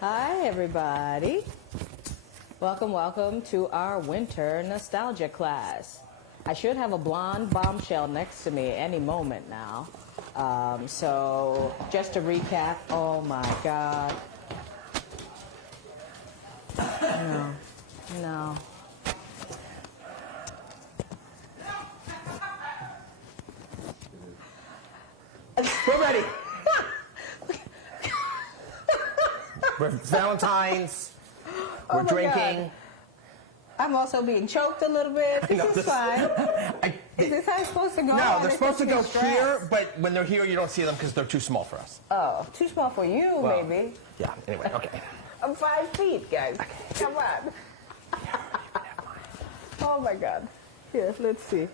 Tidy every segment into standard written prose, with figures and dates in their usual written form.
Hi, everybody. Welcome, welcome to our winter nostalgia class. I should have a blonde bombshell next to me any moment now. So just to recap, oh my God. No. We're ready. We're Valentine's. We're drinking. God. I'm also being choked a little bit. This is fine. Is this how it's supposed to go? No, they're supposed to go here, but when they're here, you don't see them because they're too small for us. Oh, too small for you, Well, maybe. Yeah, anyway, okay. I'm 5 feet, guys. Okay. Come on. Oh, my God. Here, let's see.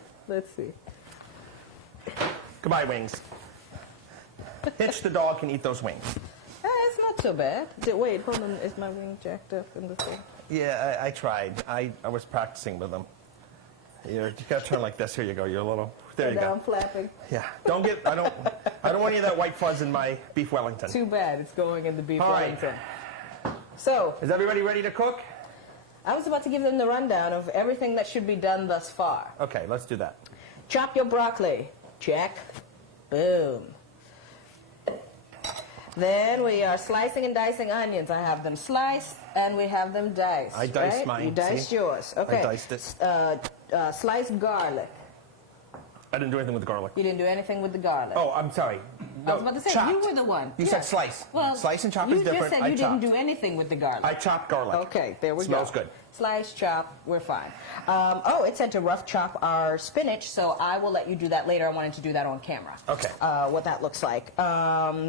Goodbye, wings. Hitch the dog can eat those wings. It's not so bad. Wait, hold on. Is my wing jacked up in the thing? Yeah, I tried. I was practicing with them. You gotta turn like this. Here you go. You're a little. There you go. I'm flapping. Yeah. Don't get. I don't want any of that white fuzz in my beef Wellington. Too bad. It's going in the beef All right. Wellington. So, is everybody ready to cook? I was about to give them the rundown of everything that should be done thus far. Okay, let's do that. Chop your broccoli. Check. Boom. Then we are slicing and dicing onions. I have them sliced and we have them diced. I diced right? mine. You diced yours. Okay. I diced it. Sliced garlic. I didn't do anything with the garlic. You didn't do anything with the garlic. Oh, I'm sorry. No, I was about to say, chopped. you were the one. You said slice. Well, slice and chop is different. You just said you didn't do anything with the garlic. I chopped garlic. Okay, there we go. Smells good. Slice, chop, we're fine. It said to rough chop our spinach, so I will let you do that later. I wanted to do that on camera. Okay. What that looks like.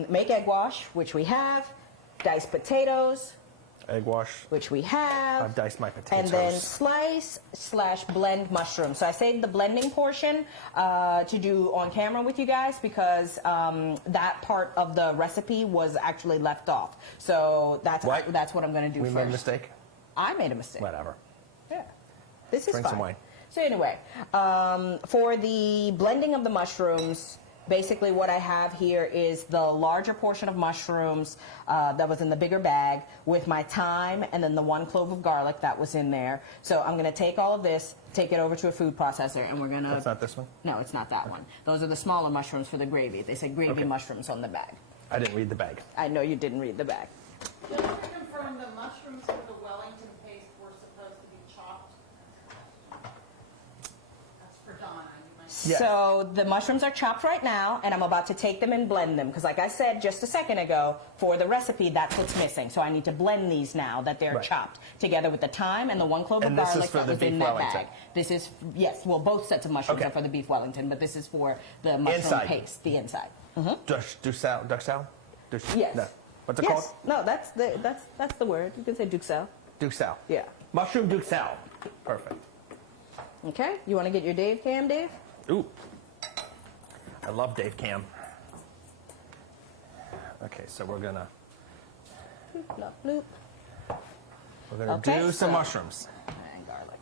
Make egg wash, which we have. Diced potatoes. Egg wash. Which we have. I've diced my potatoes. And then slice/blend mushrooms. So I saved the blending portion to do on camera with you guys because that part of the recipe was actually left off. So that's what I'm going to do first. We made a mistake? I made a mistake. Whatever. Yeah. This is fine. Drink some wine. So anyway, for the blending of the mushrooms, basically what I have here is the larger portion of mushrooms that was in the bigger bag with my thyme and then the 1 clove of garlic that was in there. So I'm going to take all of this, take it over to a food processor, and we're going to... That's not this one? No, it's not that one. Those are the smaller mushrooms for the gravy. They say gravy mushrooms on the bag. I didn't read the bag. I know you didn't read the bag. Just to confirm, the mushrooms for the Wellington paste were supposed to be chopped. That's for Donna. Yes. So the mushrooms are chopped right now, and I'm about to take them and blend them. Because like I said just a second ago, for the recipe, that's what's missing. So I need to blend these now that they're chopped together with the thyme and the 1 clove of garlic that was in that bag. This is, yes, well, both sets of mushrooms are for the beef Wellington, but this is for the mushroom paste, the inside. Duck sal? Yes. No. What's it called? No, that's the word. You can say duke sal. Duke sal. Yeah. Mushroom duke sal. Perfect. Okay. You want to get your Dave cam, Dave? Ooh. I love Dave Cam. Okay, so we're gonna do some mushrooms. And garlic.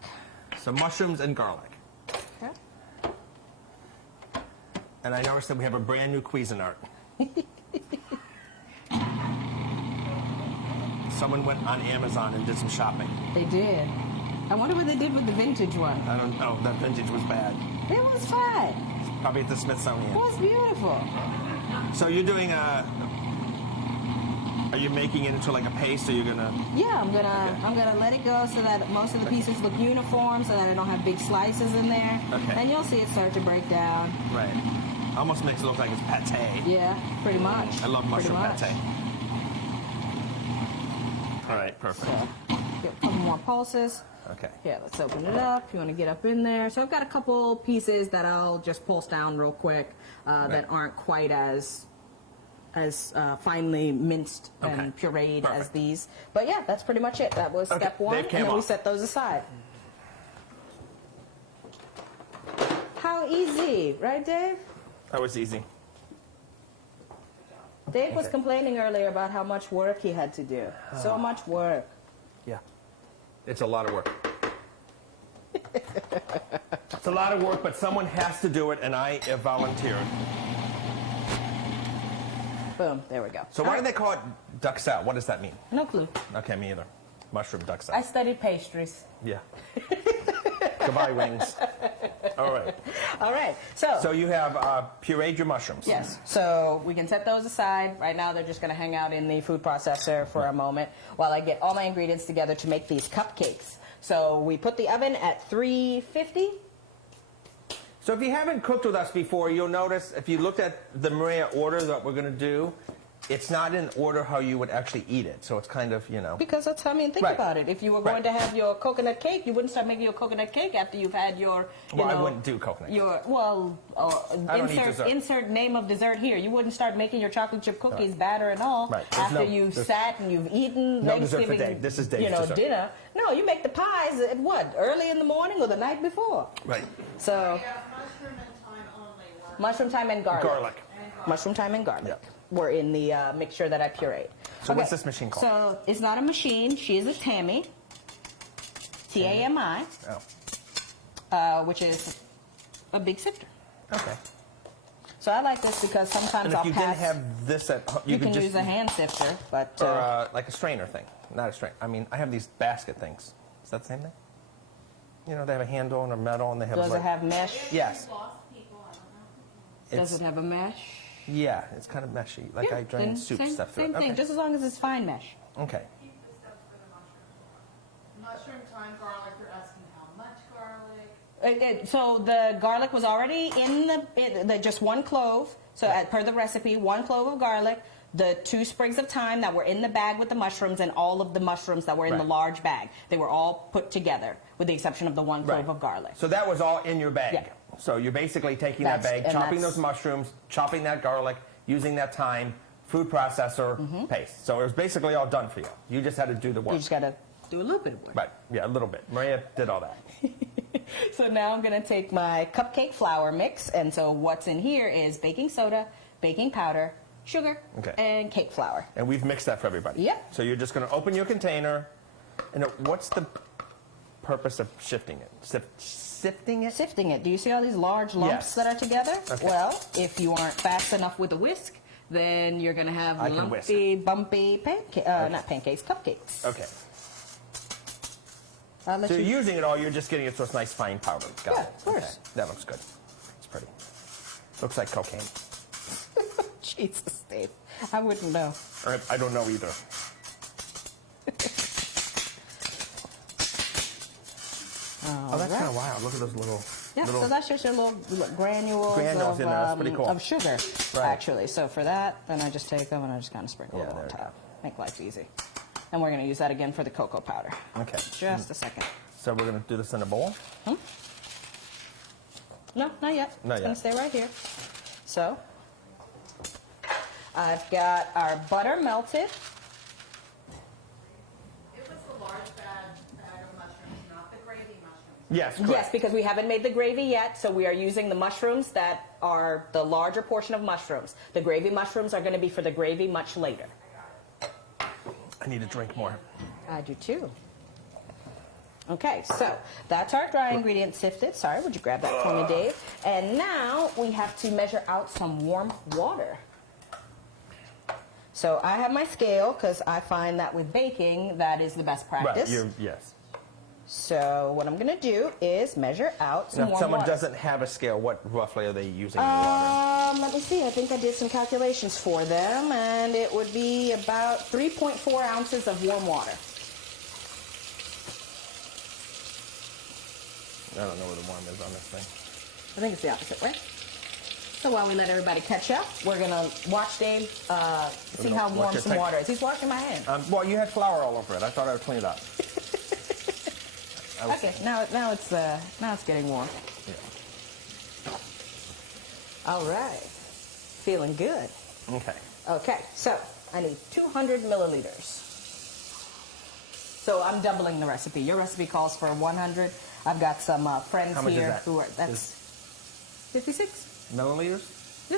Some mushrooms and garlic. Okay. And I noticed that we have a brand new Cuisinart. Someone went on Amazon and did some shopping. They did. I wonder what they did with the vintage one. I don't know. That vintage was bad. It was fine. Probably at the Smithsonian. It was beautiful. So you're doing are you making it into like a paste, or you're gonna? Yeah, I'm gonna let it go so that most of the pieces look uniform, so that I don't have big slices in there. Okay. And you'll see it start to break down. Right. Almost makes it look like it's pate. Yeah, pretty much. I love mushroom Pretty much. pate. All right, perfect. So, get a couple more pulses. Okay. Yeah, let's open it up. You want to get up in there. So I've got a couple pieces that I'll just pulse down real quick that aren't quite as finely minced and pureed as these. But yeah, that's pretty much it. That was step one, and then we set those aside. How easy, right, Dave? That was easy. Dave was complaining earlier about how much work he had to do. So much work. Yeah. It's a lot of work. It's a lot of work, but someone has to do it, and I have volunteered. Boom. There we go. So why do they call it duxelle? What does that mean? No clue. Okay, me either. Mushroom duxelle. I studied pastries. Yeah. Goodbye, wings. All right. All right. So you have pureed your mushrooms. yes. So we can set those aside. Right now, they're just going to hang out in the food processor for a moment while I get all my ingredients together to make these cupcakes. So we put the oven at 350. So if you haven't cooked with us before, you'll notice if you looked at the Maria order that we're going to do, it's not in order how you would actually eat it. So it's kind of, Because that's, think Right. about it. If you were going to have your coconut cake, you wouldn't start making your coconut cake after you've had your, Well, I wouldn't do coconut cake. I don't eat dessert. insert name of dessert here. You wouldn't start making your chocolate chip cookies, batter and all, Right. There's after you've there's sat and you've eaten no dessert for Thanksgiving, Dave. This is Dave's dessert. dinner. No, you make the pies at what? Early in the morning or the night before. Right. So Yeah, mushroom and thyme only. We're- mushroom, thyme, and garlic. Garlic. Mushroom, thyme, and garlic. Yep. Were in the mixture that I pureed. So what's this machine called? So it's not a machine. She is a Tammy. T-A-M-I. Oh. Which is a big sifter. Okay. So I like this because sometimes And if I'll you pass. didn't have this at home, you could can just use a hand sifter, but or like a strainer thing. Not a strainer. I mean, I have these basket things. Is that the same thing? They have a handle and a metal, and they have. does like, it have mesh? Yes. Lost people, I don't know. Does it have a mesh? Yeah, it's kind of meshy. Like Yeah, I drain then soup same, stuff through Same it. thing, Okay. just as long as it's fine mesh. Okay. Keep the stuff for the mushroom. Mushroom, thyme, garlic. You're asking how much garlic? So the garlic was already in the just one clove. So per the recipe, 1 clove of garlic, the 2 sprigs of thyme that were in the bag with the mushrooms, and all of the mushrooms that were in the Right. large bag. They were all put together, with the exception of the 1 clove of garlic. So that was all in your bag. Yeah. So you're basically taking That's- that bag, and chopping that's- those mushrooms, chopping that garlic, using that thyme, food processor paste. So it was basically all done for you. You just had to do the work. You just got to do a little bit of work. Right. Yeah, a little bit. Maria did all that. So now I'm going to take my cupcake flour mix, and so what's in here is baking soda, baking powder, sugar, Okay. and cake flour. And we've mixed that for everybody. Yep. So you're just going to open your container. And what's the purpose of shifting it? Sifting it? Sifting it. Do you see all these large lumps Yes. that are together? Okay. Well, if you aren't fast enough with a whisk, then you're going to have I can whisk. lumpy, bumpy not pancakes, cupcakes. Okay. I'll let So you. you're using it all, you're just getting it so it's nice fine powder. Got Yeah, it. of course. Okay. That looks good. It's pretty. Looks like cocaine. Jesus, Dave. I wouldn't know. Or I don't know either. Oh, that's kind of wild. Look at those little... Yeah, little so that's just your little granules, Granules in there. That's pretty cool. of sugar, Right. actually. So for that, then I just take them and I just kind of sprinkle Yeah, them on there you top. Make life easy. And we're going to use that again for the cocoa powder. Okay. Just a second. So we're going to do this in a bowl? No, not yet. Not It's going yet. to stay right here. So I've got our butter melted. It was the large bag of mushrooms, not the gravy mushrooms. Yes, correct. Yes, because we haven't made the gravy yet, so we are using the mushrooms that are the larger portion of mushrooms. The gravy mushrooms are going to be for the gravy much later. I need to drink more. I do too. Okay, so that's our dry ingredients sifted. Sorry, would you grab that for me, Dave? And now we have to measure out some warm water. So I have my scale because I find that with baking, that is the best practice. Right, yes. So what I'm going to do is measure out some Now, if warm someone water. doesn't have a scale, what roughly are they using in water? Let me see. I think I did some calculations for them, and it would be about 3.4 ounces of warm water. I don't know where the warm is on this thing. I think it's the opposite way. So while we let everybody catch up, we're going to watch Dave see how Watch warm your some tank. water is. He's washing my hand. Well, you had flour all over it. I thought I would clean it up. Okay, now it's getting warm. Yeah. All right. Feeling good. Okay. Okay, so I need 200 milliliters. So I'm doubling the recipe. Your recipe calls for 100. I've got some friends How much is here that? who are, that's 56. Milliliters? Yeah.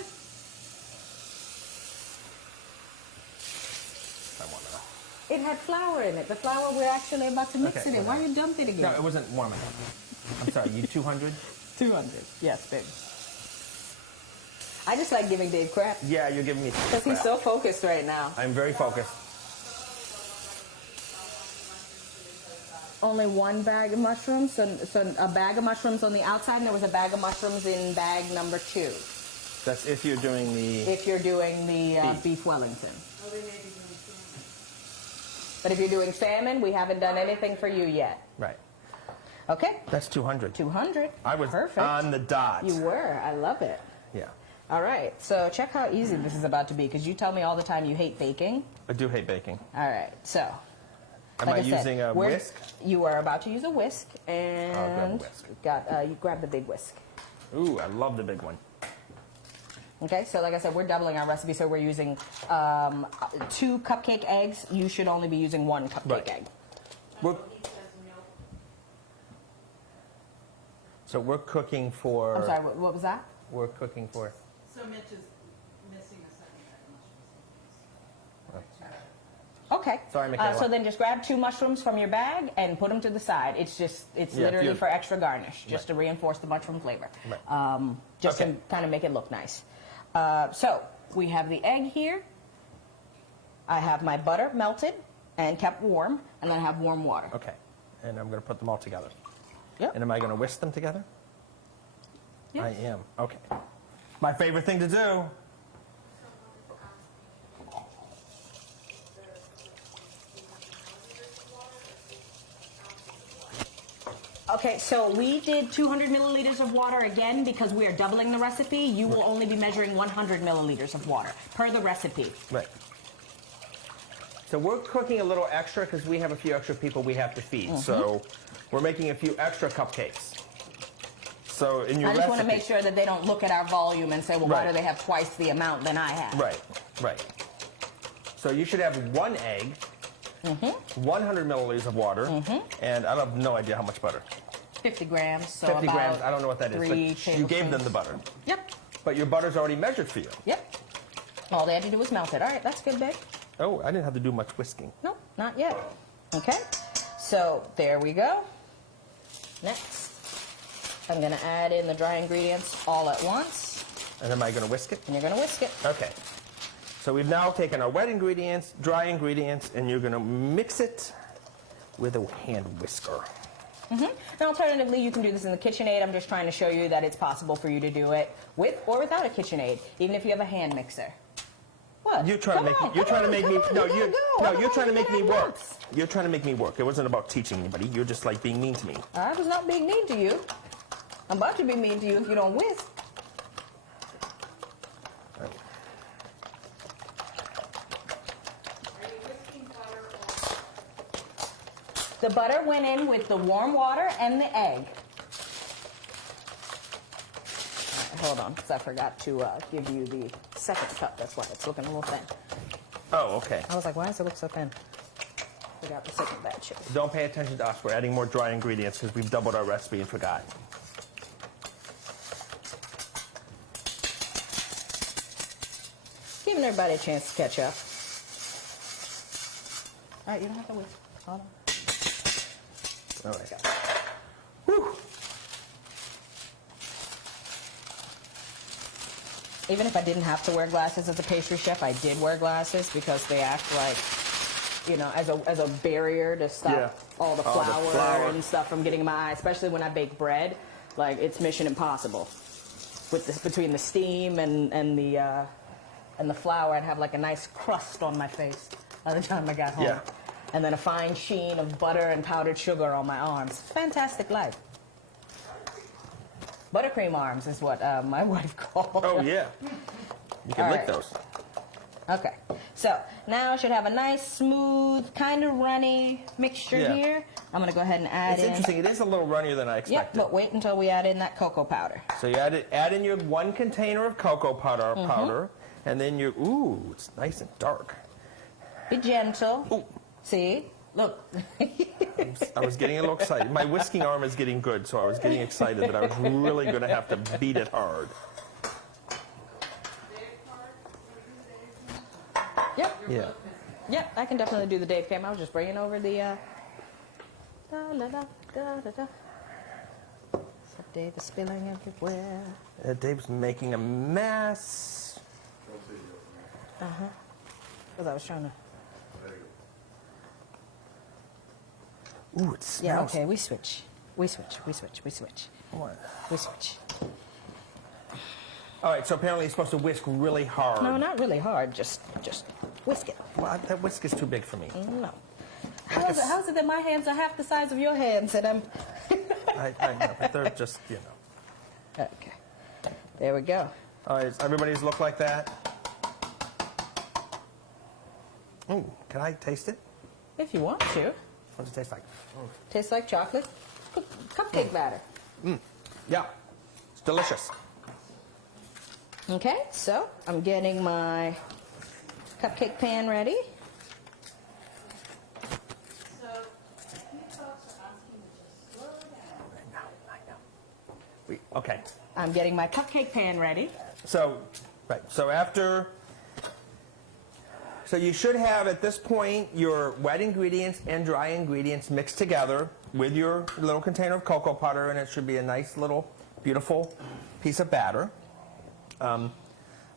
I want to. It had flour in it. The flour we're actually about to mix Okay, it in. Why whatever. you dump it again? No, it wasn't warm enough. I'm sorry, you 200? 200. Yes, baby. I just like giving Dave crap Yeah, you're giving me because he's so focused right now. I'm very focused. Only one bag of mushrooms, so a bag of mushrooms on the outside, and there was a bag of mushrooms in bag number 2. That's if you're doing the... If you're doing the beef Wellington. Oh, they may be doing salmon. But if you're doing salmon, we haven't done anything for you yet. Right. Okay. That's 200. 200. I was Perfect. on the dot. You were. I love it. Yeah. All right. So check how easy this is about to be, because you tell me all the time you hate baking. I do hate baking. All right. So. Am like I said, using a whisk? You are about to use a whisk, and I'll grab a whisk. you grab the big whisk. Ooh, I love the big one. Okay, so like I said, we're doubling our recipe, so we're using 2 cupcake eggs. You should only be using 1 cupcake Right. egg. We're, so we're cooking for... I'm sorry, what was that? We're cooking for... So Mitch is missing a second bag of mushrooms. Okay. Sorry, Michaela. So then just grab 2 mushrooms from your bag and put them to the side. It's Yeah, literally if for extra garnish, just Right. to reinforce the mushroom flavor. Right. Just Okay. to kind of make it look nice. So we have the egg here. I have my butter melted and kept warm, and then I have warm water. Okay. And I'm going to put them all together. Yep. And am I going to whisk them together? Yes. I am. Okay. My favorite thing to do. Okay, so we did 200 milliliters of water again because we are doubling the recipe. You will only be measuring 100 milliliters of water per the recipe. Right. So we're cooking a little extra because we have a few extra people we have to feed. So we're making a few extra cupcakes. So in your I just recipe... want to make sure that they don't look at our volume and say, well, why Right. do they have twice the amount than I have? Right, right. So you should have 1 egg, 100 milliliters of water, and I have no idea how much butter. 50 grams, so 50 about grams, I don't know what that is, 3 but you gave them tablespoons. the butter. Yep, But your butter's already measured for you. yep. All they had to do was melt it. All right, that's good, babe. Oh, I didn't have to do much whisking. No, not yet. Okay, so there we go. Next, I'm going to add in the dry ingredients all at once, And am I going to whisk it? and you're going to whisk it. Okay. So we've now taken our wet ingredients, dry ingredients, and you're going to mix it with a hand whisker. And alternatively, you can do this in the KitchenAid. I'm just trying to show you that it's possible for you to do it with or without a KitchenAid, even if you have a hand mixer. What? You're trying to make me. You're trying to make me. No, you you're trying to make me work. You're trying to make me work. It wasn't about teaching anybody. You're just like being mean to me. I was not being mean to you. I'm about to be mean to you if you don't whisk. Are you whisking butter or... The butter went in with the warm water and the egg. All right, hold on, because I forgot to give you the second cup. That's why it's looking a little thin. Oh, okay. I was like, why does it look so thin? Forgot the second batch. Don't pay attention to us. We're adding more dry ingredients because we've doubled our recipe and forgot. Giving everybody a chance to catch up. All right, you don't have to whisk. Hold on. All right. Whew. Even if I didn't have to wear glasses as a pastry chef, I did wear glasses because they act like, you know, as a barrier to stop Yeah. all the All the flour flour. and stuff from getting in my eye, especially when I bake bread. Like, it's mission impossible. With this, between the steam and the flour, I'd have like a nice crust on my face by the time I got home. Yeah. And then a fine sheen of butter and powdered sugar on my arms. Fantastic life. Buttercream arms is what my wife called. Oh yeah. You can All lick right. those. Okay, so now I should have a nice, smooth, kind of runny mixture Yeah. here. I'm going to go ahead and add It's in. interesting. It is a little runnier than I Yep, expected. but wait until we add in that cocoa powder. So you add in your 1 container of cocoa powder, and then you it's nice and dark. Be gentle. Ooh. See? Look. I was getting a little excited. My whisking arm is getting good, so I was getting excited that I was really going to have to beat it hard. Yep, Yeah. yep, I can definitely do the Dave cam. I was just bringing over the da, da, da, da, da, da. So Dave is spilling everywhere. Dave's making a mess. Because I was trying to. Ooh, it smells. Yeah, okay, we switch. We switch. What? We switch. All right, so apparently you're supposed to whisk really hard. No, not really hard. Just whisk it. Well, that whisk is too big for me. No. How is it that my hands are half the size of your hands and I'm... I know, but they're just, you know. Okay. There we go. All right, everybody's look like that. Ooh, can I taste it? If you want to. What does it taste like? Tastes like chocolate. Cupcake batter. Yeah, it's delicious. Okay, so I'm getting my cupcake pan ready. So, you folks are asking to just slow down. I know. Okay, I'm getting my cupcake pan ready. so, right, so you should have at this point your wet ingredients and dry ingredients mixed together with your little container of cocoa butter, and it should be a nice little beautiful piece of batter. I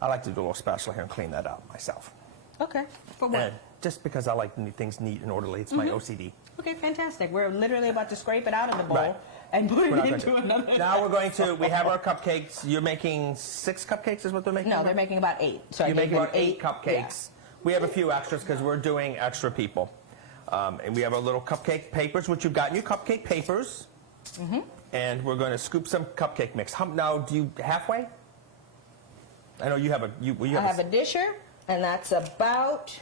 like to do a little special here and clean that up myself. Okay. For what? And just because I like things neat and orderly. It's my OCD. Okay, fantastic. We're literally about to scrape it out of the bowl Right. and put We're it not into gonna- another. Now we're going to, we have our cupcakes. You're making 6 cupcakes is what they're making? No, they're making about 8. So You're making about 8 Yeah. cupcakes. We have a few extras because we're doing extra people. And we have our little cupcake papers, which you've got in your cupcake papers. And we're going to scoop some cupcake mix. Now, do you halfway? I know you have a... I have a disher, and that's about...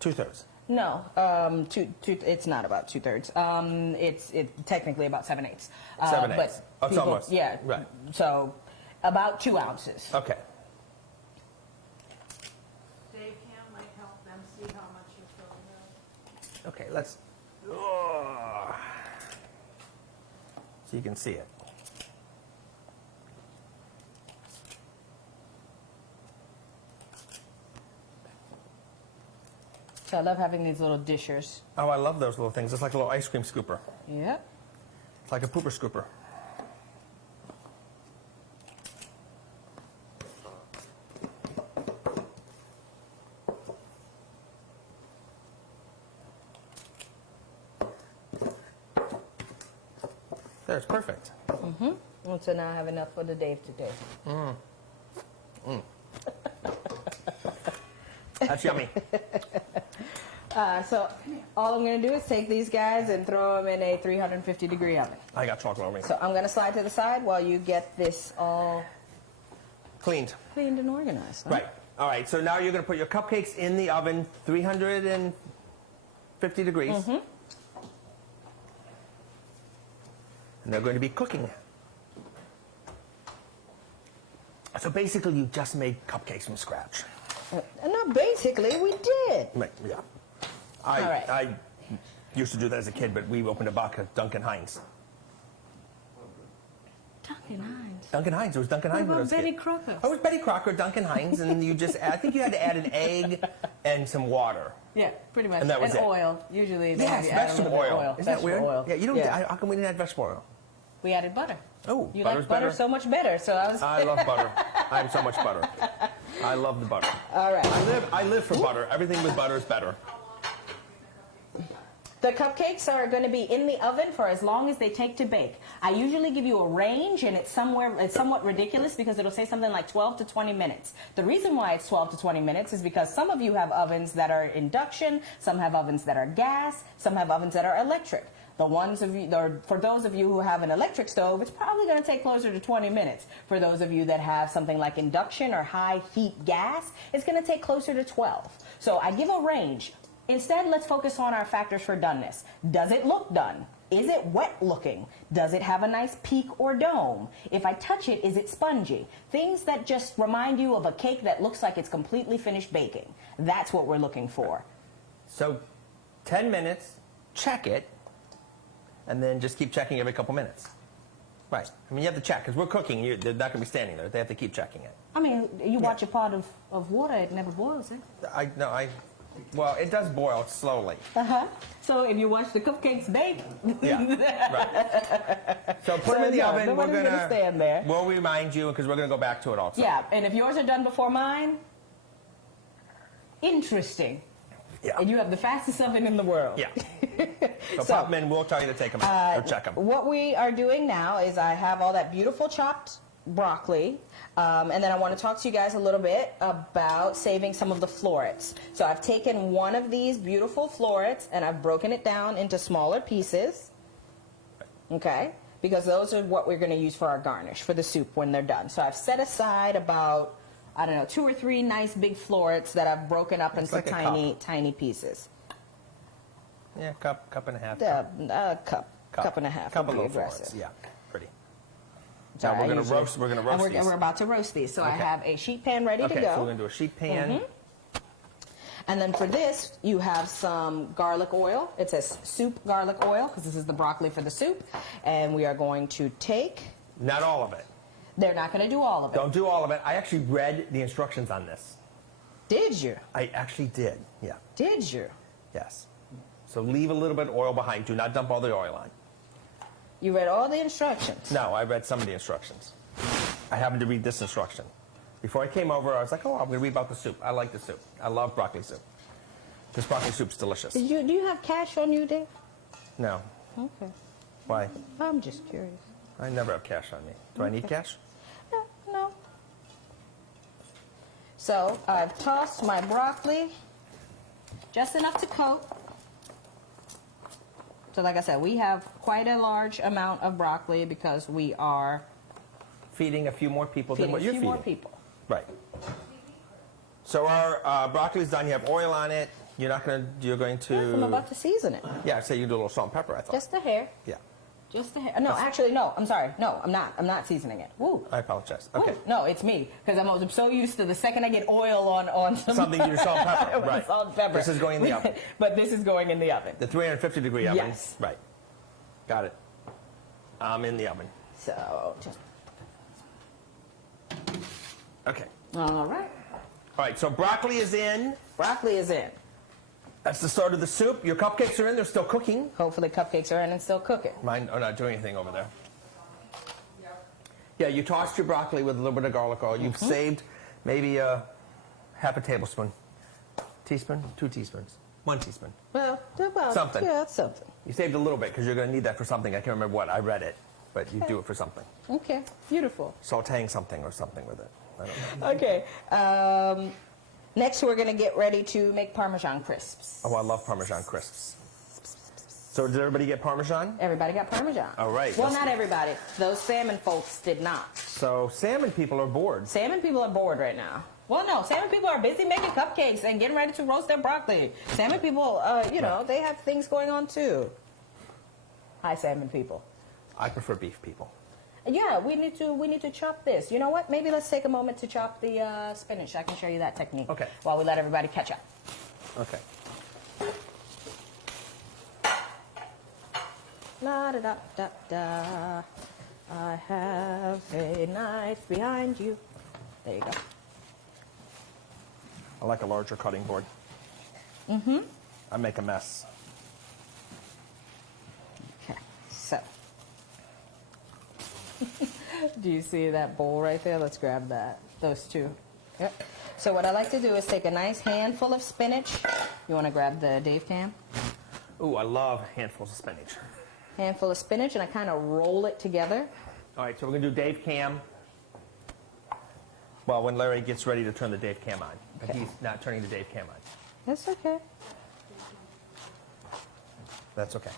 2/3. No, it's not about 2/3. It's technically about 7/8. 7/8. But Oh, it's almost. Yeah. Right. So about 2 ounces. Okay. Dave Cam might help them see how much you're filling up. Okay, let's... Oh. So you can see it. So I love having these little dishers. Oh, I love those little things. It's like a little ice cream scooper. Yep. It's like a pooper scooper. There's perfect. And so now I have enough for the Dave today. That's yummy. So all I'm going to do is take these guys and throw them in a 350-degree oven. I got chocolate over me. So I'm going to slide to the side while you get this all Cleaned. cleaned and organized. Huh? Right. All right, so now you're going to put your cupcakes in the oven, 350 degrees. And they're going to be cooking. So basically, you just made cupcakes from scratch. No, basically, we did. Right, yeah. All right. I used to do that as a kid, but we opened a box of Duncan Hines. Duncan Hines. Duncan Hines. It was Duncan Hines when I What was about a kid. Betty Crocker? Oh, it was Betty Crocker, Duncan Hines, and you just, I think you had to add an egg and some water. Yeah, pretty much. And that was it. oil. Usually they have Yes, you add a vegetable little bit of oil. oil. Isn't that Vegetable weird? oil. Yeah, you don't. How come we didn't add vegetable oil? We added butter. Oh, You butter's like butter better. so much better, so I was... I love butter. I'm so much butter. I love the butter. All right. I live for butter. Everything with butter is better. The cupcakes are going to be in the oven for as long as they take to bake. I usually give you a range, and it's somewhat ridiculous because it'll say something like 12 to 20 minutes. The reason why it's 12 to 20 minutes is because some of you have ovens that are induction, some have ovens that are gas, some have ovens that are electric. For those of you who have an electric stove, it's probably going to take closer to 20 minutes. For those of you that have something like induction or high heat gas, it's going to take closer to 12. So I give a range. Instead, let's focus on our factors for doneness. Does it look done? Is it wet looking? Does it have a nice peak or dome? If I touch it, is it spongy? Things that just remind you of a cake that looks like it's completely finished baking. That's what we're looking for. So 10 minutes, check it, and then just keep checking every couple minutes. Right. I mean, you have to check, because we're cooking. They're not going to be standing there. They have to keep checking it. I mean, you watch a pot of water, it never boils, eh? Well, it does boil slowly. So if you watch the cupcakes bake, Yeah, right. So put them in the oven. Nobody's gonna stand there. We'll remind you because we're going to go back to it also. Yeah, and if yours are done before mine, interesting. Yeah. And you have the fastest oven in the world. Yeah. So pop them in. We'll tell you to take them out or check them. What we are doing now is I have all that beautiful chopped broccoli, and then I want to talk to you guys a little bit about saving some of the florets. So I've taken one of these beautiful florets and I've broken it down into smaller pieces, okay, because those are what we're going to use for our garnish for the soup when they're done. So I've set aside about, I don't know, 2 or 3 nice big florets that I've broken up into like a tiny pieces. Yeah, cup and a half. Cup and a half. Couple would be of florets. aggressive. Yeah, pretty. Sorry, Now we're I going to usually- roast. We're going to And roast these. we're about to roast these. So I Okay. have a sheet pan ready to Okay, go. so we're going to do a sheet pan. And then for this, you have some garlic oil. It says soup garlic oil because this is the broccoli for the soup. And we are going to take, Not all of it. they're not going to do all of it. Don't do all of it. I actually read the instructions on this. Did you? I actually did. Yeah. Did you? Yes. So leave a little bit of oil behind. Do not dump all the oil on. You read all the instructions. No, I read some of the instructions. I happened to read this instruction. Before I came over, I was like, oh, I'm going to read about the soup. I like the soup. I love broccoli soup. This broccoli soup's delicious. Do you have cash on you, Dave? No. Okay. Why? I'm just curious. I never have cash on me. Do I need cash? No. So I've tossed my broccoli just enough to coat. So like I said, we have quite a large amount of broccoli because we are Feeding a few more people than feeding what a you're few feeding. more people. Right. So our broccoli's done. You have oil on it. You're going Yes, I'm to. about to season it. Yeah, so you do a little salt and pepper, I thought. Just a hair. Yeah. Just a hair. No, actually, no. I'm sorry. No, I'm not. I'm not seasoning it. Woo. I apologize. Woo. Okay. No, it's me because I'm so used to the second I get oil on Something you salt and pepper. with Right. salt and pepper. This is going in the oven. But this is going in the oven. The 350-degree oven. Yes. Right. Got it. I'm in the oven. So just Okay. all right. All right, so broccoli is in. Broccoli is in. That's the start of the soup. Your cupcakes are in. They're still cooking. Hopefully cupcakes are in and still cooking. Mine are not doing anything over there. Yeah, you tossed your broccoli with a little bit of garlic oil. You've saved maybe half a tablespoon. Teaspoon? 2 teaspoons. 1 teaspoon. Well, Something. Yeah, it's something. You saved a little bit because you're going to need that for something. I can't remember what. I read it. But you do it for something. Okay, beautiful. Sauteing something or something with it. I don't know. Okay. Next, we're going to get ready to make Parmesan Crisps. Oh, I love Parmesan Crisps. So did everybody get Parmesan? Everybody got Parmesan. All right. Well, not everybody. Those salmon folks did not. So salmon people are bored. Salmon people are bored right now. Well, no, salmon people are busy making cupcakes and getting ready to roast their broccoli. Salmon people, they have things going on too. Hi, salmon people. I prefer beef people. Yeah, we need to chop this. You know what? Maybe let's take a moment to chop the spinach. I can show you that technique. Okay. While we let everybody catch up. Okay. La da da da da. I have a knife behind you. There you go. I like a larger cutting board. I make a mess. Okay, so. Do you see that bowl right there? Let's grab that. Those two. Yep. So what I like to do is take a nice handful of spinach. You want to grab the Dave cam? Ooh, I love handfuls of spinach. Handful of spinach, and I kind of roll it together. All right, so we're going to do Dave Cam. Well, when Larry gets ready to turn the Dave Cam on. But Okay. he's not turning the Dave Cam on. That's okay. That's okay.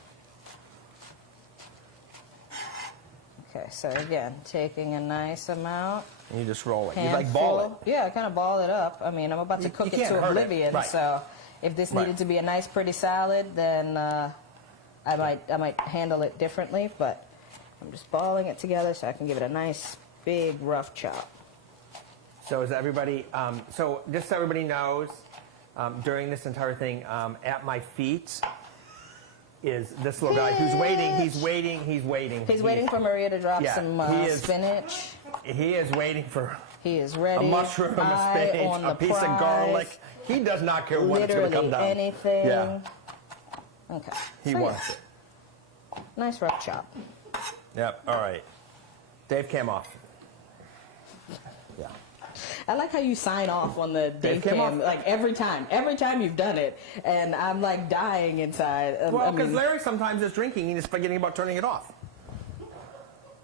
Okay, so again, taking a nice amount. And you just roll it. You Handful. like ball it. Yeah, I kind of ball it up. I mean, I'm about to You cook it can't to hurt it. oblivion. Right. So if this needed Right. to be a nice, pretty salad, then I might handle it differently. But I'm just balling it together so I can give it a nice, big, rough chop. So is everybody, so just so everybody knows, during this entire thing, at my feet is this little guy who's waiting. He's waiting. He's waiting for Maria to drop Yeah, some he is- spinach. He is waiting for He is ready. a mushroom, a Eye spinach, on a the piece of prize. garlic. He does not care when it's going to come Literally down. anything. Yeah, Okay. he So, wants yeah, it. nice rough chop. Yep. All right. Dave came off. Yeah. I like how you sign off on the Dave came Cam, off. like every time you've done it, and I'm like dying inside. Well, I because mean, Larry sometimes is drinking and he's forgetting about turning it off.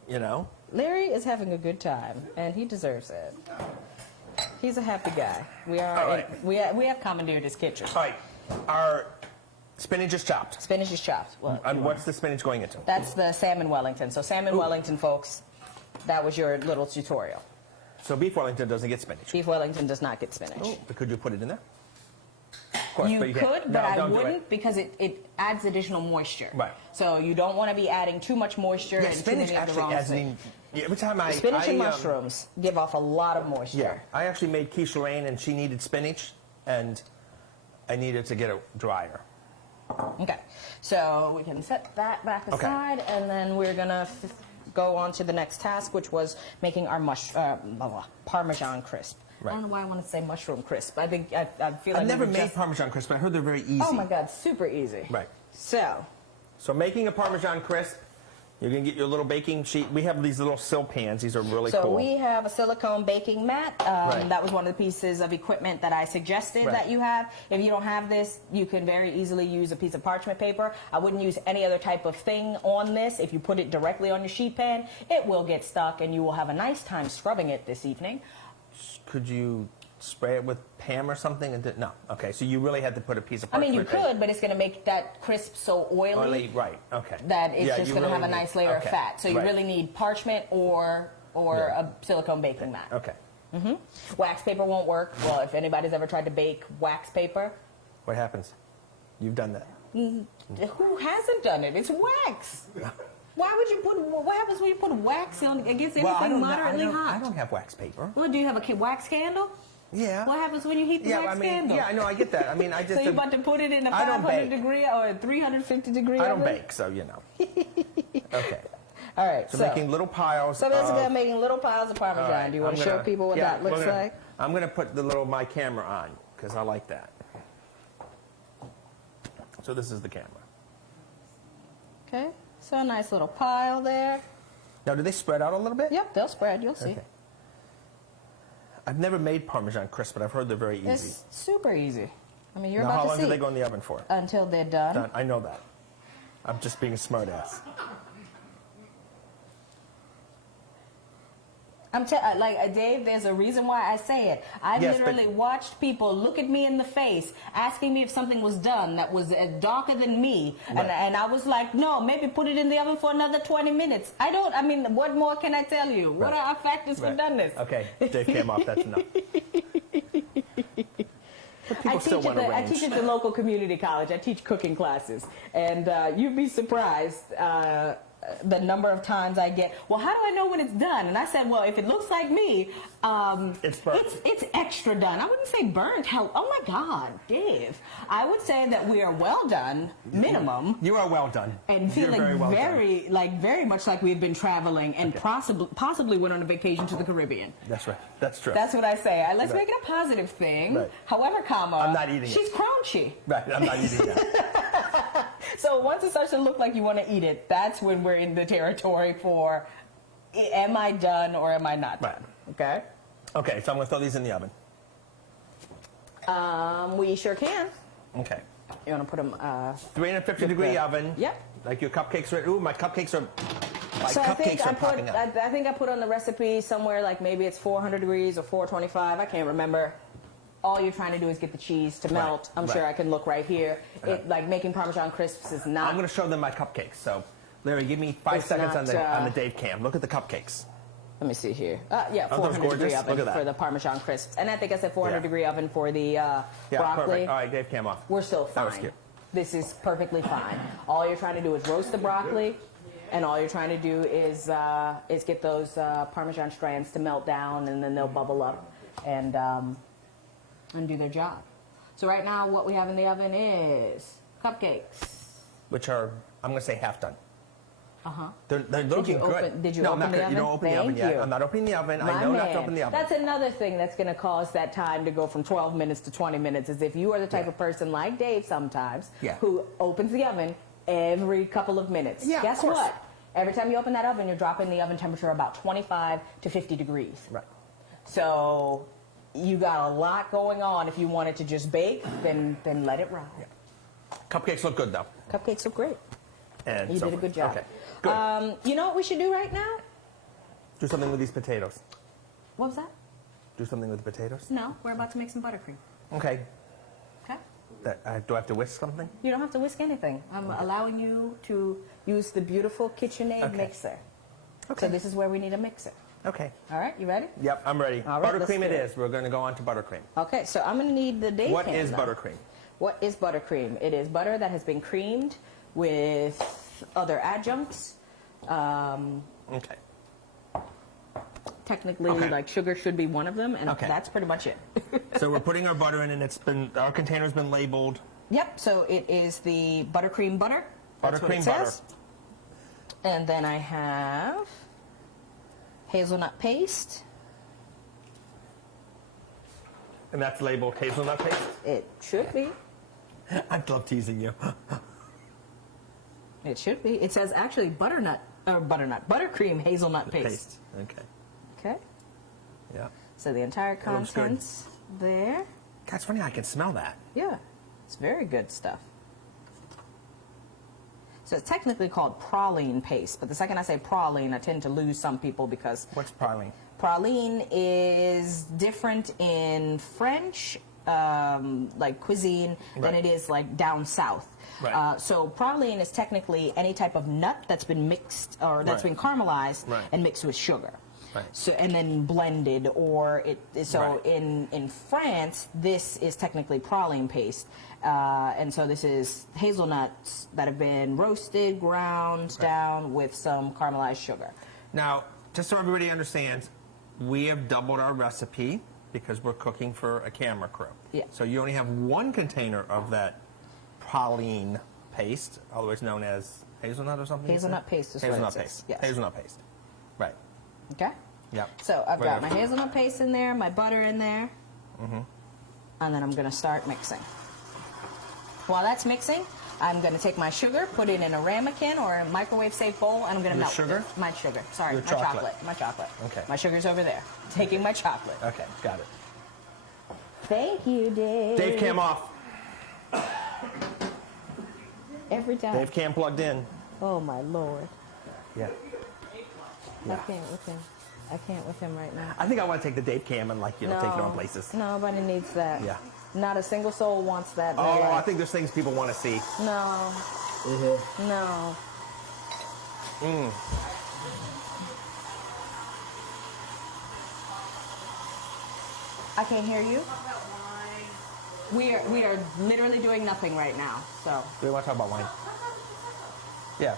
You know? Larry is having a good time, and he deserves it. He's a happy guy. We are. All right. We have commandeered his kitchen. All right. Our spinach is chopped. Spinach is chopped. Well, And what's the spinach going into? that's the Salmon Wellington. So Salmon Wellington, folks, that was your little tutorial. So beef Wellington doesn't get spinach. Beef Wellington does not get spinach. But could you put it in there? Of course, You but could, can't. but No, I don't do wouldn't it. because it adds additional moisture. Right. So you don't want to be adding too much moisture Yeah, and too spinach many of the actually wrong adds things. every time I Spinach and I, mushrooms give off a lot of moisture. Yeah, I actually made quiche Lorraine and she needed spinach and I needed to get it drier. Okay, so we can set that back aside, and then we're gonna go on to the next task, which was making our Parmesan crisp. Right. I don't know why I want to say mushroom crisp. I think I feel like I've never we were made just- Parmesan crisp, but I heard they're very easy. Oh my God, super easy. Right. So making a Parmesan crisp, you're gonna get your little baking sheet. We have these little sill pans. These are really So cool. we have a silicone baking mat. Right. That was one of the pieces of equipment that I suggested Right. that you have. If you don't have this, you can very easily use a piece of parchment paper. I wouldn't use any other type of thing on this. If you put it directly on your sheet pan, it will get stuck and you will have a nice time scrubbing it this evening. Could you spray it with Pam or something? And no. Okay, so you really had to put a piece of I mean, parchment you paper. could, but it's going to make that crisp so oily, Right, okay. that it's Yeah, just you going to really have a need- nice layer of okay, fat. So you right. really need parchment or Yeah. a silicone baking mat. Okay. Wax paper won't work. Well, if anybody's ever tried to bake wax paper, What happens? You've done that. who hasn't done it? It's wax. Why would you put? What happens when you put wax on against anything moderately hot? I don't have wax paper. Well, do you have a wax candle? Yeah. What happens when you heat the wax candle? Yeah, I know, I get that. I mean, I just. So you're about to put it in a I don't 500 bake. degree or a 350 degree I don't oven? bake, so you know. Okay. All right. So making little piles. So basically, of, I'm making little piles of Parmesan. all right, Do you want I'm to show gonna- people what yeah, that looks we're gonna- like? I'm going to put my camera on because I like that. So this is the camera. Okay. So a nice little pile there. Now, do they spread out a little bit? Yep, they'll spread. You'll see. Okay. I've never made Parmesan crisp, but I've heard they're very easy. It's super easy. I mean, you're Now, about how to long see do they go in the oven for? until they're done. Done. I know that. I'm just being a smartass. Dave, there's a reason why I say it. I've Yes, but- literally watched people look at me in the face, asking me if something was done that was darker than me. Right. And I was like, no, maybe put it in the oven for another 20 minutes. I mean, what more can I tell you? What Right. are our factors for Right. doneness? Okay, Dave came off. That's enough. But people still want to I range. teach at the local community college. I teach cooking classes. And you'd be surprised the number of times I get, well, how do I know when it's done? And I said, well, if it looks like me, It's burnt. It's extra done. I wouldn't say burnt. Hell, oh my God, Dave. I would say that we are well done, minimum. You are well done. And You're feeling very well done. very much like we've been traveling and possibly went on a vacation to the Caribbean. That's right. That's true. That's what I say. Let's Right. make it a positive thing. Right. However, I'm not eating it. she's crunchy. right. I'm not eating that. So once it starts to look like you want to eat it, that's when we're in the territory for, am I done or am I not done? Right. Okay. Okay, so I'm going to throw these in the oven. We sure can. Okay. You want to put them? 350 degree oven. Yep. Like your cupcakes are. Ooh, my cupcakes are. My So cupcakes are popping up. I think I put on the recipe somewhere like maybe it's 400 degrees or 425. I can't remember. All you're trying to do is get the cheese to melt. I'm sure I can look right here. Okay. Like making Parmesan Crisps is not. I'm going to show them my cupcakes. So, Larry, give me 5 It's seconds not, on the Dave cam. Look at the cupcakes. Let me see here. Yeah, Aren't those 400 degree gorgeous? oven Look at that. for the Parmesan Crisps. And I think I said 400 Yeah. degree oven for the Yeah, broccoli. perfect. All right, Dave cam off. We're still That was fine. cute. This is perfectly fine. All you're trying to do is roast the broccoli, and all you're trying to do is get those Parmesan strands to melt down, and then they'll bubble up and do their job. So right now, what we have in the oven is cupcakes. Which are, I'm going to say half done. They're looking good. Did you no, open I'm not the gonna, oven? You don't open the oven Thank yet. you. I'm not opening the oven. I My know not man. to open the oven. That's another thing that's going to cause that time to go from 12 minutes to 20 minutes is if you are the type of person like Dave sometimes who opens the oven every couple of minutes. Yeah, Guess of course. what? Every time you open that oven, you're dropping the oven temperature about 25 to 50 degrees. Right. So you got a lot going on. If you want it to just bake, then let it ride. Yeah. Cupcakes look good, though. Cupcakes look great. And You so did a good job. Okay, good. You know what we should do right now? Do something with these potatoes. What was that? Do something with the potatoes. No, we're about to make some buttercream. Okay. Okay? Do I have to whisk something? You don't have to whisk anything. I'm allowing you to use the beautiful KitchenAid mixer. Okay. So this is where we need a mixer. Okay. All right, you ready? Yep, I'm ready. All right, let's Buttercream do it it. is. We're going to go on to buttercream. Okay, so I'm going to need the Dave What pan, is though. buttercream? What is buttercream? It is butter that has been creamed with other adjuncts. Okay. Technically, Okay. like sugar should be one of them, and Okay. that's pretty much it. So we're putting our butter in, and our container's been labeled. Yep, so it is the buttercream butter. That's what it Buttercream butter. says. And then I have hazelnut paste. And that's labeled hazelnut paste? It should be. I love teasing you. It should be. It says actually buttercream hazelnut paste. Okay. Okay. Yeah. So the entire That looks good. contents there. That's funny. I can smell that. Yeah, it's very good stuff. So it's technically called praline paste, but the second I say praline, I tend to lose some people because What's praline? praline is different in French, like cuisine, than Right. it is like down south. Right. So praline is technically any type of nut that's been mixed or that's Right. been caramelized Right. and mixed with sugar. Right. So and then blended, or it. So Right. in France, this is technically praline paste, and so this is hazelnuts that have been roasted, ground down with some caramelized sugar. Now, just so everybody understands, we have doubled our recipe because we're cooking for a camera crew. Yeah. So you only have one container of that praline paste, otherwise known as hazelnut or something? you said? Hazelnut paste is what it Hazelnut says, paste. yes. Hazelnut paste. Right. Okay. Yep. So I've got my Right. hazelnut paste in there, my butter in there, and then I'm going to start mixing. While that's mixing, I'm going to take my sugar, put it in a ramekin or a microwave-safe bowl, and I'm going to Your melt sugar? it. My sugar. Sorry, Your my chocolate. chocolate. My chocolate. Okay. My sugar's over there. Taking my chocolate. Okay, got it. Thank you, Dave. Dave cam off. Every time. Dave cam plugged in. Oh, my Lord. Yeah. I can't with him. I can't with him right now. I think I want to take the Dave cam and, like, take it on places. Nobody needs that. Yeah. Not a single soul wants that. in their Oh, I life. think there's things people want to see. No. No. I can't hear you. We are literally doing nothing right now. So Do we want to talk about wine? Yeah.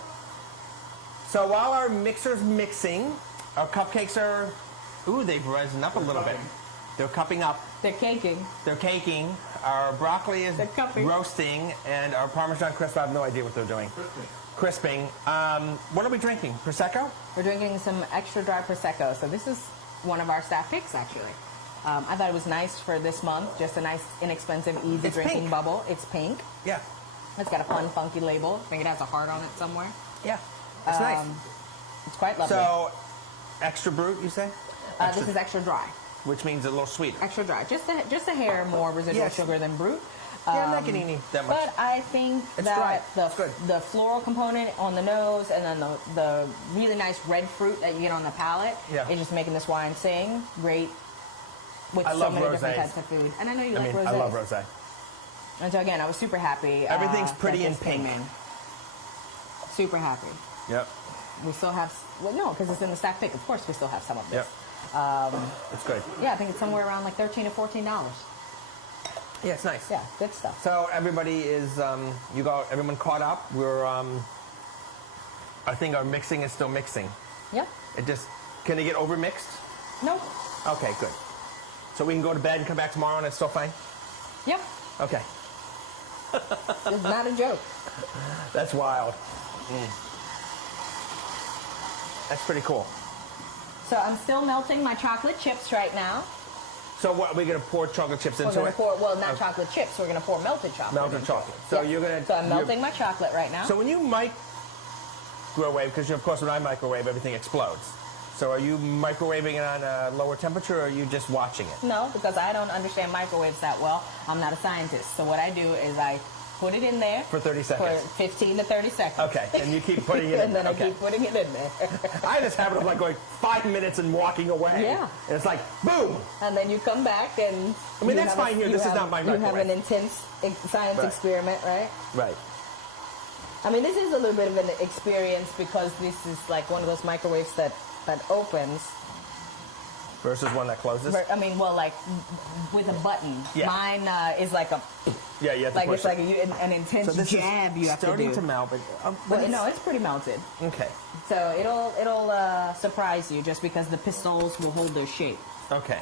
So while our mixer's mixing, our cupcakes are, ooh, they've risen up a little bit. They're cupping up. they're caking. They're caking. Our broccoli is They're cupping. roasting, and our Parmesan Crisp, I have no idea what they're doing. Crisping. What are we drinking? Prosecco? We're drinking some extra dry prosecco. So this is one of our staff picks actually. I thought it was nice for this month. Just a nice, inexpensive, easy It's drinking pink. bubble. It's pink. Yeah. It's got a fun, funky label. I think it has a heart on it somewhere. Yeah. It's nice. It's quite lovely. So, extra brut, you say? This is extra dry. Which means a little sweeter. Extra dry. Just a hair more residual Yes. sugar than brut. Yeah, I'm not getting any that much. But I think It's that dry. It's good. the floral component on the nose and then the really nice red fruit that you get on the palate Yeah. is just making this wine sing great with I so love many different rosés. types of food. And I know you I like mean, rosés. I love rosé. And so again, I was super happy. Everything's that pretty this in pink. came in. Super happy. Yep. We still have, well, no, because it's in the stack pick. Of course, we still have some of this. Yep. It's good. Yeah, I think it's somewhere around like $13 to $14. Yeah, it's nice. Yeah, good stuff. So everybody is, everyone caught up. We're, I think our mixing is still mixing. Yep. Can it get over mixed? No. Okay, good. So we can go to bed and come back tomorrow and it's still fine? Yep. Okay. It's not a joke. That's wild. That's pretty cool. So I'm still melting my chocolate chips right now. So what, are we going to pour chocolate chips We're into going it? to pour, well, not chocolate chips. We're going to pour melted chocolate. Melted chocolate. So Yeah. you're going to... So I'm melting my chocolate right now. So when you microwave, because of course when I microwave, everything explodes. So are you microwaving it on a lower temperature, or are you just watching it? No, because I don't understand microwaves that well. I'm not a scientist. So what I do is I put it in there. For 30 seconds. For 15 to 30 seconds. Okay, and you keep putting it in And then there. I keep putting it in there. I just have it of like going 5 minutes and walking away. Yeah. And it's like, boom! And then you come back and... I mean, you that's have fine here. This is not my You have microwave. an intense science Right. experiment, right? Right. I mean, this is a little bit of an experience because this is like one of those microwaves that opens. Versus one that closes? I mean, well, like with a button. Yeah. Mine is like a... Yeah, you have to Like push it's like it. an intense So this jab you is have to starting do. to melt, but Well, no, it's pretty melted. okay. So it'll surprise you just because the pistols will hold their shape. Okay.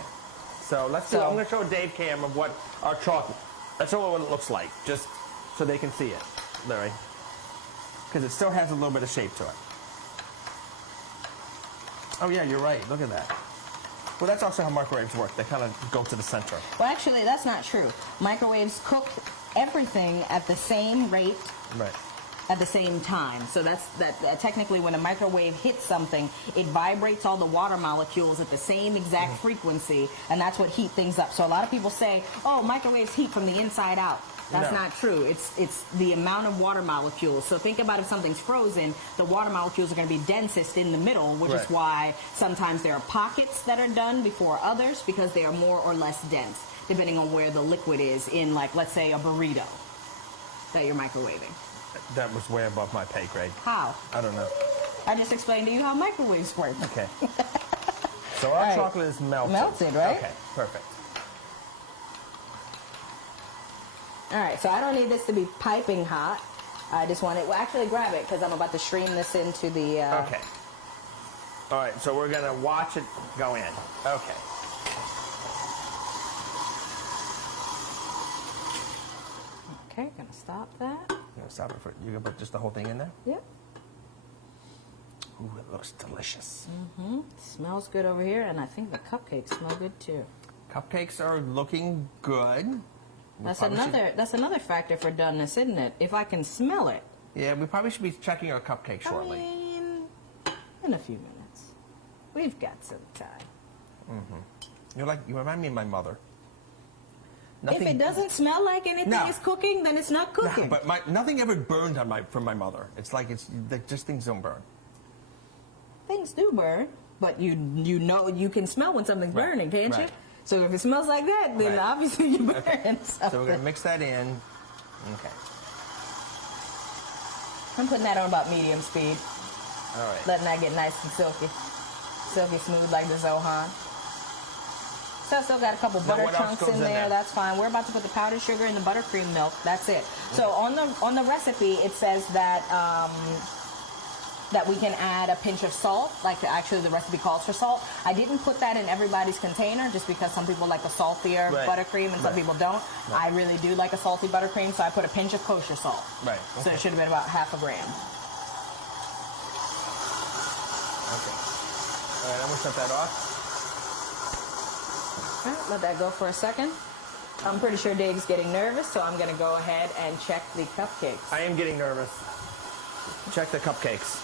So let's do. So- I'm going to show Dave Cam of what our chocolate. Let's show what it looks like, just so they can see it, Larry. Because it still has a little bit of shape to it. Oh yeah, you're right. Look at that. Well, that's also how microwaves work. They kind of go to the center. Well, actually, that's not true. Microwaves cook everything at the same rate Right. at the same time. So that's technically when a microwave hits something, it vibrates all the water molecules at the same exact frequency, and that's what heat things up. So a lot of people say, "Oh, microwaves heat from the inside out." That's No. not true. It's the amount of water molecules. So think about if something's frozen, the water molecules are going to be densest in the middle, which is Right. why sometimes there are pockets that are done before others because they are more or less dense, depending on where the liquid is in, like, let's say, a burrito that you're microwaving. That was way above my pay grade. How? I don't know. I just explained to you how microwaves work. Okay. So our All right. chocolate is melted. Melted, right? Okay, perfect. All right, so I don't need this to be piping hot. I just want it, well, actually grab it because I'm about to stream this into the... Okay. All right, so we're going to watch it go in. Okay. Okay, gonna stop that. You gonna stop it for, you gonna put just the whole thing in there? Yep. Ooh, it looks delicious. Smells good over here, and I think the cupcakes smell good too. Cupcakes are looking good. That's another factor for doneness, isn't it? If I can smell it. Yeah, we probably should be checking our cupcake shortly. I mean, in a few minutes. We've got some time. You remind me of my mother. If it doesn't smell like anything No. is cooking, then it's not cooking. But nothing ever burned on from my mother. It's like just things don't burn. Things do burn, but you know you can smell when something's Right, burning, can't you? right. So if it smells like that, then Right. obviously you burn Okay. something. So we're gonna mix that in. Okay. I'm putting that on about medium speed, All right. letting that get nice and silky smooth like the Zohan. So I still got a couple Now butter what else chunks goes in in there. there? That's fine. We're about to put the powdered sugar and the buttercream milk. That's it. So on the recipe, it says that that we can add a pinch of salt. Like actually, the recipe calls for salt. I didn't put that in everybody's container just because some people like a saltier Right. buttercream and some Right. people don't. Right. I really do like a salty buttercream, so I put a pinch of kosher salt. Right. So Okay. it should have been about half a gram. Okay. All right, I'm gonna shut that off. All right, let that go for a second. I'm pretty sure Dave's getting nervous, so I'm going to go ahead and check the cupcakes. I am getting nervous. Check the cupcakes.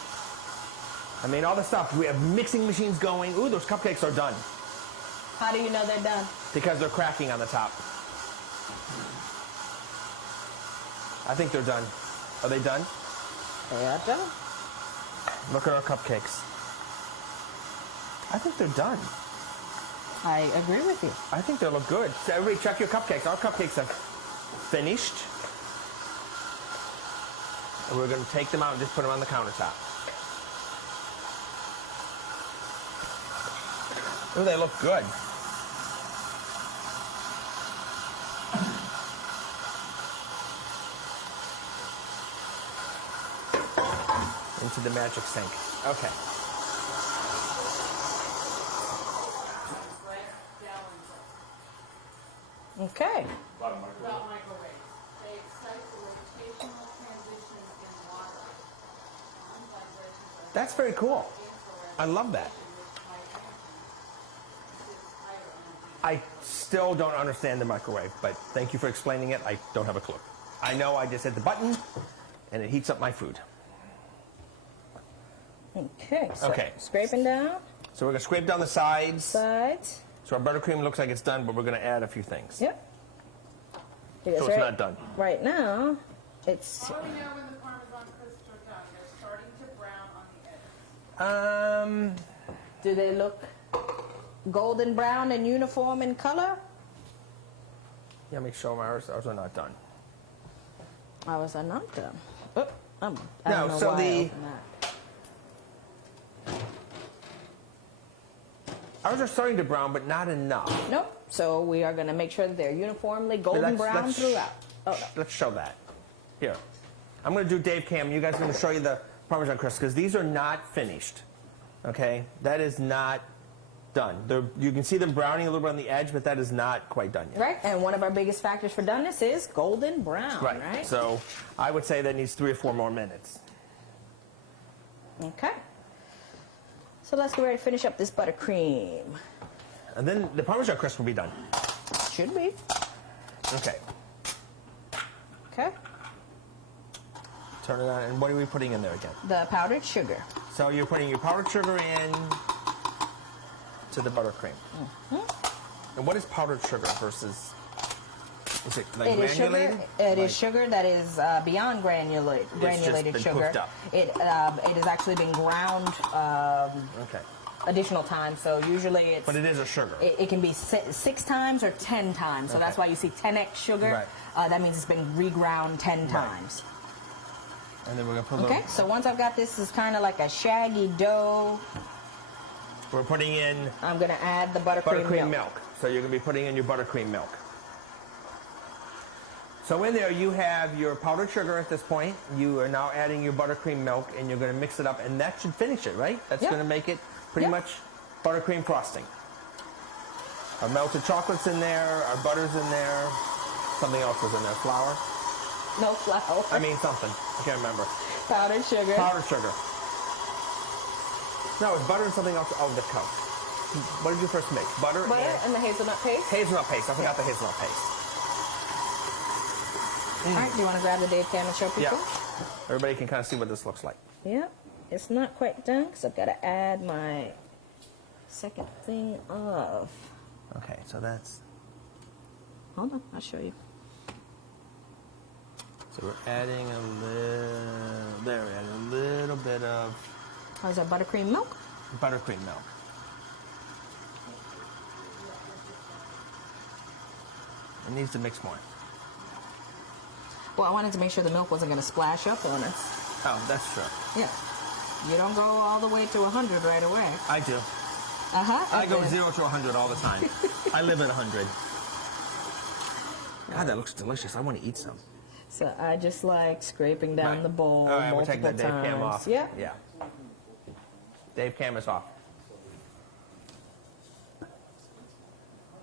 I mean, all the stuff. We have mixing machines going. Ooh, those cupcakes are done How do you know they're done? because they're cracking on the top. I think they're done. Are they done? They are done. Look at our cupcakes. I think they're done. I agree with you. I think they look good. So everybody check your cupcakes. Our cupcakes are finished. And we're going to take them out and just put them on the countertop. Oh, they look good. Into the magic sink. Okay. Okay. About microwaves. They excite the rotational transition in water. That's very cool. Infrared I love that. I still don't understand the microwave, but thank you for explaining it. I don't have a clue. I know I just hit the button, and it heats up my food. Okay, so Okay. scraping down. So we're going to scrape down the sides. Sides. So our buttercream looks like it's done, but we're going to add a few things. Yep. Because So it's not done. Right now, it's... How do we know when the Parmesan Crisps are done? They're starting to brown on the edges. Do they look golden brown and uniform in color? Yeah, make sure ours are not done. Ours are not done. Oh, I No, don't know so why I the- opened that. Ours are starting to brown, but not enough. Nope. So we are going to make sure that they're uniformly golden brown throughout. Oh, no. Let's show that. Here. I'm going to do Dave Cam. You guys are going to show you the Parmesan Crisps because these are not finished. Okay? That is not done. You can see them browning a little bit on the edge, but that is not quite done yet. Right, and one of our biggest factors for doneness is golden brown, right? So I would say that needs 3 or 4 more minutes. Okay. So let's get ready to finish up this buttercream. And then the Parmesan Crisp will be done. Should be. Okay. Okay. Turn it on. And what are we putting in there again? The powdered sugar. So you're putting your powdered sugar in to the buttercream. And what is powdered sugar versus, is it like It is granulated? sugar. It is sugar that is beyond granulated been sugar. cooked up. It has actually been ground Okay. additional time. So usually it's. But it is a sugar. It can be 6 times or 10 times. So that's why you see 10x sugar. Right. That means it's been reground 10 times. And then we're going to put a Okay, little, so once I've got this, it's kind of like a shaggy dough. we're putting in I'm going to add the buttercream milk. So you're going to be putting in your buttercream milk. So in there you have your powdered sugar at this point. You are now adding your buttercream milk and you're going to mix it up and that should finish it, right? That's Yep. going to make it pretty Yep. much buttercream frosting. Our melted chocolate's in there, our butter's in there, something else is in there, flour. No flour. I mean something, I can't remember. Powdered sugar. Powdered sugar. No, it's butter and something else. Oh, the cup. What did you first make? Butter And the hazelnut paste. hazelnut paste. I forgot the hazelnut paste. All right, do you want to grab the Dave Cam and show people? Yeah. Everybody can kind of see what this looks like. Yep. It's not quite done because I've got to add my second thing of. Okay, so that's. Hold on, I'll show you. So we're adding a little. There, we're adding a little bit of How's our buttercream milk? buttercream milk. It needs to mix more. Well, I wanted to make sure the milk wasn't going to splash up on us. Oh, that's true. Yeah. You don't go all the way to 100 right away. I do. Uh-huh. I go 0 to 100 all the time. I live at 100. God, that looks delicious. I want to eat some. So I just like scraping down Right. the bowl All right, we're multiple taking the Dave times. Cam off. Yeah. Yeah. Dave Cam is off.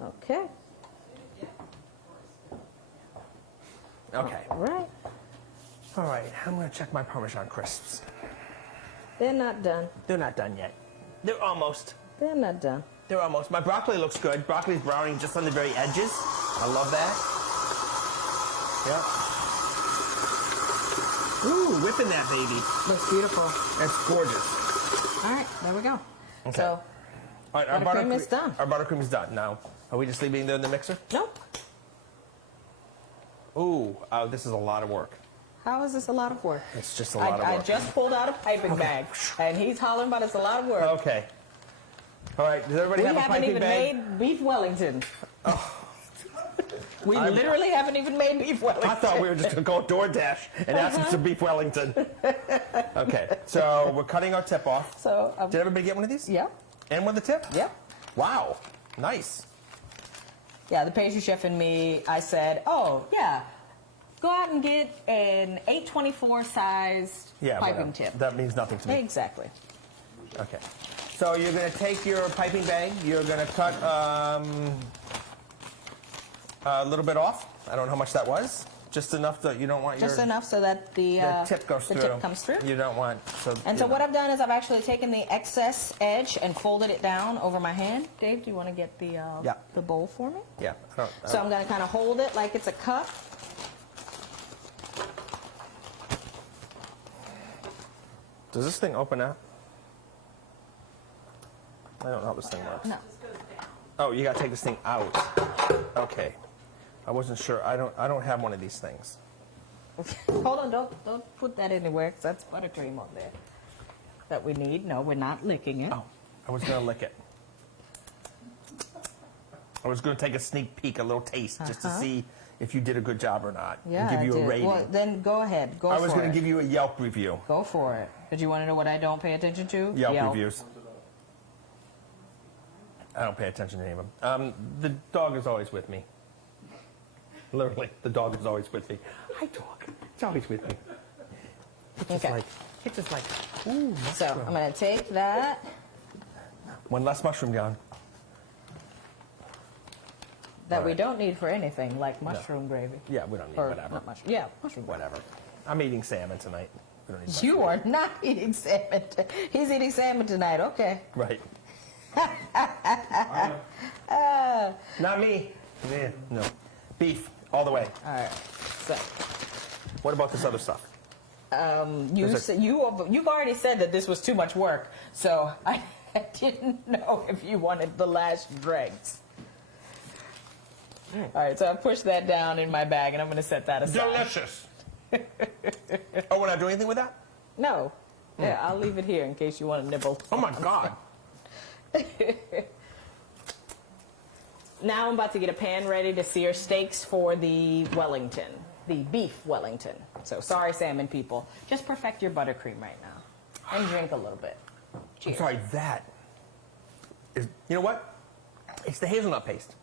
Okay. Okay. All right. All right, I'm going to check my Parmesan Crisps. They're not done. They're not done yet. They're almost. They're not done. They're almost. My broccoli looks good. Broccoli's browning just on the very edges. I love that. Yep. Ooh, whipping that baby. Looks beautiful. That's gorgeous. All right, there we go. Okay. So, All right, our buttercream is done. Our buttercream is done. Now, are we just leaving it in the mixer? nope. Ooh, this is a lot of work. How is this a lot of work? It's just a lot of work. I just pulled out a piping bag, and he's hollering about it's a lot of work. Okay. All right, does everybody We have a haven't piping even bag? made beef Wellington. We literally haven't even made beef Wellington. I thought we were just going to go DoorDash and ask them some beef Wellington. Okay, so we're cutting our tip off. So, Did everybody get one of these? yeah. And with the tip? Yeah. Wow, nice. Yeah, the pastry chef and me, I said, oh, yeah, go out and get an 824 sized Yeah, piping whatever. tip. That means nothing to me. Exactly. Okay. So you're going to take your piping bag. You're going to cut a little bit off. I don't know how much that was. Just enough that you don't want Just your enough so that the tip goes the through. tip comes through. You don't want And so what I've done is I've actually taken the excess edge and folded it down over my hand. Dave, do you want to get the bowl for me? Yeah. So I'm going to kind of hold it like it's a cup. Does this thing open up? I don't know how this thing works. No. Oh, you got to take this thing out. Okay. I wasn't sure. I don't have one of these things. Hold on, don't put that anywhere because that's buttercream on there that we need. No, we're not licking it. Oh, I was going to lick it. I was going to take a sneak peek, a little taste, just to see if you did a good job or not. Yeah, and give you I a did. rating. Well, then go ahead. Go for it. I was going to give you a Yelp review. Go for it. But you want to know what I don't pay attention to? Yelp reviews. I don't pay attention to any of them. The dog is always with me. Literally, the dog is always with me. Hi, dog. It's always with me. It's just like, ooh, mushroom. So I'm going to take that. One less mushroom down. That we don't need for anything, like mushroom gravy. Yeah, we don't need Or whatever. not mushroom. Yeah, mushroom gravy. Whatever. I'm eating salmon tonight. We don't need You are not eating salmon. He's eating salmon tonight. Okay. Right. Not me. Yeah, no. Beef, all the way. All right. So What about this other stuff? you've already said that this was too much work, so I didn't know if you wanted the last dregs. All right, so I pushed that down in my bag, and I'm going to set that aside. Delicious. Oh, we're not doing anything with that? No. Yeah, I'll leave it here in case you want to nibble. Oh, my God. Now I'm about to get a pan ready to sear steaks for the Wellington, the beef Wellington. So sorry, salmon people. Just perfect your buttercream right now and drink a little bit. Cheers. I'm sorry, that is, you know what? It's the hazelnut paste.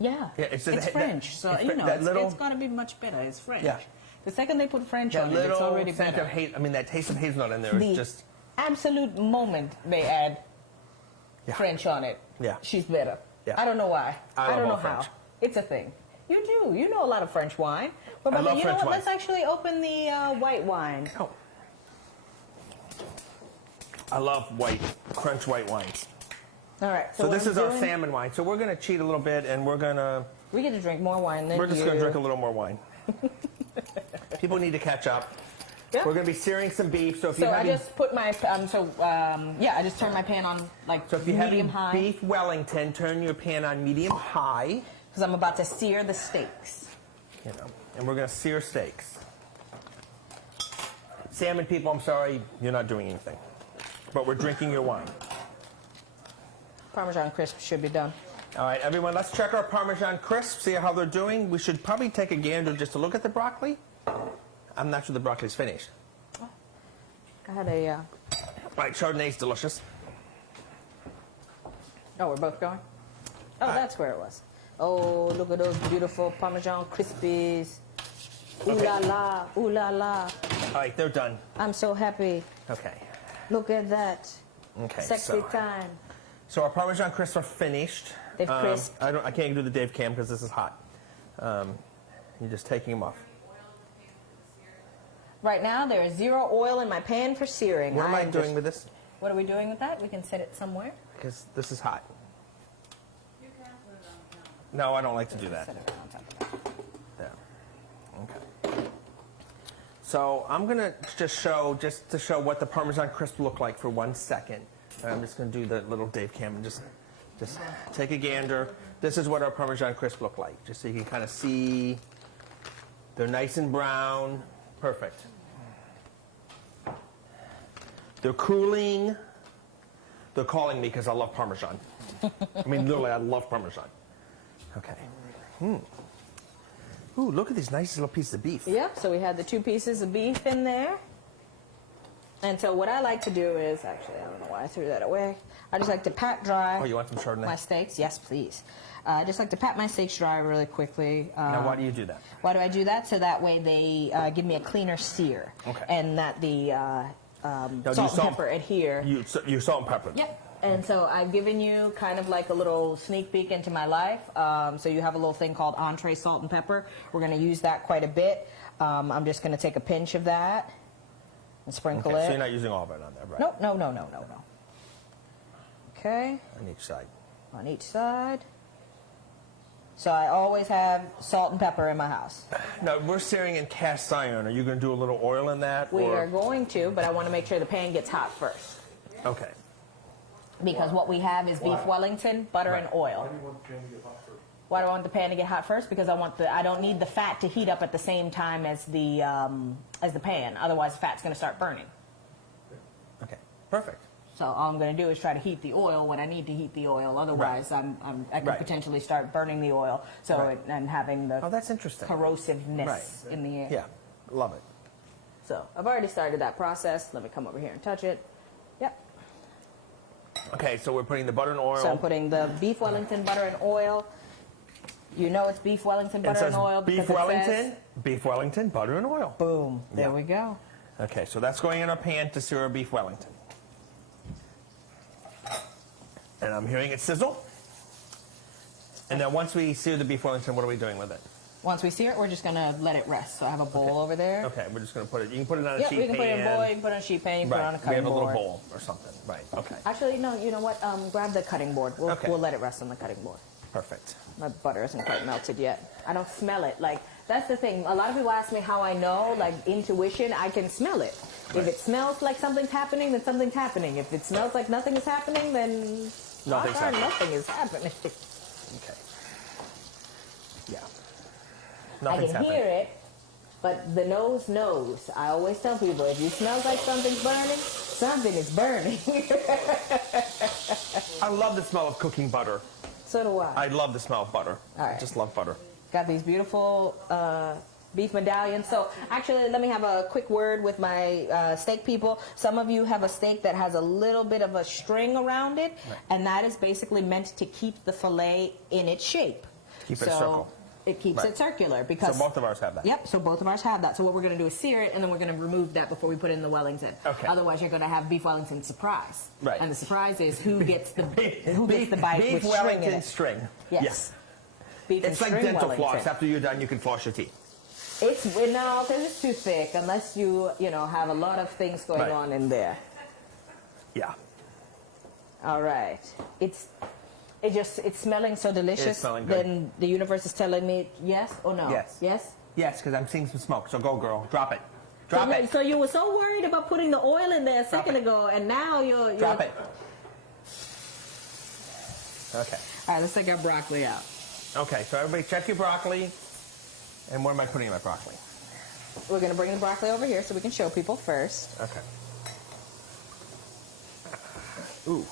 Yeah, it's French, so it's you know that it's little- going to be much better. It's French. Yeah. The second they put French That on it, it's little already scent better. of that taste of hazelnut in there is The just... absolute moment they add Yeah. French on it, Yeah. she's better. Yeah. I don't know why. I don't know love all how. French. It's a thing. You do. You know a lot of French wine. But I love you French know what? wine. Let's actually open the white wine. Oh. I love French white wines. All right. So what this I'm is our doing- salmon wine. So we're going to cheat a little bit, and we're We get to drink more wine than just you. going to drink a little more wine. People need to catch up. Yeah. We're going to be searing some beef. So if So you I have just put my I just turned my pan on like medium high beef Wellington, turn your pan on medium high. because I'm about to sear the steaks. You know, and we're going to sear steaks. Salmon people, I'm sorry, you're not doing anything, but we're drinking your wine. Parmesan Crisp should be done. All right, everyone, let's check our Parmesan Crisp, see how they're doing. We should probably take a gander just to look at the broccoli. I'm not sure the broccoli's finished. I had a. All right, Chardonnay's delicious. Oh, we're both going? Oh, that's where it was. Oh, look at those beautiful Parmesan Crispies. Ooh Okay. la la, ooh la la. All right, they're done. I'm so happy. Okay. Look at that. Okay. Sexy time. So our Parmesan Crisps are finished. They've crisped. I can't do the Dave cam because this is hot. You're just taking them off. Right now, there is 0 oil in my pan for searing. What am I I'm doing just- with this? What are we doing with that? We can set it somewhere. Because this is hot. You can put it on camera. No, I don't like to do that. Set it on top of that. Yeah. Okay. So I'm gonna just to show what the Parmesan Crisp look like for 1 second. And I'm just gonna do the little Dave cam and just take a gander. This is what our Parmesan Crisp look like, just so you can kind of see. They're nice and brown. Perfect. They're cooling. They're calling me because I love Parmesan. I mean, literally, I love Parmesan. Okay. Ooh, look at these nice little pieces of beef. Yep, so we had the 2 pieces of beef in there. And so what I like to do is, actually, I don't know why I threw that away. I just like to pat dry Oh, you want some Chardonnay? my steaks. Yes, please. I just like to pat my steaks dry really quickly. Now, why do you do that? Why do I do that? So that way they give me a cleaner sear. Okay. And that the Now, do you salt and pepper adhere. You salt and pepper. Yep. And so I've given you kind of like a little sneak peek into my life. So you have a little thing called entree salt and pepper. We're going to use that quite a bit. I'm just going to take a pinch of that and sprinkle it. So you're not using all of it on there, right? No. Okay. On each side. On each side. So I always have salt and pepper in my house. Now, we're searing in cast iron. Are you going to do a little oil in that? We are going to, but I want to make sure the pan gets hot first. Okay. Because what we have is beef Wellington, butter, and oil. Why do you want the pan to get hot first? Why do I want the pan to get hot first? Because I don't need the fat to heat up at the same time as the pan. Otherwise, the fat's going to start burning. Okay. Perfect. So all I'm going to do is try to heat the oil when I need to heat the oil. Otherwise, I could Right. potentially start burning the oil. So Right. and having the That's interesting. corrosiveness Right. in the air. Yeah. Love it. So I've already started that process. Let me come over here and touch it. Yep. Okay, so we're putting the butter and oil. So I'm putting the beef Wellington, butter, and oil. You know it's beef Wellington, It butter, says and oil beef because it Wellington, says, beef Wellington, butter and oil. boom, there Yeah. we go. Okay, so that's going in our pan to sear our beef Wellington. And I'm hearing it sizzle. And then once we sear the beef Wellington, what are we doing with it? Once we sear it, we're just going to let it rest. So I have a bowl over there. Okay, we're just going to put it, you can put it on a Yep, sheet you can pan. put it in a bowl, you can put it on a sheet pan, you can put it on a Right, we cutting have a little board. bowl or something. Right, okay. Actually, no, you know what? Grab the cutting board. Okay. We'll let it rest on the cutting board. Perfect. My butter isn't quite melted yet. I don't smell it. Like, that's the thing. A lot of people ask me how I know, like intuition, I can smell it. Right. If it smells like something's happening, then something's happening. If it smells like nothing is happening, then Nothing's happening. nothing is happening. Okay. Yeah. I Nothing's can happening. hear it, but the nose knows. I always tell people, if you smell like something's burning, something is burning. I love the smell of cooking butter. So do I. I love the smell of butter. All right. I just love butter. Got these beautiful beef medallions. So actually, let me have a quick word with my steak people. Some of you have a steak that has a little bit of a string around it, Right. and that is basically meant to keep the fillet in its shape. Keep it a circle. It keeps Right. it circular because. So both of ours have that. Yep, so both of ours have that. So what we're going to do is sear it, and then we're going to remove that before we put it in the Wellington. Okay. Otherwise, you're going to have beef Wellington surprise. Right. And the surprise is who gets the bite Beef with string in Wellington it. string. Yes. Yes. Beef and It's like string dental Wellington. floss. After you're done, you can floss your teeth. It's no, because it's too thick. Unless you have a lot of things going Right. on in there. Yeah. All right. It's smelling so delicious. It's smelling good. Then the universe is telling me yes or no. Yes. Yes. Yes, because I'm seeing some smoke. So go, girl. Drop it. Drop it. So you were so worried about putting the oil in there a second it. ago, and now you're. Drop it. Okay. All right. Let's take our broccoli out. Okay, so everybody check your broccoli. And where am I putting my broccoli? We're gonna bring the broccoli over here so we can show people first. Okay. Ooh.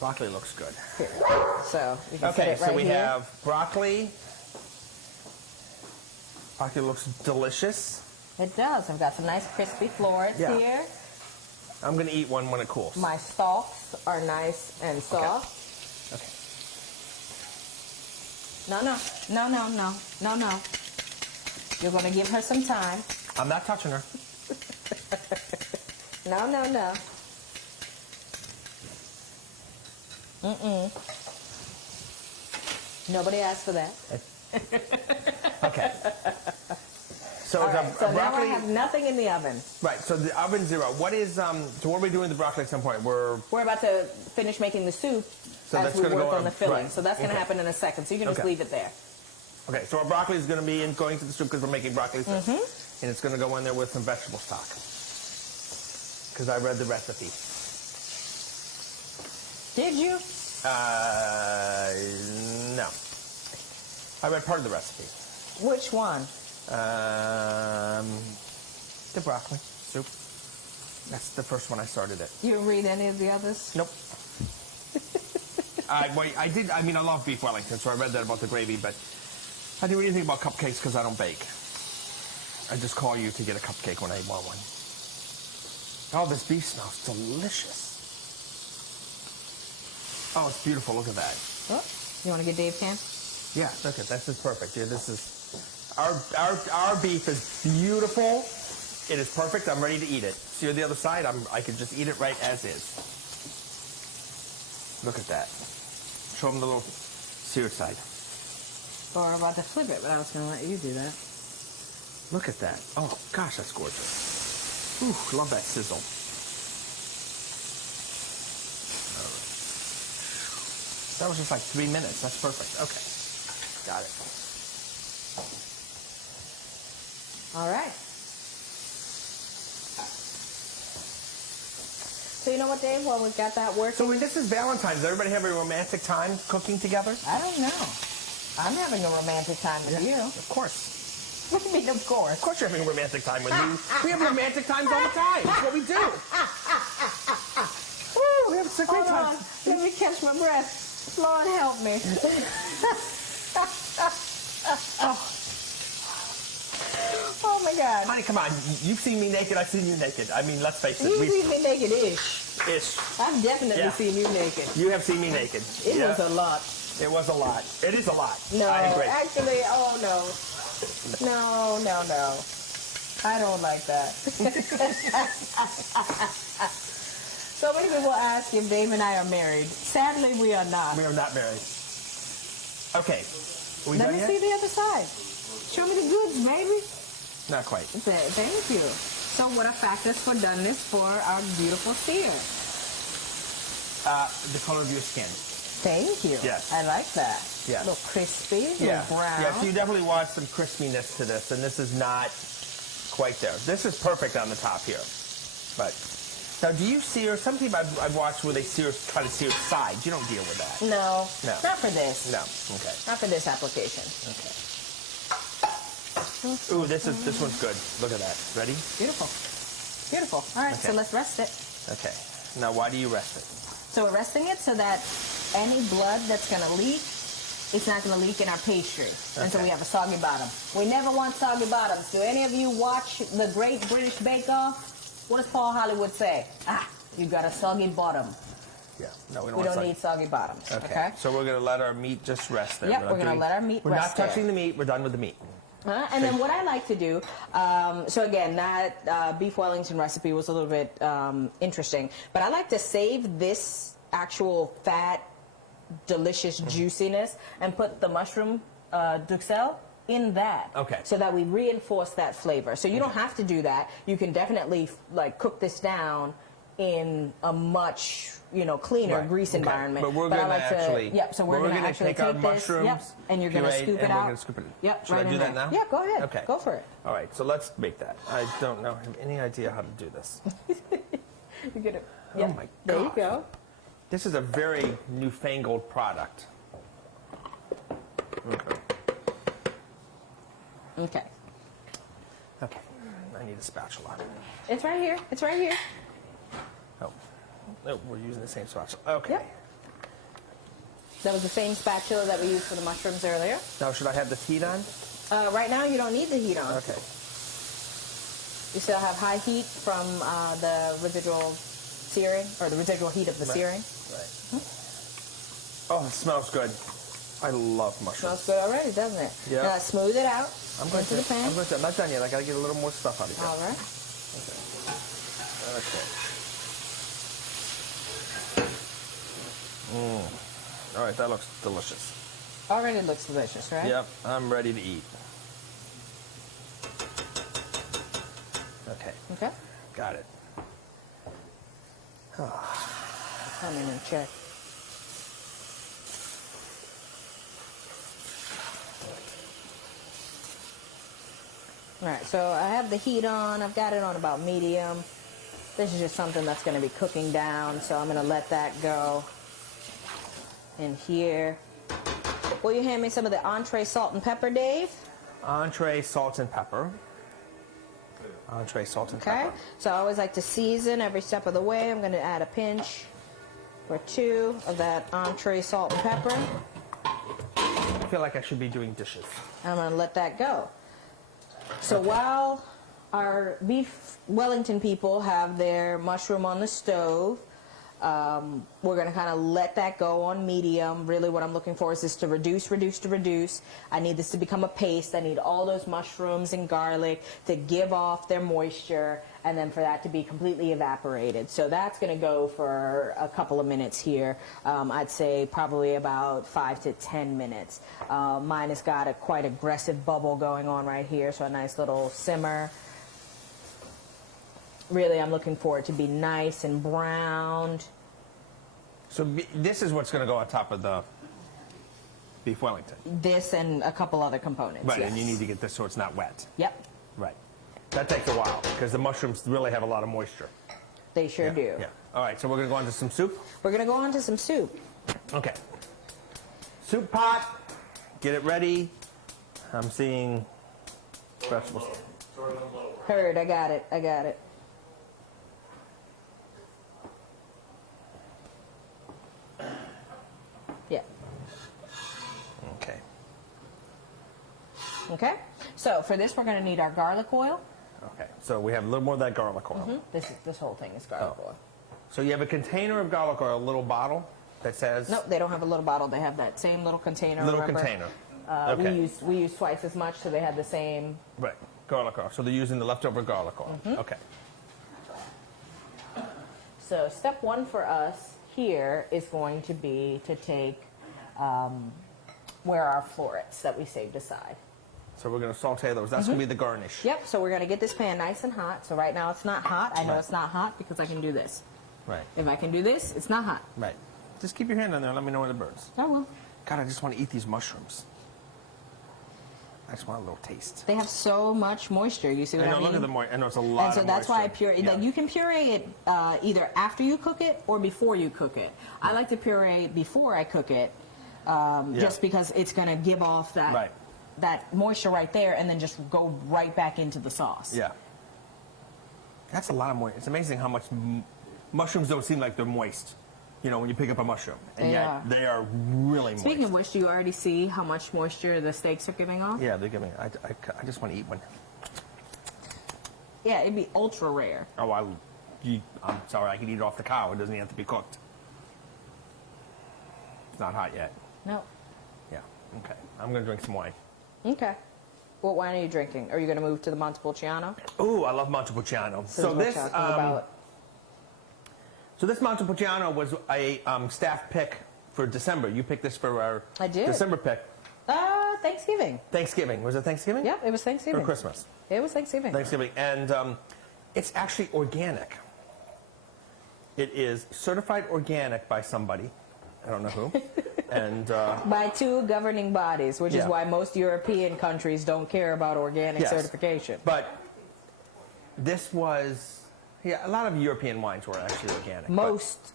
Broccoli looks good. Here. So we can put Okay, it right so we here. have broccoli. Broccoli looks delicious. It does. I've got some nice crispy florets Yeah. here. I'm going to eat one when it cools. My stalks are nice and soft. Okay. No. You're going to give her some time. I'm not touching her. No. Nobody asked for that. Okay. So All the right, so now I broccoli. have nothing in the oven. Right. So the oven zero. What is so what are we doing with the broccoli at some point? We're about to finish making the soup So as that's we gonna work go on on- the filling. right. So that's going to Okay. happen in a second. So you can just Okay. leave it there. Okay. So our broccoli is going to be going to the soup because we're making broccoli soup, Mm-hmm. and it's going to go in there with some vegetable stock. Because I read the recipe. Did you? No. I read part of the recipe. Which one? The broccoli soup. That's the first one I started it. You didn't read any of the others? Nope. I did. I mean, I love beef Wellington, so I read that about the gravy, but I didn't read anything about cupcakes because I don't bake. I just call you to get a cupcake when I want one. Oh, this beef smells delicious. Oh, it's beautiful. Look at that. Oh, you want to get Dave can? Yeah, look at this is perfect. Yeah, this is our beef is beautiful. It is perfect. I'm ready to eat it. See the other side. I could just eat it right as is. Look at that. Show them the little seared side. Or I'm about to flip it, but I was going to let you do that. Look at that. Oh, gosh, that's gorgeous. Ooh, love that sizzle. That was just like 3 minutes. That's perfect. Okay. Got it. All right. So you know what, Dave? Well, we've got that working. So when this is Valentine's, does everybody have a romantic time cooking together? I don't know. I'm having a romantic time with you. Of course. What do you mean, of course? Of course you're having a romantic time with me. We have romantic times all the time. That's what we do. Woo, we have such a great Hold time. on. Let me catch my breath. Lord help me. Oh my God. Honey, come on. You've seen me naked. I've seen you naked. I mean, let's face it. You've seen me naked-ish. Ish. I've definitely seen you naked. You have seen me naked. It was a lot. It was a lot. It is a lot. No, I agree. actually, oh no. No. I don't like that. So many people ask if Dave and I are married. Sadly, we are not. We are not married. Okay. Are we Let done me yet? see the other side. Show me the goods, baby. Not quite. Thank you. So what are factors for doneness for our beautiful sear? The color of your skin. Thank you. Yes. I like that. Yeah. A little crispy, a Yeah. little brown. Yeah, so you definitely want some crispiness to this, and this is not quite there. This is perfect on the top here. But now, do you sear? Some people I've watched where they try to sear sides. You don't deal with that. No, No. not for this. No. Okay. Not for this application. Okay. Ooh, this one's good. Look at that. Ready? Beautiful. Beautiful. All right, so Okay. let's rest it. Okay. Now, why do you rest it? So we're resting it so that any blood that's going to leak, it's not going to leak in our pastry. And so Okay. we have a soggy bottom. We never want soggy bottoms. Do any of you watch the Great British Bake Off? What does Paul Hollywood say? You got a soggy bottom. Yeah. No, we We don't need soggy bottoms. Okay? So we're going to let our meat just rest there. Yep, we're gonna let our meat We're rest not touching there. the meat. We're done with the meat. And then what I like to do, so again, that beef Wellington recipe was a little bit interesting, but I like to save this actual fat, delicious juiciness and put the mushroom duxelle in that. Okay. So that we reinforce that flavor. So you don't have to do that. You can definitely like cook this down in a much cleaner Right. grease Okay. environment. But we're I gonna like actually- to, yep. So we're we're gonna gonna actually take our this, mushrooms, yep, and you're gonna pureed, scoop it and we're out. gonna scoop it. Yep. Should I right do in that there. now? Yeah, go ahead. Okay. Go for it. All right. So let's make that. I don't have any idea how to do this. You get it. Oh Yep. my There you God. go. This is a very newfangled product. Okay. Okay. Okay. I need a spatula. It's right here. It's right here. Oh. No, we're using the same spatula. Okay. Yep. That was the same spatula that we used for the mushrooms earlier. Now, should I have this heat on? Right now, you don't need the heat on. Okay. You still have high heat from the residual searing, or the residual heat of the searing. Right. Oh, it smells good. I love mushrooms. Smells good already, doesn't it? Yeah. Now smooth it out I'm going into to. the pan. I'm not done yet. I got to get a little more stuff out of here. All right. Okay. All right, that looks delicious. Already looks delicious, right? Yep, I'm ready to eat. Okay, Okay. got it. Come in and check. All right, so I have the heat on. I've got it on about medium. This is just something that's going to be cooking down, so I'm going to let that go in here. Will you hand me some of the entree salt and pepper, Dave? Entree, salt, and pepper. Entree, salt, and Okay. pepper. So I always like to season every step of the way. I'm going to add a pinch or two of that entree salt and pepper. I feel like I should be doing dishes. I'm going to let that go. So while our beef Wellington people have their mushroom on the stove, We're going to kind of let that go on medium. Really what I'm looking for is just to reduce. I need this to become a paste. I need all those mushrooms and garlic to give off their moisture and then for that to be completely evaporated. So that's going to go for a couple of minutes here. I'd say probably about 5 to 10 minutes. Mine has got a quite aggressive bubble going on right here, so a nice little simmer. Really, I'm looking for it to be nice and browned. So this is what's going to go on top of the beef Wellington. This and a couple other components. Right, yes. and you need to get this so it's not wet. Yep, Right. That takes a while because the mushrooms really have a lot of moisture. they sure do. Yeah. All right, so we're going to go on to some soup. We're going to go on to some soup. Okay. Soup pot. Get it ready. I'm seeing vegetables. Heard, I got it. Yeah. Okay. Okay. So for this, we're going to need our garlic oil. Okay. So we have a little more of that garlic oil. This whole thing is garlic oil. So you have a container of garlic oil, a little bottle that says. Nope, they don't have a little bottle. They have that same little container. Little remember? container. Okay. We use twice as much, so they have the same. Right. Garlic oil. So they're using the leftover garlic oil. Okay. So step one for us here is going to be to take where our florets that we saved aside. So we're going to saute those. That's going to be the garnish. Yep, so we're going to get this pan nice and hot. So right now it's not hot. I know it's not hot because I can do this. Right. If I can do this, it's not hot. Right. Just keep your hand on there and let me know when it burns. I will. God, I just want to eat these mushrooms. I just want a little taste. They have so much moisture. You see what I mean? Look at the moisture. I know it's a lot And so of that's why I moisture. puree. Like, you can puree it either after you cook it or before you cook it. I like to puree before I cook it, just because it's going to give off that that moisture right there, and then just go right back into the sauce. Yeah. That's a lot of moisture. It's amazing how much mushrooms don't seem like they're moist. You know, when you pick up a mushroom, and yet they are really moist. Speaking of which, do you already see how much moisture the steaks are giving off? Yeah, they're giving. I just want to eat one. Yeah, it'd be ultra rare. Oh, I'm sorry. I can eat it off the cow. It doesn't even have to be cooked. It's not hot yet. No. Yeah. Okay. I'm gonna drink some wine. Okay. What wine are you drinking? Are you going to move to the Montepulciano? Ooh, I love Montepulciano. So this. So this Montapulciano was a staff pick for December. You picked this for our December pick. Thanksgiving. Thanksgiving. Was it Thanksgiving? Yep, it was Thanksgiving. Or Christmas? It was Thanksgiving. Thanksgiving. And it's actually organic. It is certified organic by somebody. I don't know who. And by two governing bodies, which is why most European countries don't care about organic certification. But this was... Yeah, a lot of European wines were actually organic. Most.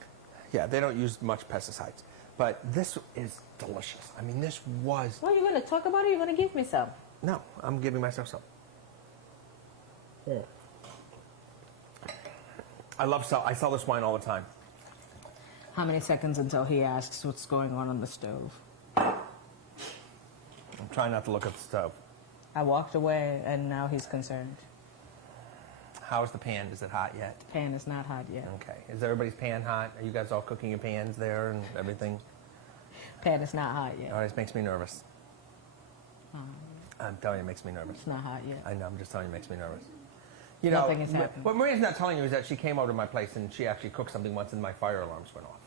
Yeah, they don't use much pesticides. But this is delicious. I mean, this was... Well, you're going to talk about it? You're going to give me some? No, I'm giving myself some. Yeah. I sell this wine all the time. How many seconds until he asks what's going on the stove? I'm trying not to look at the stove. I walked away, and now he's concerned. How's the pan? Is it hot yet? The pan is not hot yet. Okay. Is everybody's pan hot? Are you guys all cooking your pans there and everything? Pan is not hot yet. Oh, this makes me nervous. I'm telling you, it makes me nervous. It's not hot yet. I know. I'm just telling you, it makes me nervous. You know, Nothing is happening. What Maria's not telling you is that she came over to my place and she actually cooked something once and my fire alarms went off.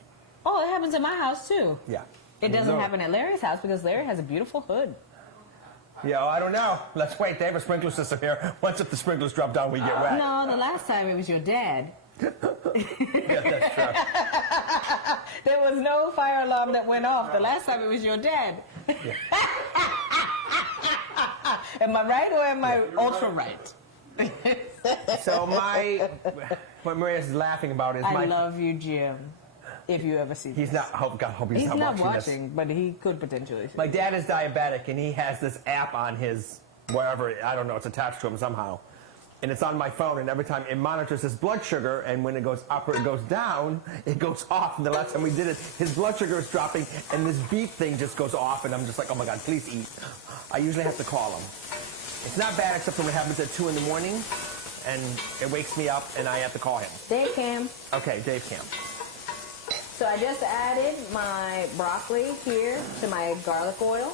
Oh, it happens at my house, too. Yeah. It doesn't happen at Larry's house because Larry has a beautiful hood. Yeah, I don't know. Let's wait. They have a sprinkler system here. Once if the sprinklers drop down, we get wet. No, the last time it was your dad. Yeah, that's true. There was no fire alarm that went off. The last time it was your dad. Yeah. Am I right or am I ultra right? So what Maria's laughing about is I love you, Jim. If you ever see this. He's not. Oh, God, hope he's not watching this. But he could potentially see My dad is diabetic, and he has this app on his wherever. I don't know. It's attached to him somehow, and it's on my phone. And every time it monitors his blood sugar, and when it goes up or it goes down, it goes off. And the last time we did it, his blood sugar is dropping, and this beep thing just goes off. And I'm just like, oh my God, please eat. I usually have to call him. It's not bad except when it happens at 2 in the morning, and it wakes me up, and I have to call him. Dave Cam. Okay, Dave Cam. So I just added my broccoli here to my garlic oil.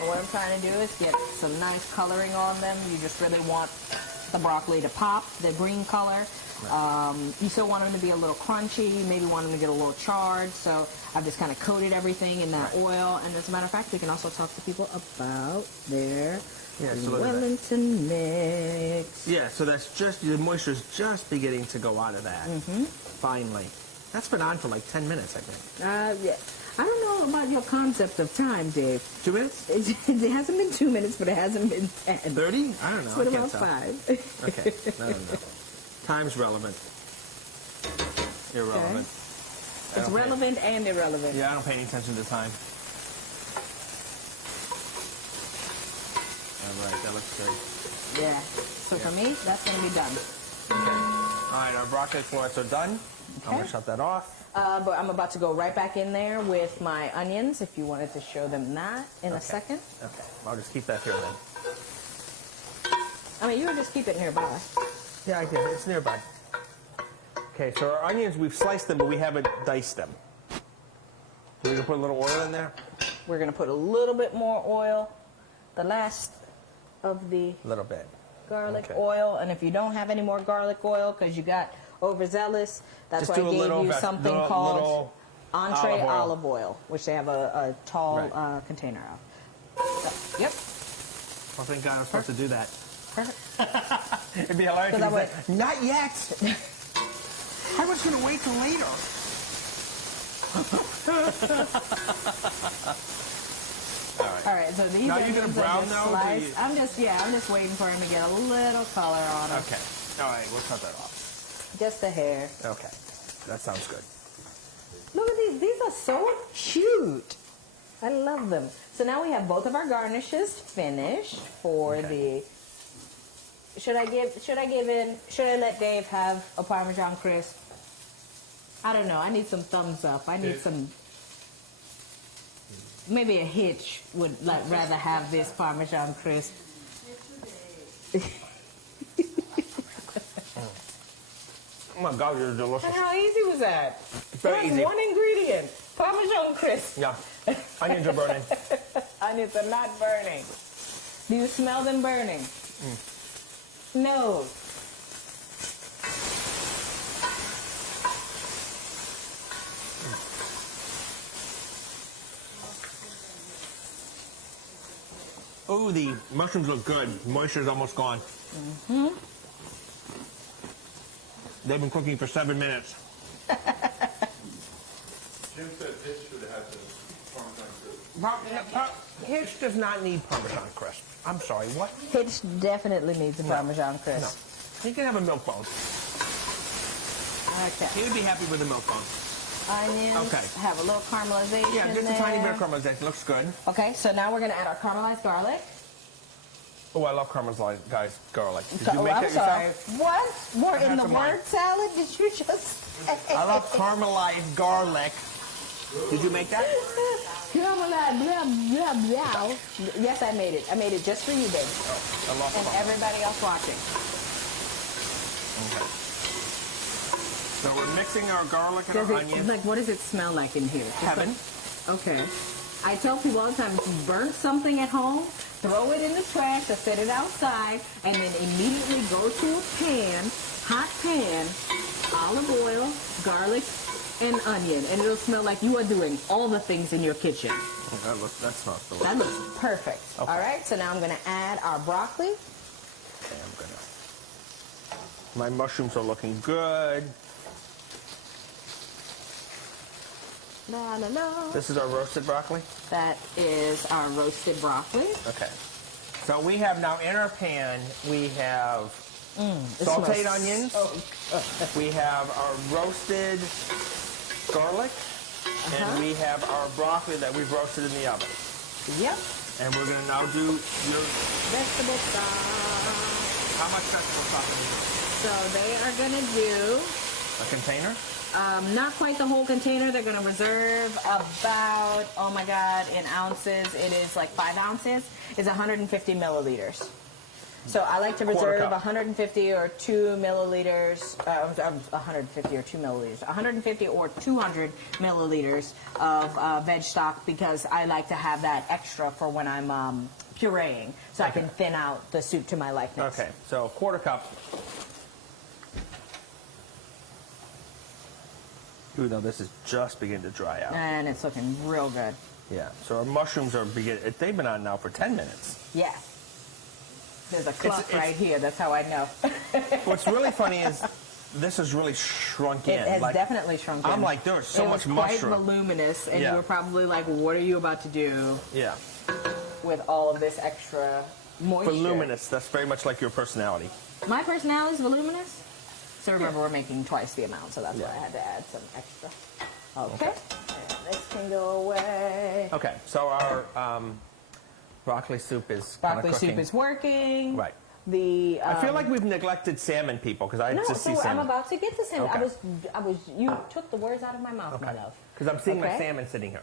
And what I'm trying to do is get some nice coloring on them. You just really want the broccoli to pop, the green color. You still want them to be a little crunchy. You maybe want them to get a little charred. So I've just kind of coated everything in that oil. And as a matter of fact, we can also talk to people about their Wellington mix. Yeah, so that's just, the moisture's just beginning to go out of that. Finally. That's been on for like 10 minutes, I think. Yeah. I don't know about your concept of time, Dave. 2 minutes? It hasn't been 2 minutes, but it hasn't been 10. 30? I don't know. What I about can't tell. 5? Okay, I don't know. Time's relevant. Irrelevant. It's relevant and irrelevant. Yeah, I don't pay any attention to time. All right, that looks good. Yeah. So for me, that's going to be done. Okay. All right, our broccoli florets are done. I'm going to shut that off. But I'm about to go right back in there with my onions, if you wanted to show them that in a second. Okay, I'll just keep that here then. I mean, you would just keep it nearby. Yeah, I can. It's nearby. Okay, so our onions, we've sliced them, but we haven't diced them. So we're going to put a little oil in there? We're going to put a little bit more oil, the last of the A little bit. garlic oil. And if you don't have any more garlic oil because you got overzealous, that's Just why I do a gave little you vet- something do a called little entree olive olive oil. oil, which they have a tall Right. container of. So, yep. Well, thank God I'm supposed to do that. Perfect. It'd be hilarious So that if way- you said, not yet. I was going to wait till later. All right, so these Now, you onions gonna are brown just those, or sliced. you- I'm just waiting for them to get a little color on them. Okay. All right, we'll cut that off. Just a hair. Okay. That sounds good. Look at these. These are so cute. I love them. So now we have both of our garnishes finished for the. Should I let Dave have a Parmesan Crisp? I don't know. I need some thumbs up. I need some. Maybe a Hitch would rather have this Parmesan Crisp. Oh my God, you're delicious. How easy was that? Very That's easy. one ingredient. Parmesan Crisp. Yeah. Onions are burning. Onions are not burning. Do you smell them burning? No. Oh, the mushrooms look good. Moisture's almost gone. They've been cooking for 7 minutes. Jim said this should have had the Parmesan Crisp. Hitch does not need Parmesan Crisp. I'm sorry, what? Hitch definitely needs a Parmesan Crisp. No. He can have a milk bone. Okay. He would be happy with a milk bone. Onions Okay. have a little caramelization Yeah, just a there. tiny bit of caramelization. Looks good. Okay, so now we're going to add our caramelized garlic. Oh, I love caramelized, guys, garlic. Did you make I'm that sorry. yourself? What? More in had the some word mine. salad? Did you just say? I love caramelized garlic. Did you make that? Caramelized, blah, blah, blah. Yes, I made it. I made it just for you, babe. I love And caramel. everybody else watching. Okay. So we're mixing our garlic and Does our it, onions. like, what does it smell like in here? Just Heaven. Okay. I tell people all the time, if you burn something at home, throw it in the trash or set it outside, and then immediately go to a pan, hot pan, olive oil, garlic, and onion, and it'll smell like you are doing all the things in your kitchen. Oh, that smells delicious. That looks perfect. Okay. All right, so now I'm going to add our broccoli. Okay, I'm gonna. My mushrooms are looking good. La, la, la. This is our roasted broccoli. That is our roasted broccoli. Okay. So we have now in our pan, we have It sauteed smells onions. so We have our roasted garlic. And we have our broccoli that we've roasted in the oven. Yep. And we're going to now do your... Vegetable stock. How much vegetable stock are we doing? So they are going to do A container? not quite the whole container. They're going to reserve about, oh my God, in ounces. It is like 5 ounces. It's 150 milliliters. So I like to Quarter reserve cup. 150 or 2 milliliters, 150 or 2 milliliters, 150 or 200 milliliters of veg stock because I like to have that extra for when I'm pureeing, so I can thin out the soup to my likeness. Okay, so quarter cup. Even though this is just beginning to dry out. And it's looking real good. Yeah, so our mushrooms are they've been on now for 10 minutes. Yeah. There's a clump it's- right here. That's how I know. What's really funny is this has really shrunk in. It has Like, definitely shrunk in. I'm like, there's so it much was quite mushroom. voluminous, and Yeah. you were probably like, what are you about to do Yeah, with all of this extra moisture? voluminous. That's very much like your personality. My personality is voluminous. So remember, we're making twice the amount, so that's why Yeah. I had to add some extra. Okay. And this can go away. Okay, so our broccoli soup is kinda Broccoli cooking. soup is working. Right. The I feel like we've neglected salmon, people, because I no, just see so I'm salmon. about to get to salmon. Okay. You took the words out of my mouth, my love. Because I'm seeing my Okay. salmon sitting here.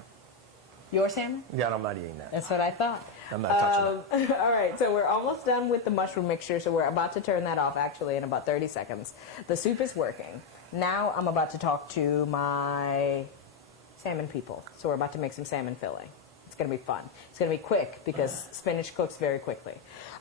Your salmon? Yeah, I'm not eating that. That's what I thought. I'm not touching it. All right, so we're almost done with the mushroom mixture, so we're about to turn that off actually in about 30 seconds. The soup is working. Now I'm about to talk to my salmon people. So we're about to make some salmon filling. It's going to be fun. It's going to be quick because spinach cooks very quickly.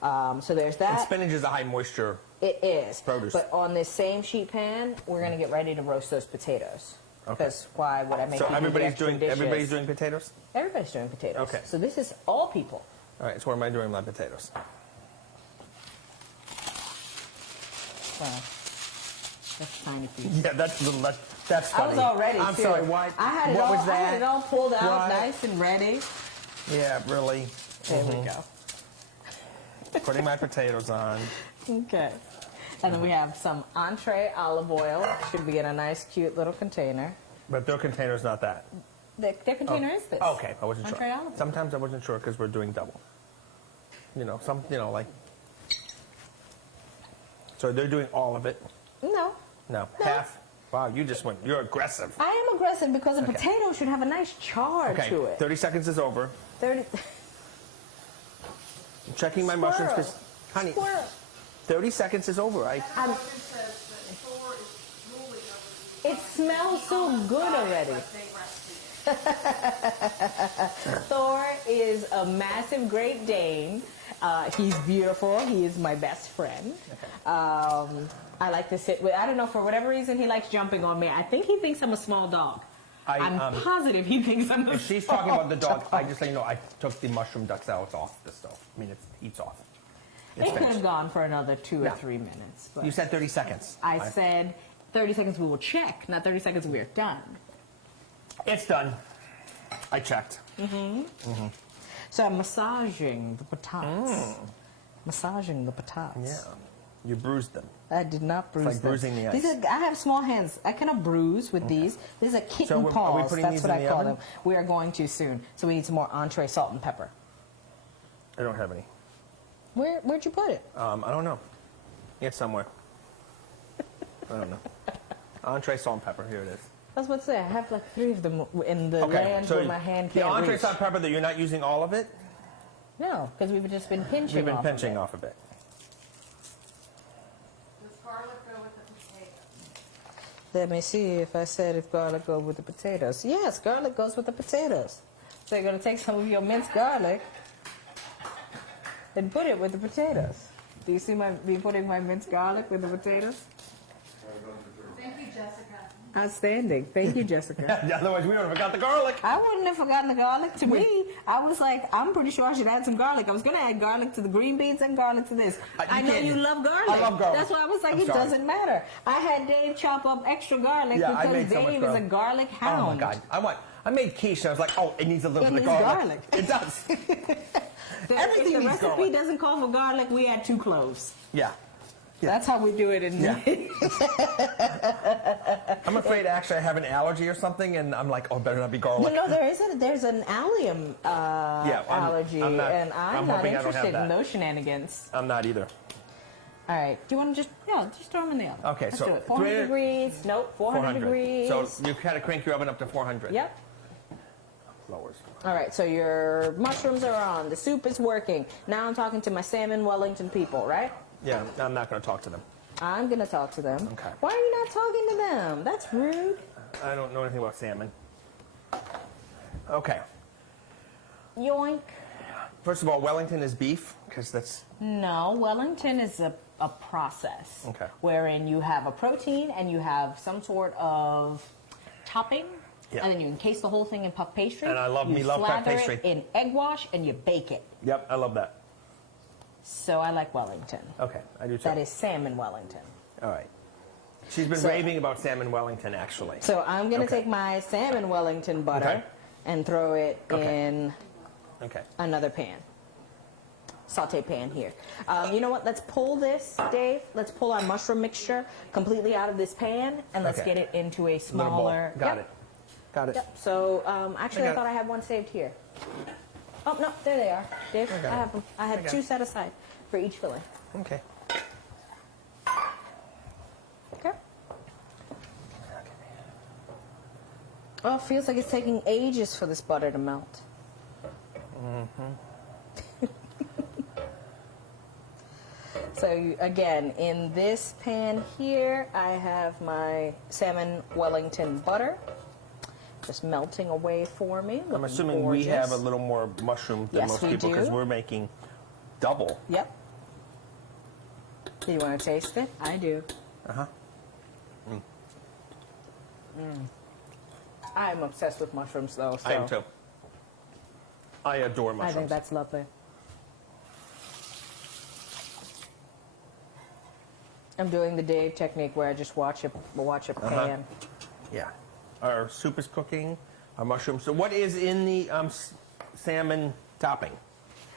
So there's that. And spinach is a high moisture. It is. Produce. But on this same sheet pan, we're going to get ready to roast those potatoes. Okay. Because why would I make So you do the everybody's extra doing dishes? potatoes? Everybody's doing potatoes. Okay. So this is all people. All right, so what am I doing with my potatoes? So that's tiny piece. Yeah, that's that's funny. I was all ready. I'm too. sorry, why? I had it what all. was that? I had it all pulled out, Why? nice and ready. Yeah, really. There we go. Putting my potatoes on. Okay. And then we have some entree olive oil. Should be in a nice, cute little container. But their container's not that. Their container is this. Okay, I wasn't Entree sure. olive oil. Sometimes I wasn't sure because we're doing double. Like. So they're doing all of it. No. No, half. Wow, you're aggressive. I am aggressive because a Okay. potato should have a nice char Okay, to it. 30 seconds is over. 30. I'm checking my mushrooms because, honey, Squirrel. 30 seconds is over. I'm- Logan says that Thor is drooling over It smells so good already. like they breastfeed. Thor is a massive Great Dane. He's beautiful. He is my best friend. I like to sit with, I don't know, for whatever reason, he likes jumping on me. I think he thinks I'm a small dog. I'm positive he thinks I'm a If she's talking about the dog, I just let you know I took the mushroom duck salads off the stove. I mean, it's off. It's It could finished. have gone for another 2 or No. 3 minutes. But You said 30 seconds. I said 30 seconds we will check, not 30 seconds we're done. It's done. I checked. So I'm massaging the patatas. Massaging the patatas. Yeah. You bruised them. I did not bruise like them. bruising the ice. These are, I have small hands. I cannot bruise with these. These are kitten So are we paws. putting That's these what in I the call oven? them. We are going to soon. So we need some more entree salt and pepper. I don't have any. Where'd you put it? I don't know. It's somewhere. I don't know. Entree, salt, and pepper. Here it is. I was about to say, I have like 3 of them in the land so where my hand the can't entree, reach. salt, and pepper, that you're not using all of it? No, because we've just been pinching We've been off pinching of it. off of it. Does garlic go with the potato? Let me see if I said if garlic goes with the potatoes. Yes, garlic goes with the potatoes. So you're going to take some of your minced garlic and put it with the potatoes. Do you see me putting my minced garlic with the potatoes? Thank you, Jessica. Outstanding. Thank you, Jessica. Otherwise, we would have forgot the garlic. I wouldn't have forgotten the garlic. To me, I was like, I'm pretty sure I should add some garlic. I was going to add garlic to the green beans and garlic to this. I know can't- you love garlic. I love garlic. That's why I was like, I'm it sorry. doesn't matter. I had Dave chop up extra garlic Yeah, I because made so much Dave is a garlic. garlic Oh hound. my God! I made quiche. And I was like, oh, it needs a little It bit of needs garlic. garlic. It does. So Everything if the needs recipe garlic. doesn't call for garlic, we add 2 cloves. Yeah. That's how we do it in Yeah. I'm afraid actually I have an allergy or something, and I'm like, oh, better not be garlic. No, there's an allium allergy, I'm not- and I'm I'm not hoping I don't have interested in that. those shenanigans. I'm not either. All right, do you want to just throw them in the oven? Okay, Let's so do it. 400 300 degrees. Nope, 400 degrees. So you kind of crank your oven up to 400. Yep. Lowers 400. All right, so your mushrooms are on. The soup is working. Now I'm talking to my Salmon Wellington people, right? Yeah, I'm not going to talk to them. I'm going to talk to them. Okay. Why are you not talking to them? That's rude. I don't know anything about salmon. Okay. Yoink. First of all, Wellington is beef, because that's... No, Wellington is a process. Okay. Wherein you have a protein and you have some sort of topping. Yeah. And then you encase the whole thing in puff pastry. And I love you puff slather pastry. it in egg wash and you bake it. Yep, I love that. So I like Wellington. Okay, I do too. That is Salmon Wellington. All right. She's been raving about Salmon Wellington, actually. So I'm going to Okay. take my Salmon Wellington butter Okay. and throw it Okay. in Okay. another pan. Saute pan here. You know what? Let's pull this, Dave. Let's pull our mushroom mixture completely out of this pan and let's Okay. get it into a Little bowl. smaller. Got Yep. it. Got it. Yep. So actually, I I got thought it. I had one saved here. Oh no, there they are, Dave. I got I it. have them. I had I got two it. set aside for each filling. Okay. Okay. Oh, it feels like it's taking ages for this butter to melt. So again, in this pan here, I have my Salmon Wellington butter just melting away for me. I'm looking assuming we have a gorgeous. little more mushroom than Yes, most we people because do. we're making double. Yep. Do you want to taste it? I do. Uh-huh. I'm obsessed with mushrooms, though. So I am too. I adore I mushrooms. think that's lovely. I'm doing the Dave technique where I just watch a pan. Yeah. Our soup is cooking, our mushrooms. So what is in the salmon topping?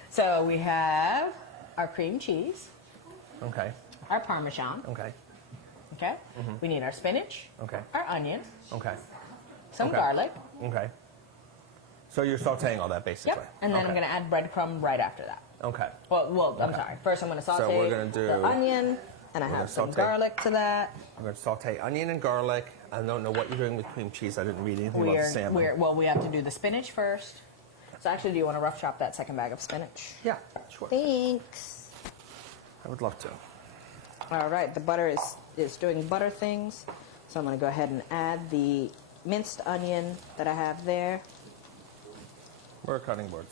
So we have our cream cheese, Okay. our Parmesan. Okay. Okay. We need our spinach. Okay. Our onion, Okay. some Okay. garlic. Okay. So you're sauteing all that basically. Yep. And then I'm Okay. going to add breadcrumb right after that. Okay. Well, I'm sorry. First, I'm going to saute we're gonna do- the onion, and I gonna have some saute. garlic to that. I'm going to saute onion and garlic. I don't know what you're doing with cream cheese. I didn't read anything about the salmon. We have to do the spinach first. So actually, do you want to rough chop that second bag of spinach? Yeah, sure. Thanks. I would love to. All right, the butter is doing butter things. So I'm going to go ahead and add the minced onion that I have there. Where are cutting boards?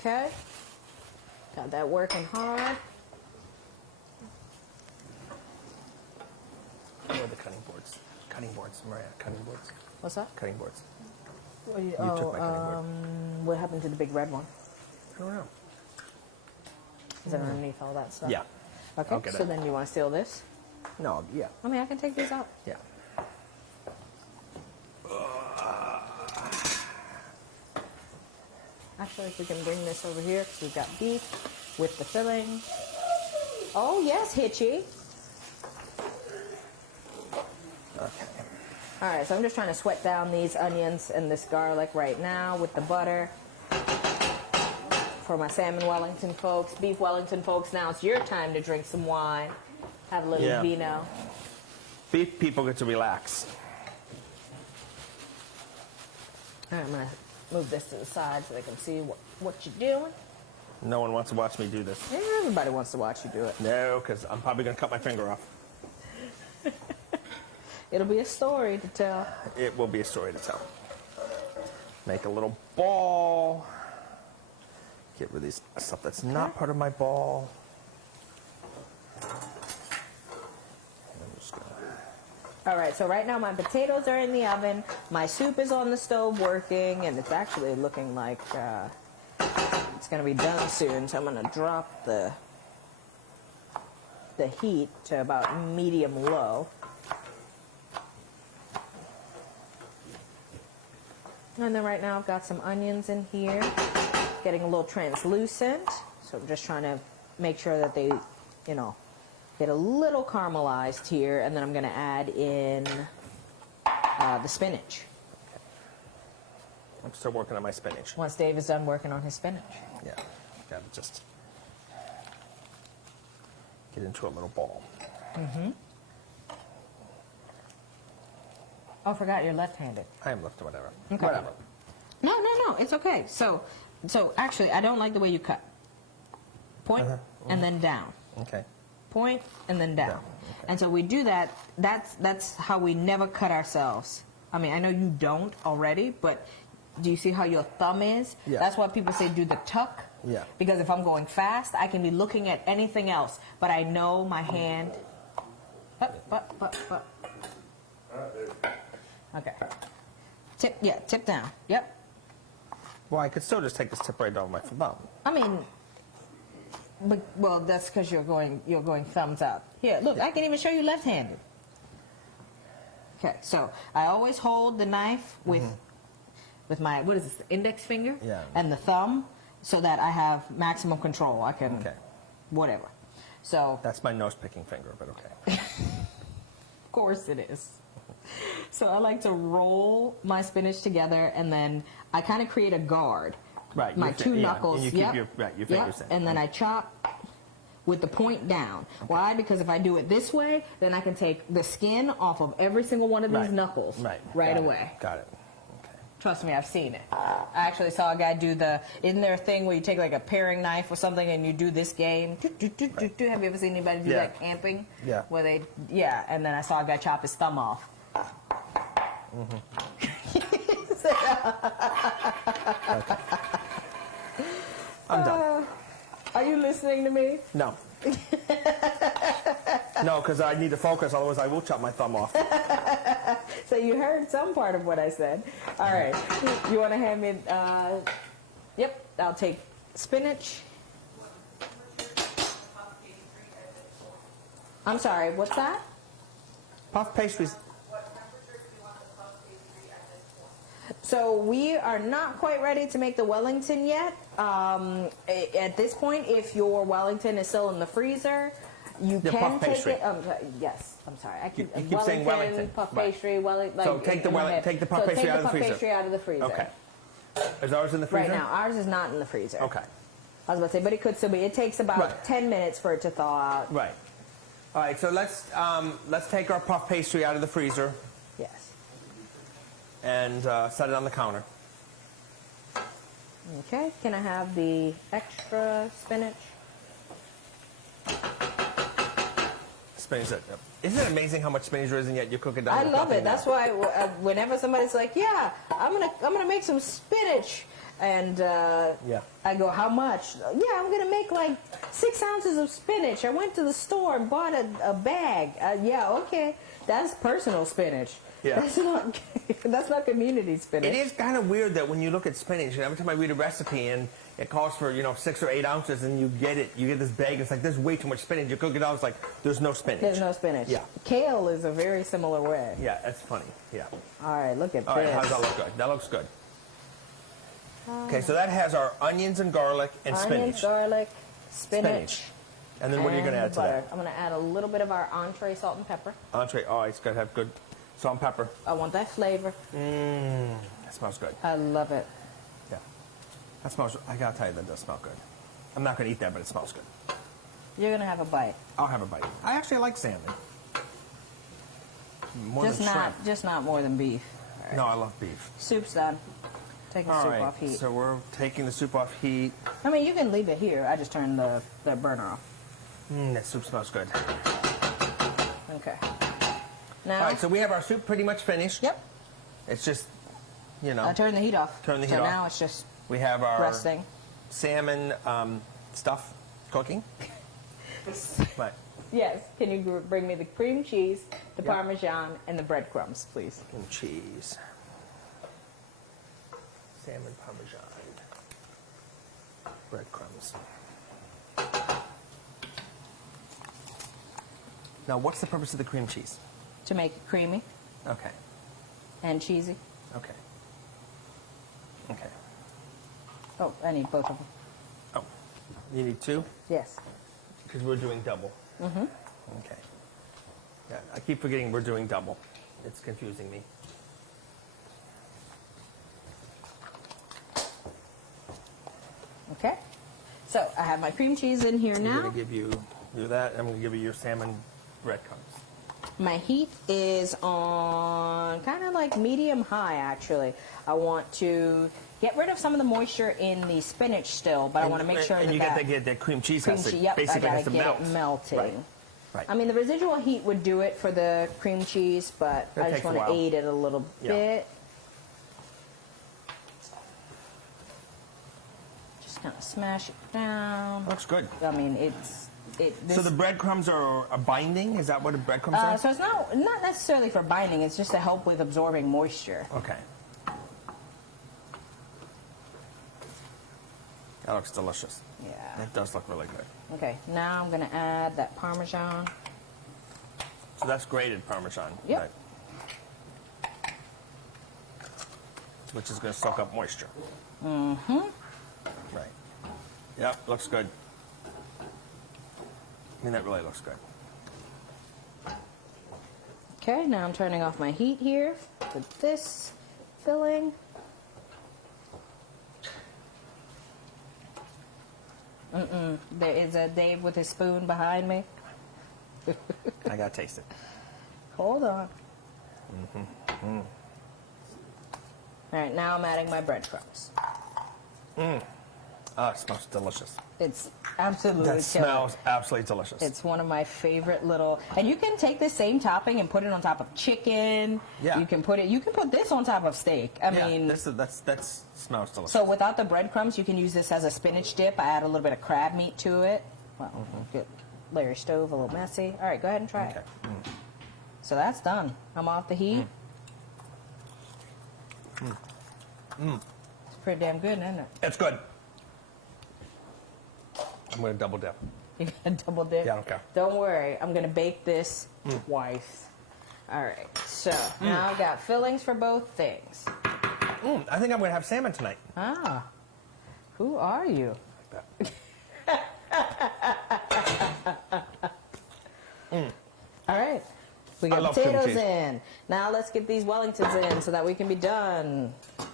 Okay. Got that working hard. Where are the cutting boards? Cutting boards, Maria. Cutting boards. What's that? Cutting boards. What, You took my cutting board. what happened to the big red one? I don't know. Is it underneath all that stuff? Yeah. Okay, I'll get so it. then you want to seal this? No, yeah. I mean, I can take these out. Yeah. Actually, if we can bring this over here, because we've got beef with the filling. Oh, yes, Hitchy. Okay. All right, so I'm just trying to sweat down these onions and this garlic right now with the butter. For my Salmon Wellington folks, Beef Wellington folks, now it's your time to drink some wine. Have a little Yeah. vino. Beef people get to relax. All right, I'm going to move this to the side so they can see what you're doing. No one wants to watch me do this. Everybody wants to watch you do it. No, because I'm probably going to cut my finger off. It'll be a story to tell. It will be a story to tell. Make a little ball. Get rid of these stuff that's not part of my ball. And I'm just gonna... All right, so right now my potatoes are in the oven. My soup is on the stove working, and it's actually looking like it's going to be done soon. So I'm going to drop the heat to about medium-low. And then right now I've got some onions in here, getting a little translucent. So I'm just trying to make sure that they, you know, get a little caramelized here. And then I'm going to add in the spinach. I'm still working on my spinach. Once Dave is done working on his spinach. Yeah, gotta just get into a little ball. Oh, I forgot you're left-handed. I am left, whatever. Okay. Whatever. No, it's okay. So actually, I don't like the way you cut. Point and then down. Okay. Point and then down. Down, okay. And so we do that. That's how we never cut ourselves. I mean, I know you don't already, but do you see how your thumb is? Yeah. That's why people say do the tuck. Yeah. Because if I'm going fast, I can be looking at anything else, but I know my hand. Okay. Tip down. Yep. Well, I could still just take this tip right off my thumb. I mean, well, that's because you're going thumbs up. Here, look, I can even show you left-handed. Okay, so I always hold the knife with my, what is this, the index finger? Yeah. And the thumb, so that I have maximum control. I can, Okay. whatever. So, That's my nose-picking finger, but okay. of course it is. So I like to roll my spinach together, and then I kind of create a guard. Right, My your two yeah, knuckles. and you keep yep. your fingers in. And then I chop with the point down. Why? Because if I do it this way, then I can take the skin off of every single one of these Right. knuckles Right. right Got it. away. Got it. Okay. Trust me, I've seen it. I actually saw a guy do isn't there a thing where you take like a paring knife or something and you do this game? Have you ever seen anybody do Yeah. that camping? Yeah. Where and then I saw a guy chop his thumb off. I'm done. Are you listening to me? No. No, because I need to focus, otherwise I will chop my thumb off. So you heard some part of what I said. All right. You want to hand me? Yep. I'll take spinach. I'm sorry. What's that? Puff pastries. So we are not quite ready to make the Wellington yet. At this point, if your Wellington is still in the freezer, you The can puff take pastry. it. Yes, I'm sorry. I keep, You keep saying Wellington. puff Right. pastry, Wellington. So take the puff pastry out of the freezer. pastry out of the freezer. Okay. Is ours in the freezer? Right now, ours is not in the freezer. Okay. I was about to say, but it could still be. It takes about Right. 10 minutes for it to thaw out. Right. All right, so let's take our puff pastry out of the freezer Yes. and set it on the counter. Okay. Can I have the extra spinach? Spinach. Isn't it amazing how much spinach there is, and yet you cook it down? I with love nothing it. That's now? why whenever somebody's like, "Yeah, I'm gonna make some spinach," and Yeah. I go, "How much?" "Yeah, I'm gonna make like 6 ounces of spinach. I went to the store and bought a bag." Yeah, okay, that's personal spinach. Yeah. That's not community spinach. It is kind of weird that when you look at spinach, and every time I read a recipe and it calls for 6 or 8 ounces, and you get this bag, it's like there's way too much spinach. You cook it out, it's like there's no spinach. There's no spinach. Yeah. Kale is a very similar way. Yeah, that's funny. Yeah. All right, look at All this. right, how does that look good? That looks good. Okay, so that has our onions and garlic and Onions, spinach. garlic, spinach. And then what are you going to and add to butter. that? I'm going to add a little bit of our entree salt and pepper. Entree. Oh, it's got to have good salt and pepper. I want that flavor. That smells good. I love it. Yeah. That smells, I got to tell you, that does smell good. I'm not going to eat that, but it smells good. You're going to have a bite. I'll have a bite. I actually like salmon. More Just than shrimp. not more than beef. All right. No, I love beef. Soup's done. Taking All soup right, off heat. so we're taking the soup off heat. I mean, you can leave it here. I just turned the burner off. That soup smells good. Okay. Now, All right, so we have our soup pretty much finished. yep. It's just, I turned the heat off. Turn the heat so off. now it's just we have our resting. salmon stuff cooking. Right. Yes. Can you bring me the cream cheese, the Yep. Parmesan, and the breadcrumbs, please? And cheese. Salmon Parmesan. Breadcrumbs. Now, what's the purpose of the cream cheese? To make it creamy Okay. and cheesy. Okay. Okay. Oh, I need both of them. Oh, you need 2? Yes. Because we're doing double. Mm-hmm. Okay. Yeah, I keep forgetting we're doing double. It's confusing me. Okay. So I have my cream cheese in here I'm now. going to give you that. I'm going to give you your salmon breadcrumbs. My heat is on kind of like medium high, actually. I want to get rid of some of the moisture in the spinach still, but I want to make sure and that you get that cream cheese has to yep, basically I has gotta to get melt. it melting. Right. Right. I mean, the residual heat would do it for the cream cheese, but It I just takes a want to while. aid it a little Yeah. bit. Just kind of smash it down. Looks good. I mean, So the breadcrumbs are a binding? Is that what the breadcrumbs are? so it's not necessarily for binding. It's just to help with absorbing moisture. Okay. That looks delicious. Yeah. It does look really good. Okay. Now I'm gonna add that Parmesan. So that's grated Parmesan. Yep. Right. Which is going to soak up moisture. Mm-hmm. Right. Yep, looks good. I mean, that really looks good. Okay. Now I'm turning off my heat here with this filling. There is a Dave with his spoon behind me. I got to taste it. Hold on. All right, now I'm adding my breadcrumbs. Oh, it smells delicious. It's absolutely That killer. smells absolutely delicious. It's one of my favorite little, and you can take the same topping and put it on top of chicken. Yeah. You can put this on top of steak. I mean, that smells delicious. so without the breadcrumbs, you can use this as a spinach dip. I add a little bit of crab meat to it. Well, get layer your stove a little messy. All right, go ahead and try Okay. it. So that's done. I'm off the heat. It's pretty damn good, isn't it? It's good. I'm going to double dip. You got a double dip? Yeah, I don't care. Don't worry. I'm going to bake this twice. All right. So now I've got fillings for both things. I think I'm going to have salmon tonight. Ah. Who are you? Like All right. We I got love cream potatoes cheese. in. Now let's get these Wellingtons in so that we can be done that.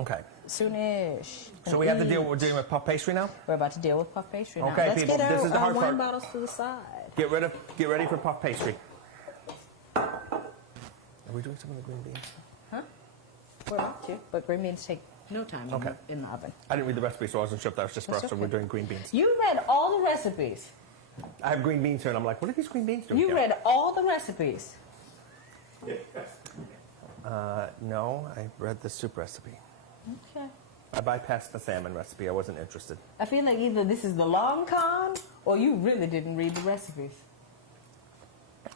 Okay. soonish. So we have to deal. We're dealing with puff pastry now. We're about to deal with puff pastry now. Okay, Let's people, get this our, is the hard wine part. bottles to the side. Get ready for puff pastry. Are we doing some of the green beans? Huh? We're about to, but green beans take no time Okay. in the oven. I didn't read the recipe, so I wasn't sure if that was just for That's us. So okay. we're doing green beans. You read all the recipes. I have green beans here, and I'm like, what are these green beans doing? You here? read all the recipes. No, I read the soup recipe. Okay. I bypassed the salmon recipe. I wasn't interested. I feel like either this is the long con or you really didn't read the recipes.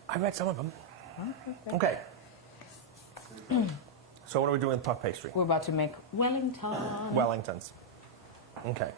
I read some of them. Okay. So what are we doing with puff pastry? We're about to make Wellington. Wellingtons. Okay.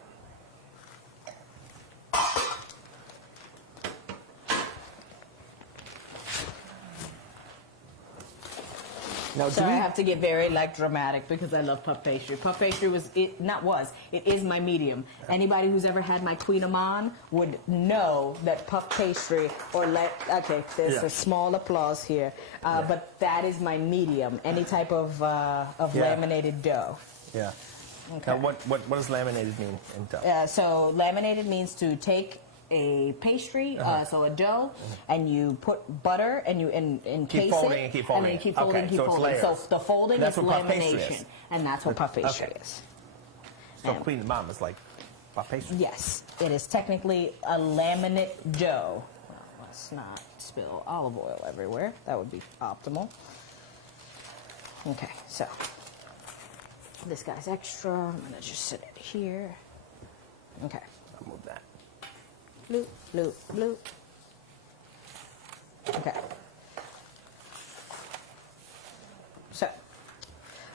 Now, So I have to get very dramatic because I love puff pastry. Puff pastry it is my medium. Anybody who's ever had my Queen Amman would know that puff pastry there's Yeah. a small applause here, but that is my medium. Any type of laminated dough. Yeah. Okay. Now, what does laminated mean in dough? So laminated means to take a pastry, so a dough, and you put butter and you encase folding it, and keep folding then you it. keep folding, Okay, keep so it's folding. layers. So the folding That's is what puff pastry lamination, is. and that's what puff pastry Okay. is. So Queen Mom is like puff pastry. Yes, it is technically a laminate dough. Well, let's not spill olive oil everywhere. That would be optimal. Okay, so this guy's extra. I'm gonna just sit it here. Okay. I'll move that. Bloop, bloop, bloop. Okay. So,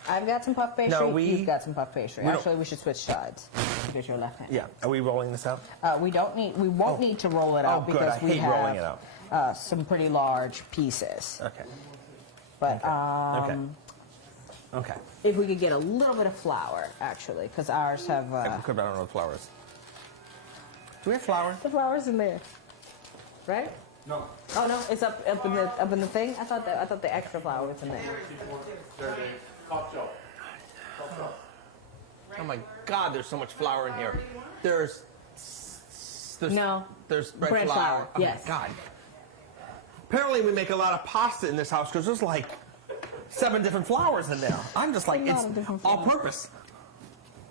I've got some puff pastry. No, You've got some puff pastry. we don't- Actually, we should switch sides. Because you're left-handed. Yeah. Are we rolling this out? We won't need to roll it out Oh, good. because I we hate have rolling it out. some pretty large pieces. Okay. But Okay. Okay. if we could get a little bit of flour, actually, because ours have I don't know what flour is. Do we have flour? the flour's in there, right? No. Oh no, it's up in the thing. I thought the extra flour was in there. Top shelf. Oh my God! There's so much flour in here. There's No. There's bread, Bread flour, Oh yes. my God. Apparently, we make a lot of pasta in this house because there's like 7 different flours in there. I'm just like, A lot it's of different all flours. purpose.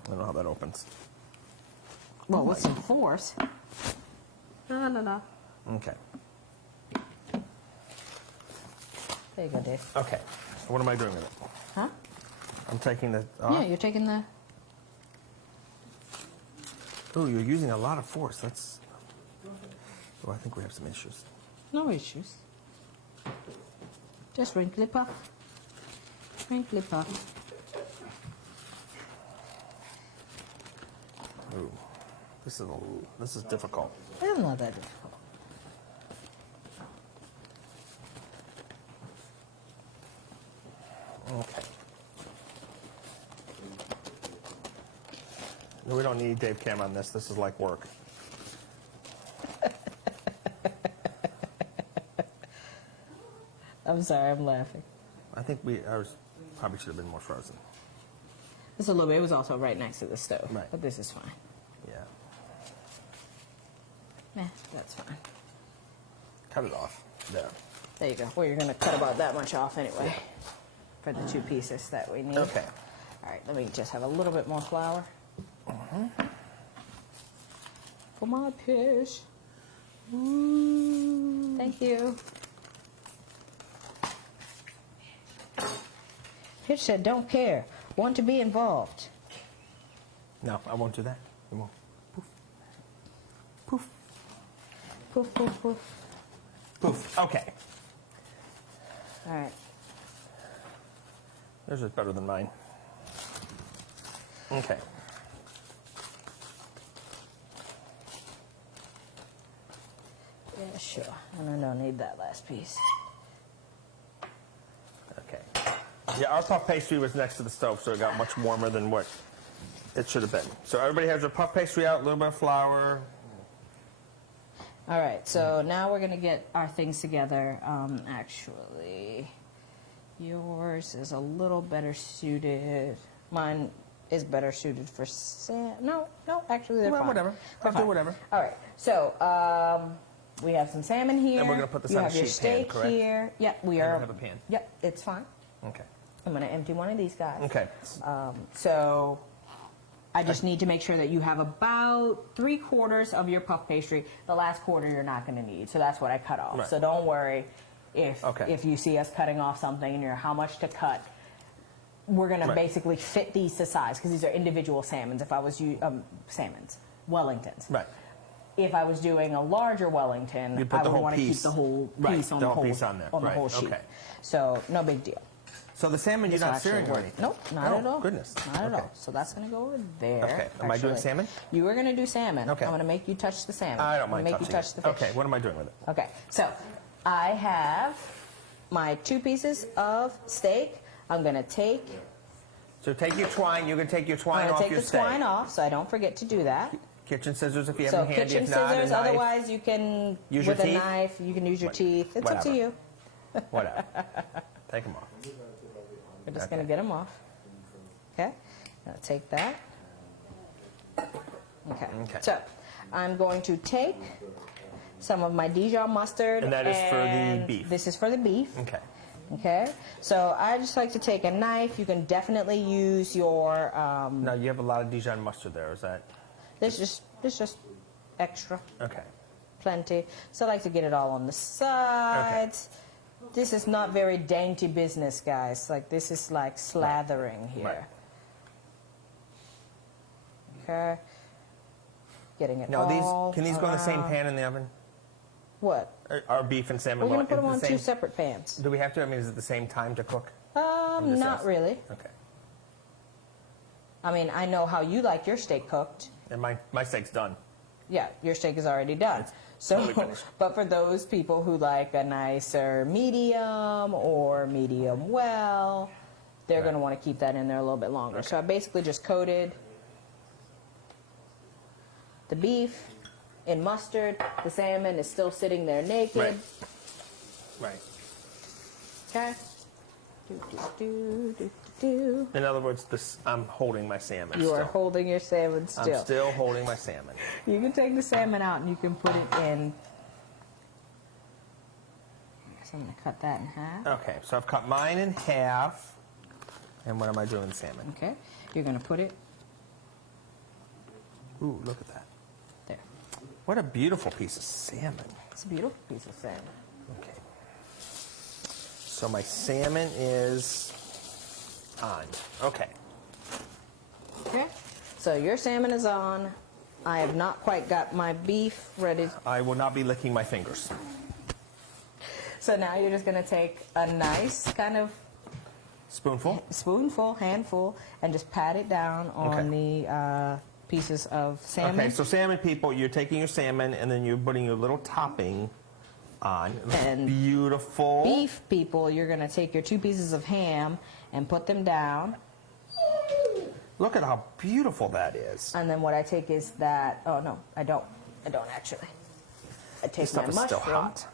I don't know how that opens. Well, with some force. No. Okay. There you go, Dave. Okay. What am I doing with it? Huh? I'm taking the. Yeah, you're taking the. Ooh, you're using a lot of force. That's. Oh, I think we have some issues. No issues. Just wrinkly puff. Wrinkly puff. Ooh, this is difficult. It's not that difficult. Okay. No, we don't need Dave Cam on this. This is like work. I'm sorry, I'm laughing. I think ours probably should have been more frozen. It's a little bit. It was also right next to the stove. Right. But this is fine. Yeah. Nah, that's fine. Cut it off. There. There you go. Well, you're going to cut about that much off anyway for the 2 pieces that we need. Okay. All right, let me just have a little bit more flour. For my pish. Thank you. Pitch said, don't care. Want to be involved. No, I won't do that. You won't. Poof. Poof. Poof, poof, poof. Poof. Okay. All right. Yours is better than mine. Okay. Yeah, sure. And I don't need that last piece. Okay. Yeah, our puff pastry was next to the stove, so it got much warmer than what it should have been. So everybody has their puff pastry out, a little bit of flour. All right, so now we're going to get our things together. Actually, yours is a little better suited. Mine is better suited for No, actually, they're Well, fine. whatever. They're I'll do fine. whatever. All right, so we have some salmon here. And we're gonna put this you on a have your sheet pan, steak correct? here. Yep, we I are. don't have a pan. Yep, it's fine. Okay. I'm going to empty one of these guys. Okay. So I just need to make sure that you have about 3/4 of your puff pastry. The last quarter you're not going to need, so that's what I cut off. Right. So don't worry if Okay. you see us cutting off something and you're how much to cut. We're going to Right. basically fit these to size because these are individual salmons. If I was salmons, Wellingtons. Right. If I was doing a larger Wellington, You put I the would whole want to keep piece. the whole Right, piece on the the whole whole piece on there. the Right, whole sheet. okay. So no big deal. So the salmon you're This will not actually searing or work. anything? Nope, not Oh, at all. goodness. Not at Okay. all. So that's going to go over there. Okay. Am I doing salmon? You are going to do salmon. Okay. I'm going to make you touch the salmon. I don't I'm mind gonna make touching you touch it. the fish. Okay, what am I doing with it? Okay. So I have my 2 pieces of steak. I'm going to take. So take your twine. You can take your I'm twine going to off take your the steak. twine off, so I don't forget to do that. Kitchen scissors if you have So them handy. kitchen If not, scissors. a knife. Otherwise, you can Use with your a teeth? knife. You can use your teeth. It's up to Whatever. you. Whatever. Take them off. We're just Okay. going to get them off. Okay. Now take that. Okay. Okay. So I'm going to take some of my Dijon mustard. And that is for the and beef. This is for the beef. Okay. Okay. So I just like to take a knife. You can definitely use your. Now you have a lot of Dijon mustard there. Is that There's just extra, okay? plenty. So I like to get it all on the sides. This is not very dainty business, guys. Like this is like slathering here. Right. Okay. Getting it Now all these can these go in the same around. pan in the oven? What? Our beef and salmon. We're going to put is them the on same- 2 separate pans. Do we have to? I mean, is it the same time to cook? Just Not ask. really. Okay. I mean, I know how you like your steak cooked. And my steak's done. Yeah, your steak is already done. It's So, totally finished. but for those people who like a nicer medium or medium well, they're Right. going to want to keep that in there a little bit longer. So I basically just coated the beef in mustard. The salmon is still sitting there naked. Right. Right. Okay. Do, do, do, do, do. In other words, I'm holding my salmon. You still. are holding your salmon still. I'm still holding my salmon. You can take the salmon out and you can put it in So I'm going to cut that in half. Okay, so I've cut mine in half. And what am I doing with salmon? Okay. You're going to put it Ooh, look at that. there. What a beautiful piece of salmon. It's a beautiful piece of salmon. Okay. So my salmon is on. Okay. Okay. So your salmon is on. I have not quite got my beef ready. I will not be licking my fingers. So now you're just going to take a nice kind of Spoonful? spoonful, handful, and just pat it down on the pieces of salmon. Okay, so salmon people, you're taking your salmon and then you're putting your little topping on. It looks And beautiful. Beef people, you're going to take your 2 pieces of ham and put them down. Look at how beautiful that is. And then what I take is that, oh no, I don't actually. I take This my stuff is mushroom still hot.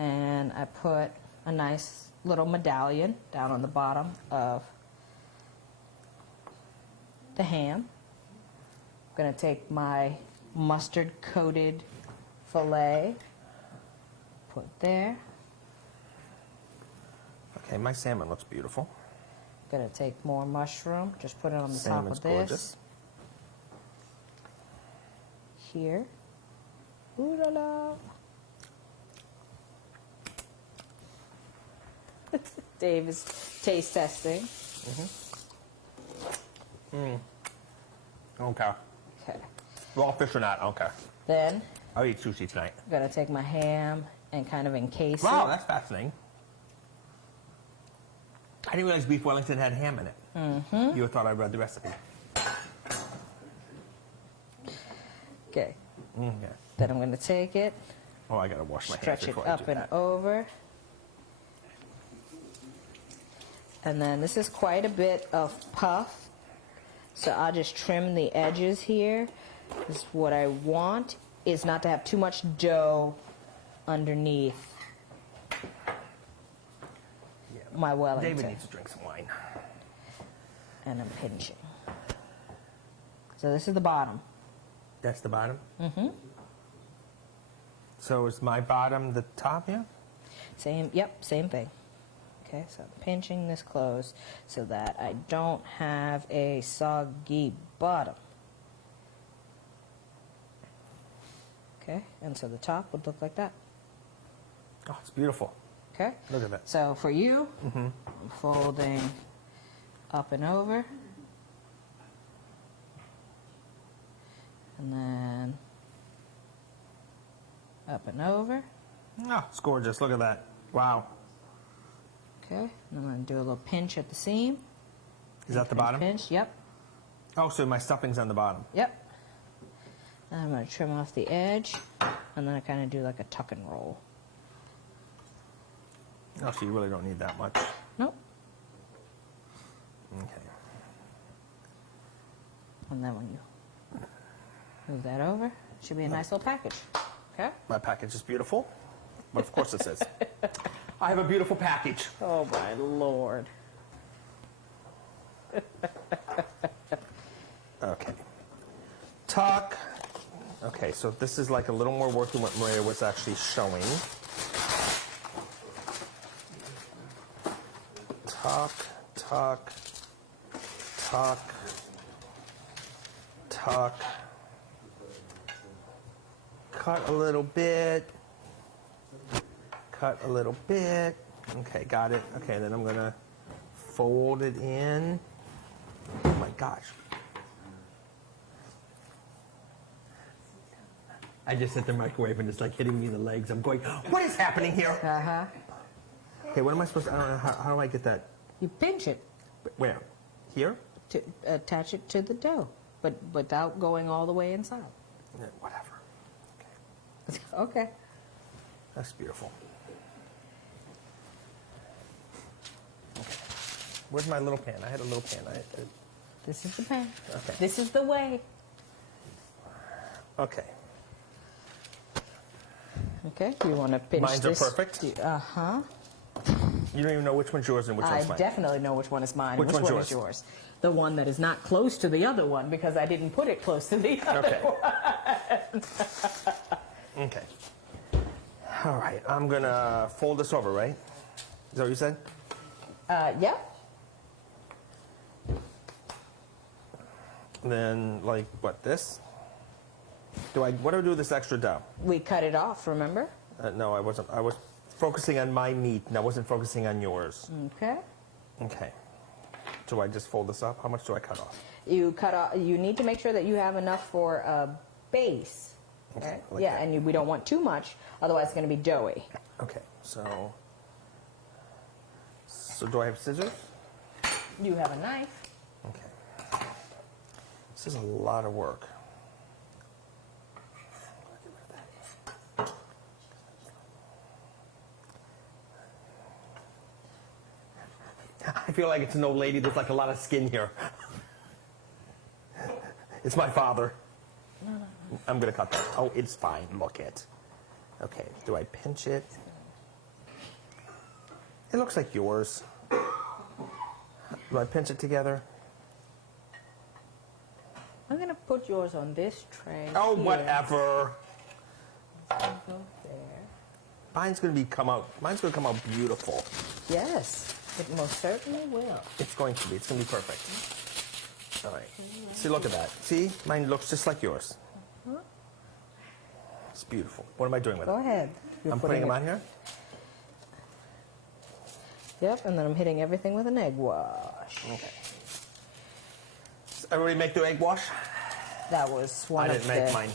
and I put a nice little medallion down on the bottom of the ham. I'm going to take my mustard coated fillet, put there. Okay, my salmon looks beautiful. Going to take more mushroom, just put it on the Salmon's top of this. gorgeous. Here. Ooh la la. Dave is taste testing. Okay. Okay. Raw fish or not, okay. Then I'll eat sushi tonight. I'm going to take my ham and kind of encase Wow, it. that's fascinating. I didn't realize beef Wellington had ham in it. Mm-hmm. You thought I read the recipe. Okay. Okay. Then I'm going to take it, Oh, I gotta wash my hands stretch it before I up do and that. over. And then this is quite a bit of puff. So I'll just trim the edges here. This is what I want is not to have too much dough underneath my Wellington. David needs to drink some wine. And I'm pinching. So this is the bottom. That's the bottom? Mm-hmm. So is my bottom the top, yeah? Same thing. Okay, so I'm pinching this close so that I don't have a soggy bottom. Okay, and so the top would look like that. Oh, it's beautiful. Okay? Look at that. So for you, I'm folding up and over. And then up and over. Oh, it's gorgeous. Look at that. Wow. Okay, and I'm going to do a little pinch at the seam. Is that the bottom? Pinch, yep, Oh, so my stuffing's on the bottom. yep. And I'm going to trim off the edge, and then I kind of do like a tuck and roll. Oh, so you really don't need that much. Nope. Okay. And then when you move that over, it should be a nice little package. Okay? My package is beautiful. But of course it says. I have a beautiful package. Oh my Lord. Okay. Tuck. Okay, so this is like a little more work than what Maria was actually showing. Tuck, tuck, tuck, tuck. Cut a little bit. Cut a little bit. Okay, got it. Okay, then I'm gonna fold it in. Oh my gosh. I just hit the microwave and it's like hitting me in the legs. I'm going, what is happening here? Uh-huh. Okay, what am I supposed to, I don't know, how do I get that? You pinch it Where? Here? to attach it to the dough, but without going all the way inside. Yeah, whatever. Okay, Okay. that's beautiful. Okay. Where's my little pan? I had a little pan. This is the pan. Okay. This is the way. Okay. Okay, you want to pinch Mines are this? perfect? Uh-huh. You don't even know which one's yours and which I one's mine. definitely know which one is mine. Which Which one's one is yours? yours? The one that is not close to the other one because I didn't put it close to the other Okay. one. Okay. All right, I'm gonna fold this over, right? Is that what you said? Yeah. Then, like, what, this? What do I do with this extra dough? We cut it off, remember? No, I wasn't. I was focusing on my meat, and I wasn't focusing on yours. Okay. Okay. Do I just fold this up? How much do I cut off? You cut off. You need to make sure that you have enough for a base. Okay, Right? like Yeah, that. and we don't want too much, otherwise it's going to be doughy. Okay, so do I have scissors? You have a knife. Okay. This is a lot of work. I feel like it's an old lady. There's like a lot of skin here. It's my father. I'm going to cut that. Oh, it's fine. Look it. Okay, do I pinch it? It looks like yours. Do I pinch it together? I'm going to put yours on this tray. Oh, here. whatever. Go there. Mine's going to come out beautiful. Yes, it most certainly will. It's going to be. It's going to be perfect. All right. See, look at that. See? Mine looks just like yours. It's beautiful. What am I doing with Go it? ahead. You're I'm putting them it- on here? Yep, and then I'm hitting everything with an egg wash. Okay. Does everybody make their egg wash? That was one I of didn't make mine.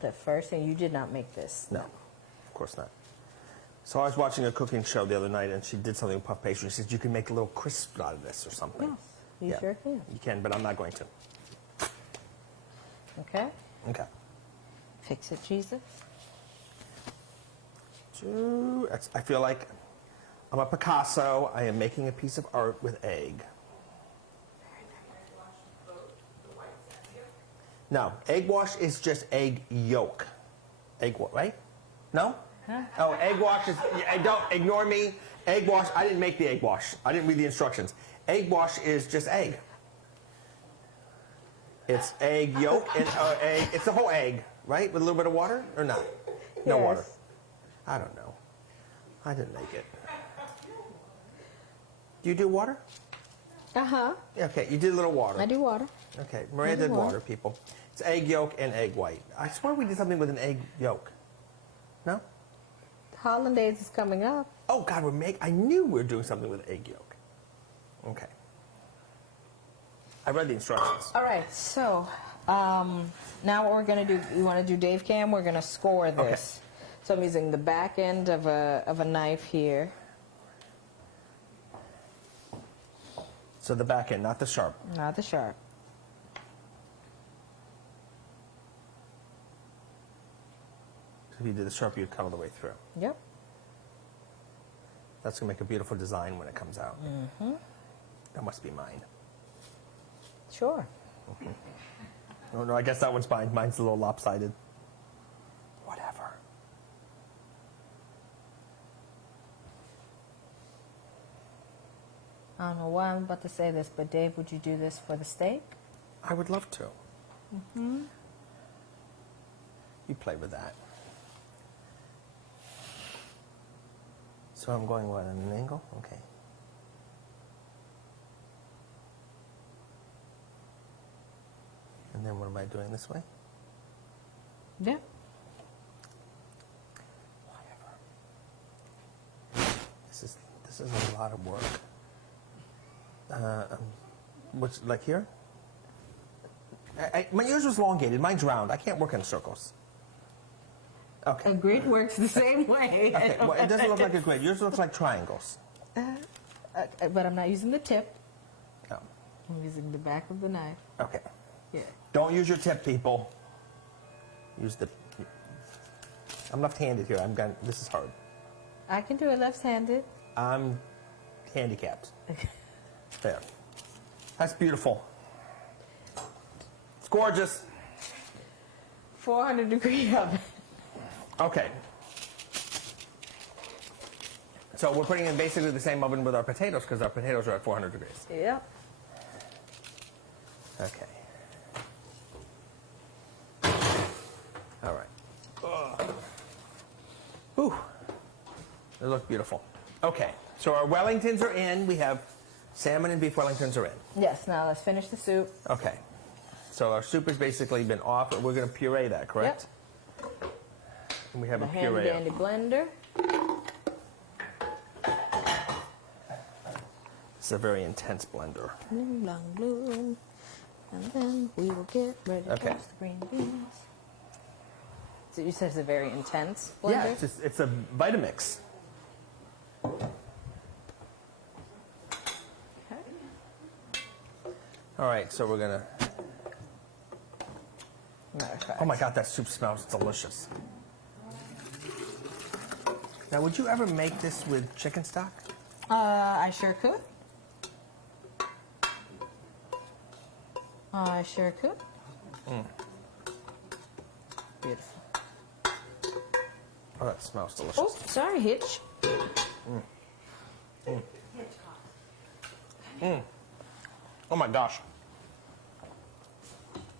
the first thing. You did not make this. No, of course not. So I was watching a cooking show the other night, and she did something with puff pastry. She says you can make a little crisp out of this or something. Yes, you Yeah, sure can. You can, but I'm not going to. Okay, Okay. fix it, Jesus. I feel like I'm a Picasso. I am making a piece of art with egg. No, egg wash is just egg yolk. Right? No? Huh? Oh, egg wash is. Don't ignore me. Egg wash. I didn't make the egg wash. I didn't read the instructions. Egg wash is just egg. It's egg yolk and egg. It's the whole egg, right? With a little bit of water or not? No Yes. water. I don't know. I didn't make it. Do you do water? Uh-huh. Okay, you did a little water. I do water. Okay, Maria I do did water. water, people. It's egg yolk and egg white. I swear we did something with an egg yolk. No? Hollandaise is coming up. Oh God, I knew we were doing something with egg yolk. Okay. I read the instructions. All right, so now what we're going to do, you want to do Dave Cam? We're going to score this. So I'm using the back end of a knife here. So the back end, not the sharp. Not the sharp. If you did the sharp, you'd cut all the way through. Yep. That's gonna make a beautiful design when it comes out. Mm-hmm. That must be mine. Sure. Oh no, I guess that one's mine. Mine's a little lopsided. Whatever. I don't know why I'm about to say this, but Dave, would you do this for the steak? I would love to. Mm-hmm. You play with that. So I'm going what, on an angle? Okay. And then what am I doing this way? Yeah. Whatever. This is a lot of work. What's like here? My yours was elongated. Mine's round. I can't work in circles. Okay. A grid works the same way. Okay. Well, it doesn't look like a grid. Yours looks like triangles. But I'm not using the tip. No. I'm using the back of the knife. Okay. Here. Don't use your tip, people. Use the. I'm left-handed here. This is hard. I can do it left-handed. I'm handicapped. There. That's beautiful. It's gorgeous. 400-degree oven. Okay. So we're putting in basically the same oven with our potatoes because our potatoes are at 400 degrees. Yep. Okay. All right. Whew. They look beautiful. Okay, so our Wellingtons are in. We have salmon and beef Wellingtons are in. Yes, now let's finish the soup. Okay. So our soup has basically been off, and we're going to puree that, correct? Yep. And we have The a handy puree. dandy blender. It's a very intense blender. Bloom, bloom, bloom. And then we will get ready to Okay. toss the green beans. So you said it's a very intense blender? Yeah, it's a Vitamix. Okay. All right, so we're going to... Matter of fact. Oh my God, that soup smells delicious. Now, would you ever make this with chicken stock? I sure could. I sure could. Beautiful. Oh, that smells delicious. Oh, sorry, Hitch. Oh my gosh.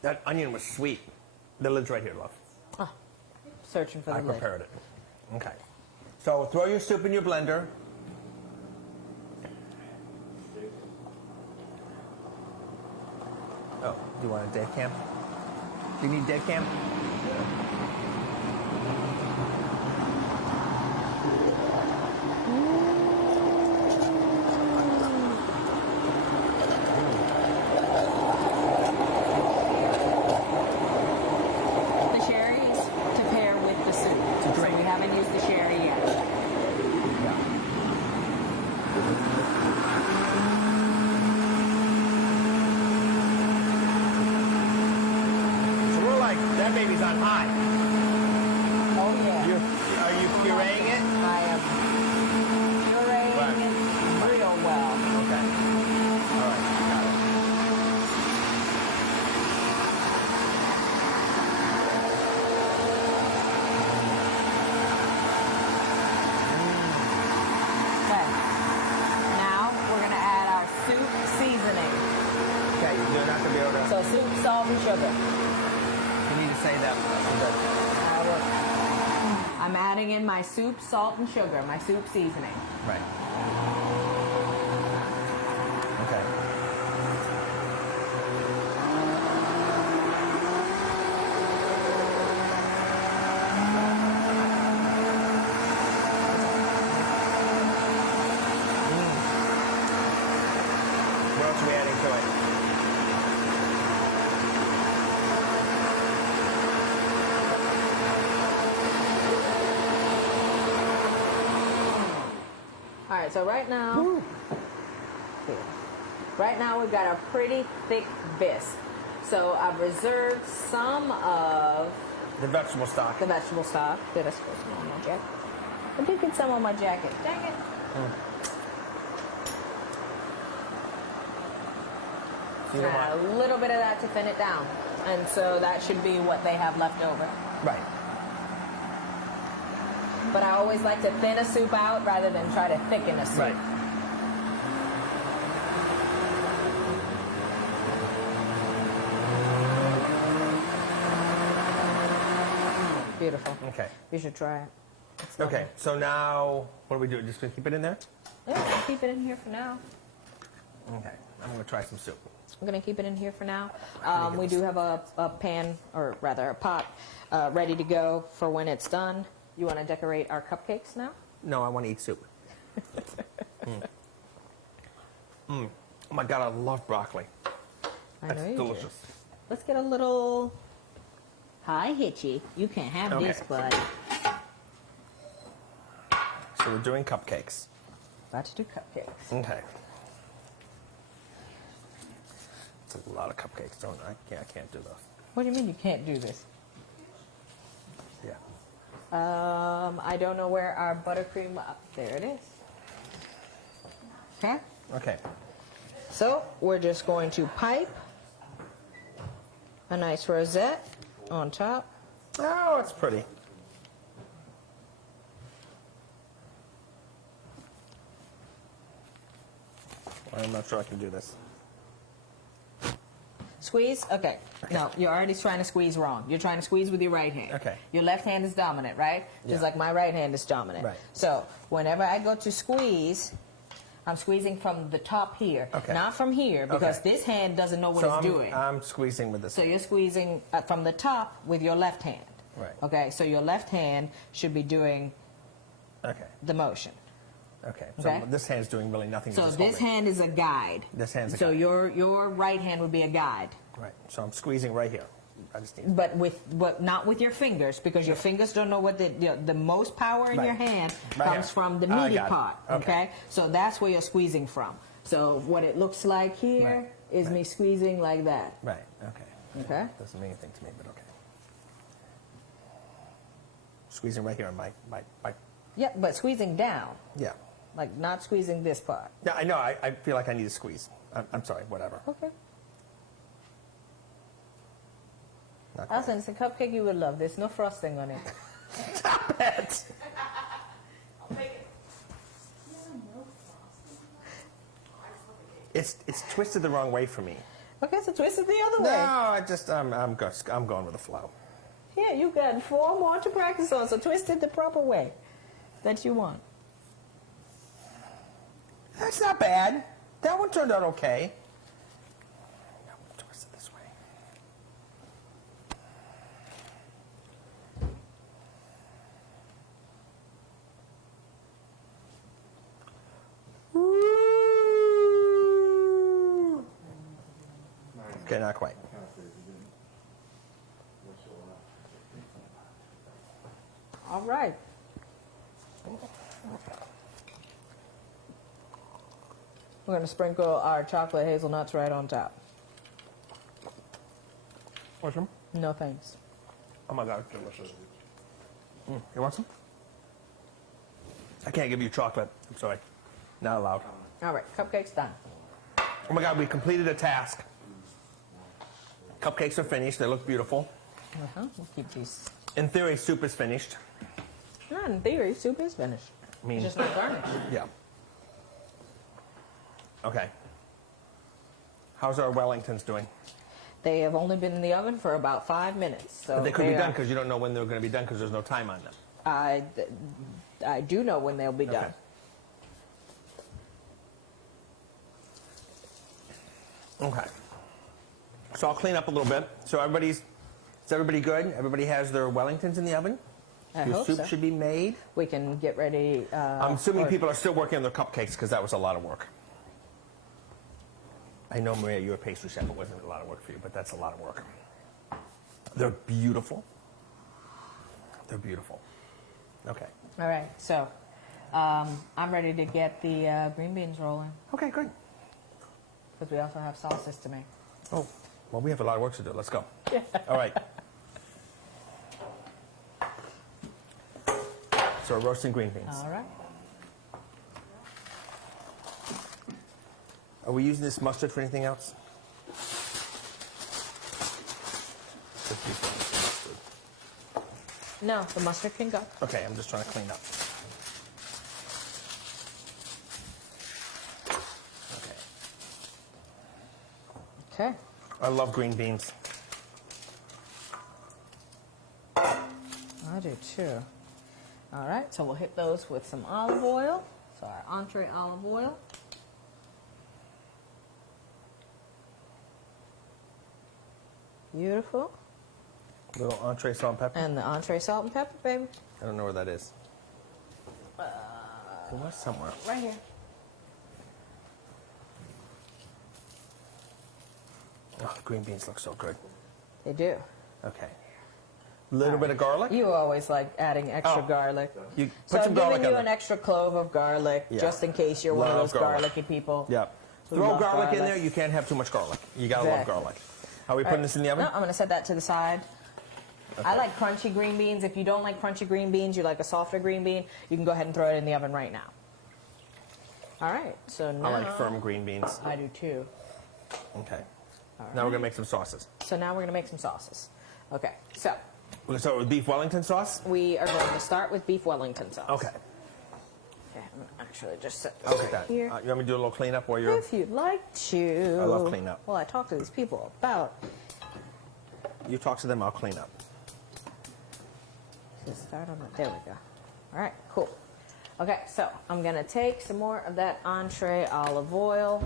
That onion was sweet. The lid's right here, love. Oh, searching for the I lid. prepared it. Okay. So throw your soup in your blender. Oh, do you want a dead cam? Do you need dead cam? The sherry is to pair with the soup. To drink. So we haven't used the sherry yet. So we're like, that baby's on high. Oh, yeah. Are you pureeing it? I am pureeing Right. it real well. Okay. All right, got it. Okay. Now we're going to add our soup seasoning. Okay, you're not going to be able to... So soup, salt, and sugar. You need to say that. I will. I'm adding in my soup, salt, and sugar, my soup seasoning. Right. Okay. What else are we adding to it? All right, so right now, we've got a pretty thick bisque. So I've reserved some of The vegetable stock. the vegetable stock. Did I supposed to on my jacket? I did get some on my jacket. Dang it. So you don't Add want- a little bit of that to thin it down. And so that should be what they have left over. Right. But I always like to thin a soup out rather than try to thicken a soup. Right. Beautiful. Okay. You should try it. It's Okay. So now, what do we do? Just gonna keep it in there? Yeah, I'll keep it in here for now. Okay. I'm gonna try some soup. I'm going to keep it in here for now. We do have a pan, or rather a pot, ready to go for when it's done. You want to decorate our cupcakes now? No, I want to eat soup. Oh my God, I love broccoli. I That's know you delicious. do. Let's get a little... Hi, Hitchy. You can have Okay. this, bud. So we're doing cupcakes. About to do cupcakes. Okay. It's a lot of cupcakes, don't I? I can't do those. What do you mean you can't do this? Yeah. I don't know where our buttercream... there it is. Okay. Okay. So we're just going to pipe a nice rosette on top. Oh, it's pretty. I'm not sure I can do this. Squeeze? Okay. No, you're already trying to squeeze wrong. You're trying to squeeze with your right hand. Okay. Your left hand is dominant, right? Yeah. Just like my right hand is dominant. Right. So whenever I go to squeeze, I'm squeezing from the top here, Okay. not from here, because Okay. this hand doesn't know what So it's doing. I'm squeezing with this. So you're squeezing from the top with your left hand. Right. Okay, so your left hand should be doing Okay. the motion. Okay. So Okay. this hand's doing really nothing. So it's just this holding. hand is a guide. This hand's a So guide. your right hand would be a guide. Right. So I'm squeezing right here. I just need. But not with your fingers, because your fingers don't know what the most power in Right. your hand Right comes here. from the I meaty got it. part. Okay. So that's where you're squeezing from. So what it looks like here is Right. me squeezing like that. Right. Okay. Okay. Doesn't mean anything to me, but okay. Squeezing right here on my. Yeah, but squeezing down, Yeah. like not squeezing this part. Yeah, I know. I feel like I need to squeeze. I'm sorry. Whatever. Okay. Not quite. Alison, it's a cupcake you would love. There's no frosting on it. Stop it. I'll take it. It's twisted the wrong way for me. Okay, so twist it the other No, way. I'm going with the flow. Yeah, you got 4 more to practice on, so twist it the proper way that you want. That's not bad. That one turned out okay. Now we'll twist it this way. Woo! Okay, not quite. All right. We're going to sprinkle our chocolate hazelnuts right on top. Want some? No thanks. Oh my God, delicious. You want some? I can't give you chocolate. I'm sorry. Not allowed. All right, cupcakes done. Oh my God, we completed a task. Cupcakes are finished. They look beautiful. We'll keep these. In theory, soup is finished. Not in theory, soup is finished. I mean, Just not garnished. yeah. Okay. How's our Wellingtons doing? They have only been in the oven for about 5 minutes. So But they could be are- done because you don't know when they're going to be done because there's no time on them. I do know when they'll be done. Okay. So I'll clean up a little bit. So is everybody good? Everybody has their Wellingtons in the oven? I Your hope soup so. should be made. We can get ready. I'm assuming or- people are still working on their cupcakes because that was a lot of work. I know, Maria, you're a pastry chef. It wasn't a lot of work for you, but that's a lot of work. They're beautiful. They're beautiful. Okay. All right, so I'm ready to get the green beans rolling Okay, good. because we also have sauces to make. Oh, well, we have a lot of work to do. Let's go. All right. So we're roasting green beans. All right. Are we using this mustard for anything else? Just use the mustard. No, the mustard can go. Okay, I'm just trying to clean up. Okay. Okay. I love green beans. I do too. All right, so we'll hit those with some olive oil. So our entree olive oil. Beautiful. Little entree salt and pepper. And the entree salt and pepper, baby. I don't know where that is. It was somewhere. Right here. Oh, the green beans look so good. They do. Okay. Little bit of garlic. You always like adding extra Oh. garlic. You So put I'm some garlic giving you on an there. extra clove of garlic, Yeah. just in case you're one of Love those garlic. garlicky people. Yeah. who Throw love garlic in garlic. there. You can't have too much garlic. You gotta love Exactly. garlic. Are we putting this in the oven? No, I'm going to set that to the side. I Okay. like crunchy green beans. If you don't like crunchy green beans, you like a softer green bean, you can go ahead and throw it in the oven right now. All right, so now... I like firm green beans. I do too. Okay. Now we're gonna make some sauces. So now we're going to make some sauces. Okay, so We're gonna start with beef Wellington sauce. we are going to start with beef Wellington sauce. Okay. Okay, I'm going actually just set this Look at right that. here. You want me to do a little cleanup while you're... If you'd like to. I love cleanup. Well, I talked to these people about. You talk to them, I'll clean up. Just start on it. There we go. All right, cool. Okay, so I'm gonna take some more of that entree olive oil.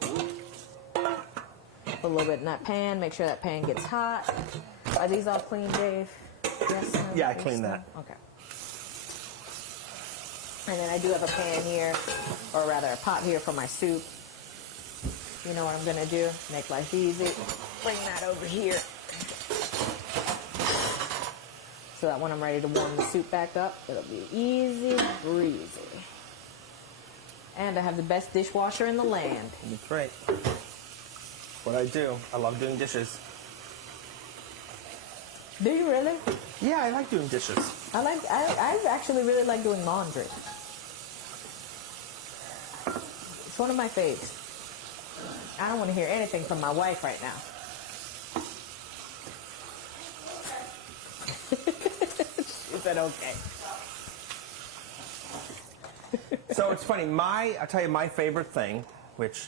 Put a little bit in that pan. Make sure that pan gets hot. Are these all clean, Dave? Yes. No, Yeah, I yes, cleaned no? that. Okay. And then I do have a pan here, or rather a pot here for my soup. You know what I'm gonna do? Make life easy. Bring that over here. So that when I'm ready to warm the soup back up, it'll be easy breezy. And I have the best dishwasher in the land. That's right. What I do. I love doing dishes. Do you really? Yeah, I like doing dishes. I actually really like doing laundry. It's one of my faves. I don't want to hear anything from my wife right now. She said okay. So it's funny. I'll tell you my favorite thing, which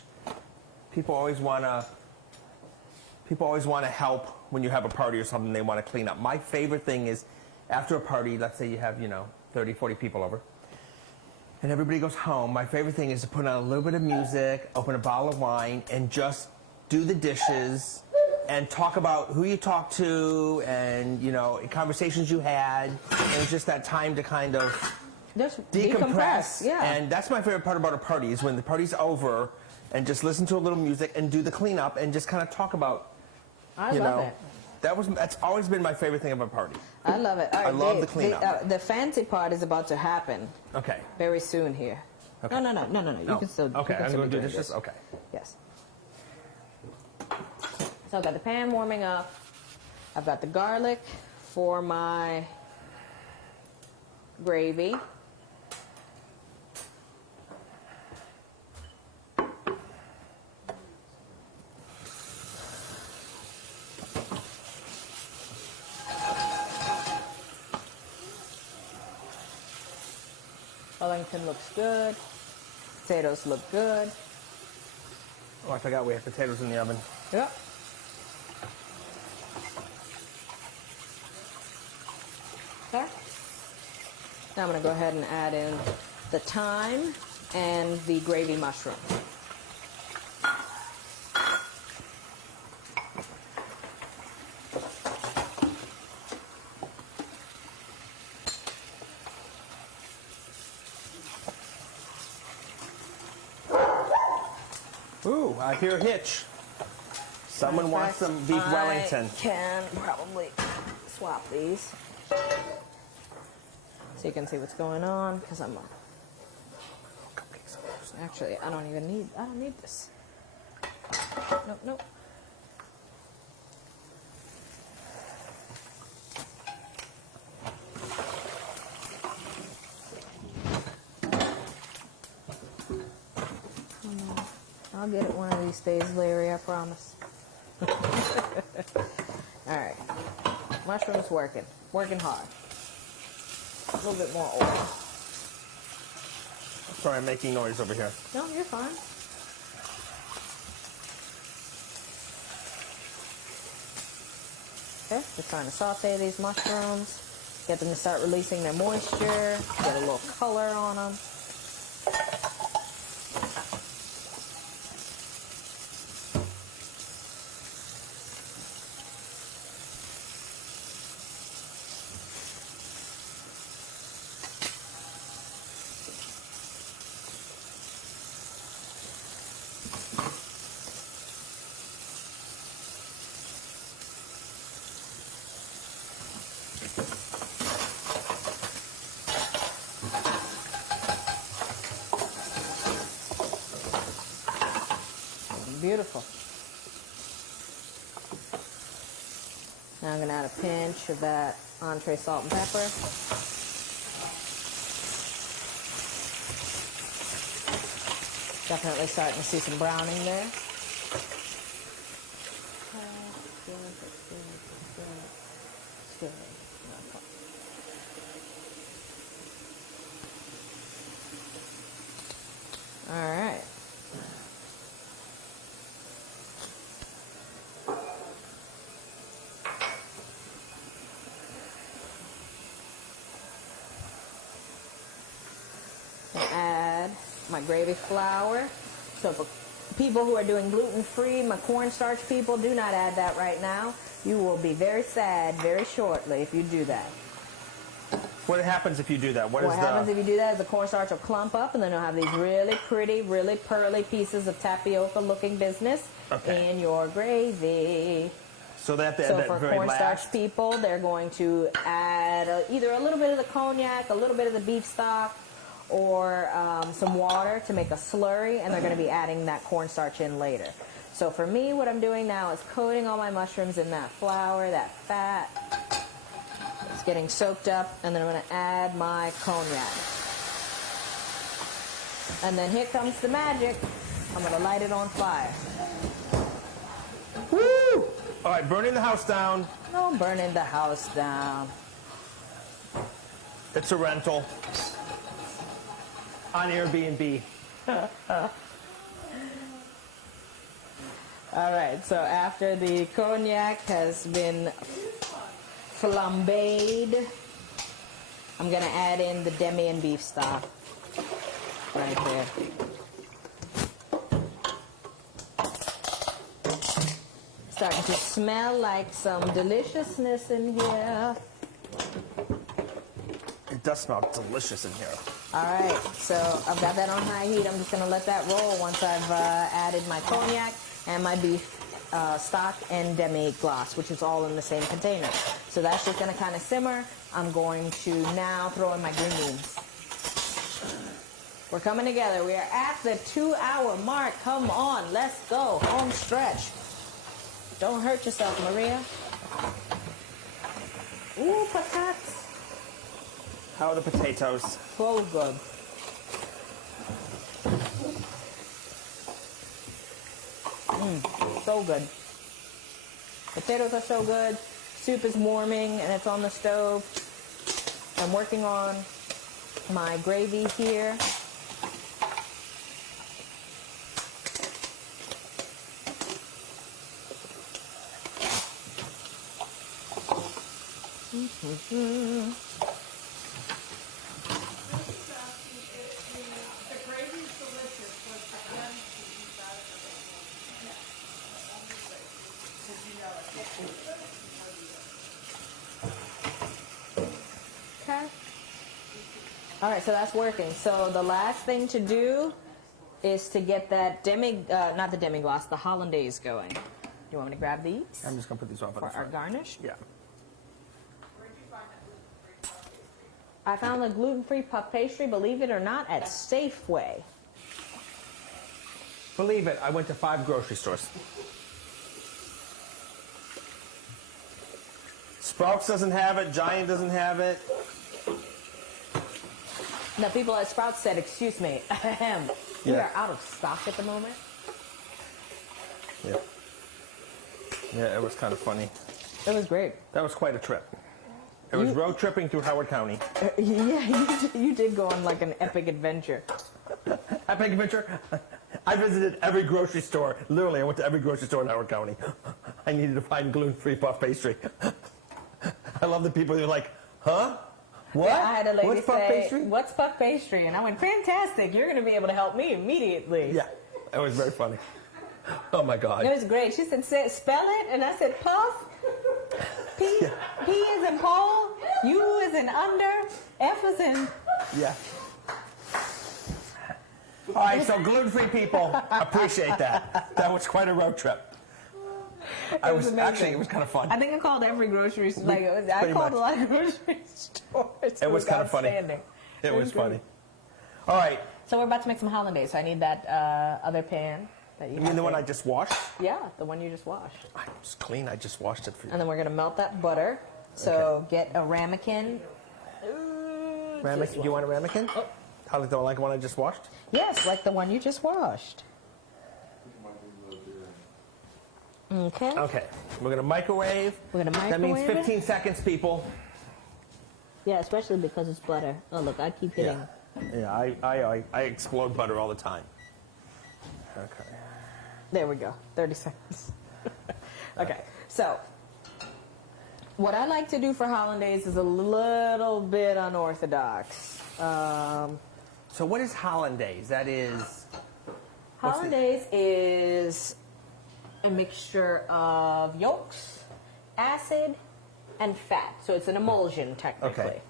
people always want to help when you have a party or something. They want to clean up. My favorite thing is after a party. Let's say you have 30, 40 people over, and everybody goes home. My favorite thing is to put on a little bit of music, open a bottle of wine, and just do the dishes and talk about who you talked to and conversations you had. And it's just that time to kind of Just decompress. Yeah. And that's my favorite part about a party is when the party's over and just listen to a little music and do the cleanup and just kind of talk about. I love it. That's always been my favorite thing of a party. I love it. All right, I love Dave, the cleanup. The fancy part is about to happen Okay. very soon here. Okay. No. You can still. Okay, you can I'm still going be to do doing dishes. this. Okay. Yes. So I've got the pan warming up. I've got the garlic for my gravy. Wellington looks good. Potatoes look good. Oh, I forgot we have potatoes in the oven. Yep. Okay. Now I'm going to go ahead and add in the thyme and the gravy mushroom. Ooh, I hear a hitch. Someone wants some beef Wellington. I can probably swap these so you can see what's going on because I'm actually I don't need this. Nope. I'll get it one of these days, Larry, I promise. All right. Mushroom's working hard. A little bit more oil. Sorry, I'm making noise over here. No, you're fine. Okay, just trying to saute these mushrooms, get them to start releasing their moisture, get a little color on them. Beautiful. Now I'm going to add a pinch of that entree salt and pepper. Definitely starting to see some browning there. All right. And add my gravy flour. So for people who are doing gluten-free, my cornstarch people, do not add that right now. You will be very sad very shortly if you do that. What happens if you do that? What happens if you do that is the cornstarch will clump up, and then you'll have these really pretty, really pearly pieces of tapioca-looking business in your gravy. So that So that for very cornstarch last. people, they're going to add either a little bit of the cognac, a little bit of the beef stock, or some water to make a slurry, and they're going to be adding that cornstarch in later. So for me, what I'm doing now is coating all my mushrooms in that flour, that fat. It's getting soaked up, and then I'm going to add my cognac. And then here comes the magic. I'm going to light it on fire. Woo! All right, burning the house down. No, I'm burning the house down. It's a rental on Airbnb. All right, so after the cognac has been flambéed, I'm going to add in the demi and beef stock right there. Starting to smell like some deliciousness in here. It does smell delicious in here. All right, so I've got that on high heat. I'm just going to let that roll once I've added my cognac and my beef stock and demi-glace, which is all in the same container. So that's just going to kind of simmer. I'm going to now throw in my green beans. We're coming together. We are at the 2-hour mark. Come on, let's go. Home stretch. Don't hurt yourself, Maria. Ooh, patatas. How are the potatoes? So good. So good. Potatoes are so good. Soup is warming and it's on the stove. I'm working on my gravy here. The gravy's delicious, but the onions should be better than because you know it. Okay. All right, so that's working. So the last thing to do is to get that not the demi-glace, the hollandaise going. Do you want me to grab these I'm just going to put these off on for the our front. garnish? Yeah. Where'd you find that gluten-free puff pastry? I found the gluten-free puff pastry, believe it or not, at Safeway. Believe it, I went to 5 grocery stores. Sprouts doesn't have it. Giant doesn't have it. Now, people at Sprouts said, excuse me, we Yeah. are out of stock at the moment. Yeah. Yeah, it was kind of funny. It was great. That was quite a trip. It was road tripping through Howard County. Yeah, you did go on like an epic adventure. Epic adventure. I visited every grocery store. Literally, I went to every grocery store in Howard County. I needed to find gluten-free puff pastry. I love the people who are like, huh? What? Yeah, I had a lady What's puff say, pastry? what's puff pastry? And I went, fantastic, you're going to be able to help me immediately. Yeah, it was very funny. Oh my God. It was great. She said, spell it, and I said, puff. P is in pole, U is in under, F is in... Yeah. All right, so gluten-free people, appreciate that. That was quite a road trip. was amazing. Actually, it was kind of fun. I think I called every grocery store. I Pretty called much. a lot of grocery stores. It was kind of funny. outstanding. It was great. funny. All right, So we're about to make some hollandaise, so I need that other pan that you you have mean the one there. I just washed? Yeah, the one you just washed. It's clean. I just washed it for you. And then we're going to melt that butter. So get a ramekin. Ramekin? Do you want a ramekin? Oh. How like the one I just washed? Yes, like the one you just washed. Okay. Okay. We're gonna microwave. We're gonna That means microwave it? 15 seconds, people. Yeah, especially because it's butter. Oh, look, I keep hitting. Yeah. Yeah. I explode butter all the time. Okay. There we go. 30 seconds. Okay. So what I like to do for hollandaise is a little bit unorthodox. So what is hollandaise? That is... Hollandaise is a mixture of yolks, acid, and fat. So it's an emulsion, technically. Okay.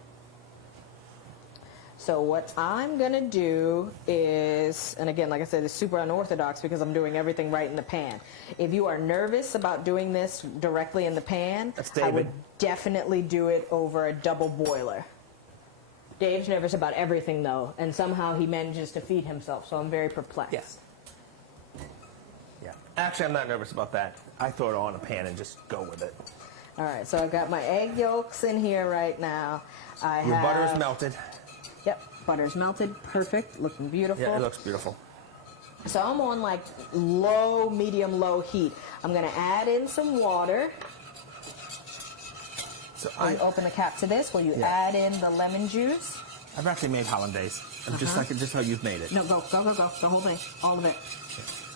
So what I'm going to do is, and again, like I said, it's super unorthodox because I'm doing everything right in the pan. If you are nervous about doing this directly in the pan, That's I would David. definitely do it over a double boiler. Dave's nervous about everything, though, and somehow he manages to feed himself, so I'm very perplexed. Yes. Yeah. Actually, I'm not nervous about that. I throw it all in a pan and just go with it. All right, so I've got my egg yolks in here right now. Your butter is melted. Yep, butter's melted, perfect, looking beautiful. Yeah, it looks beautiful. So I'm on like low, medium, low heat. I'm gonna add in some water. So Will you open the cap to this? Will you Yeah. add in the lemon juice? I've actually made hollandaise. Just like just how you've made it. No, go, the whole thing, all of it.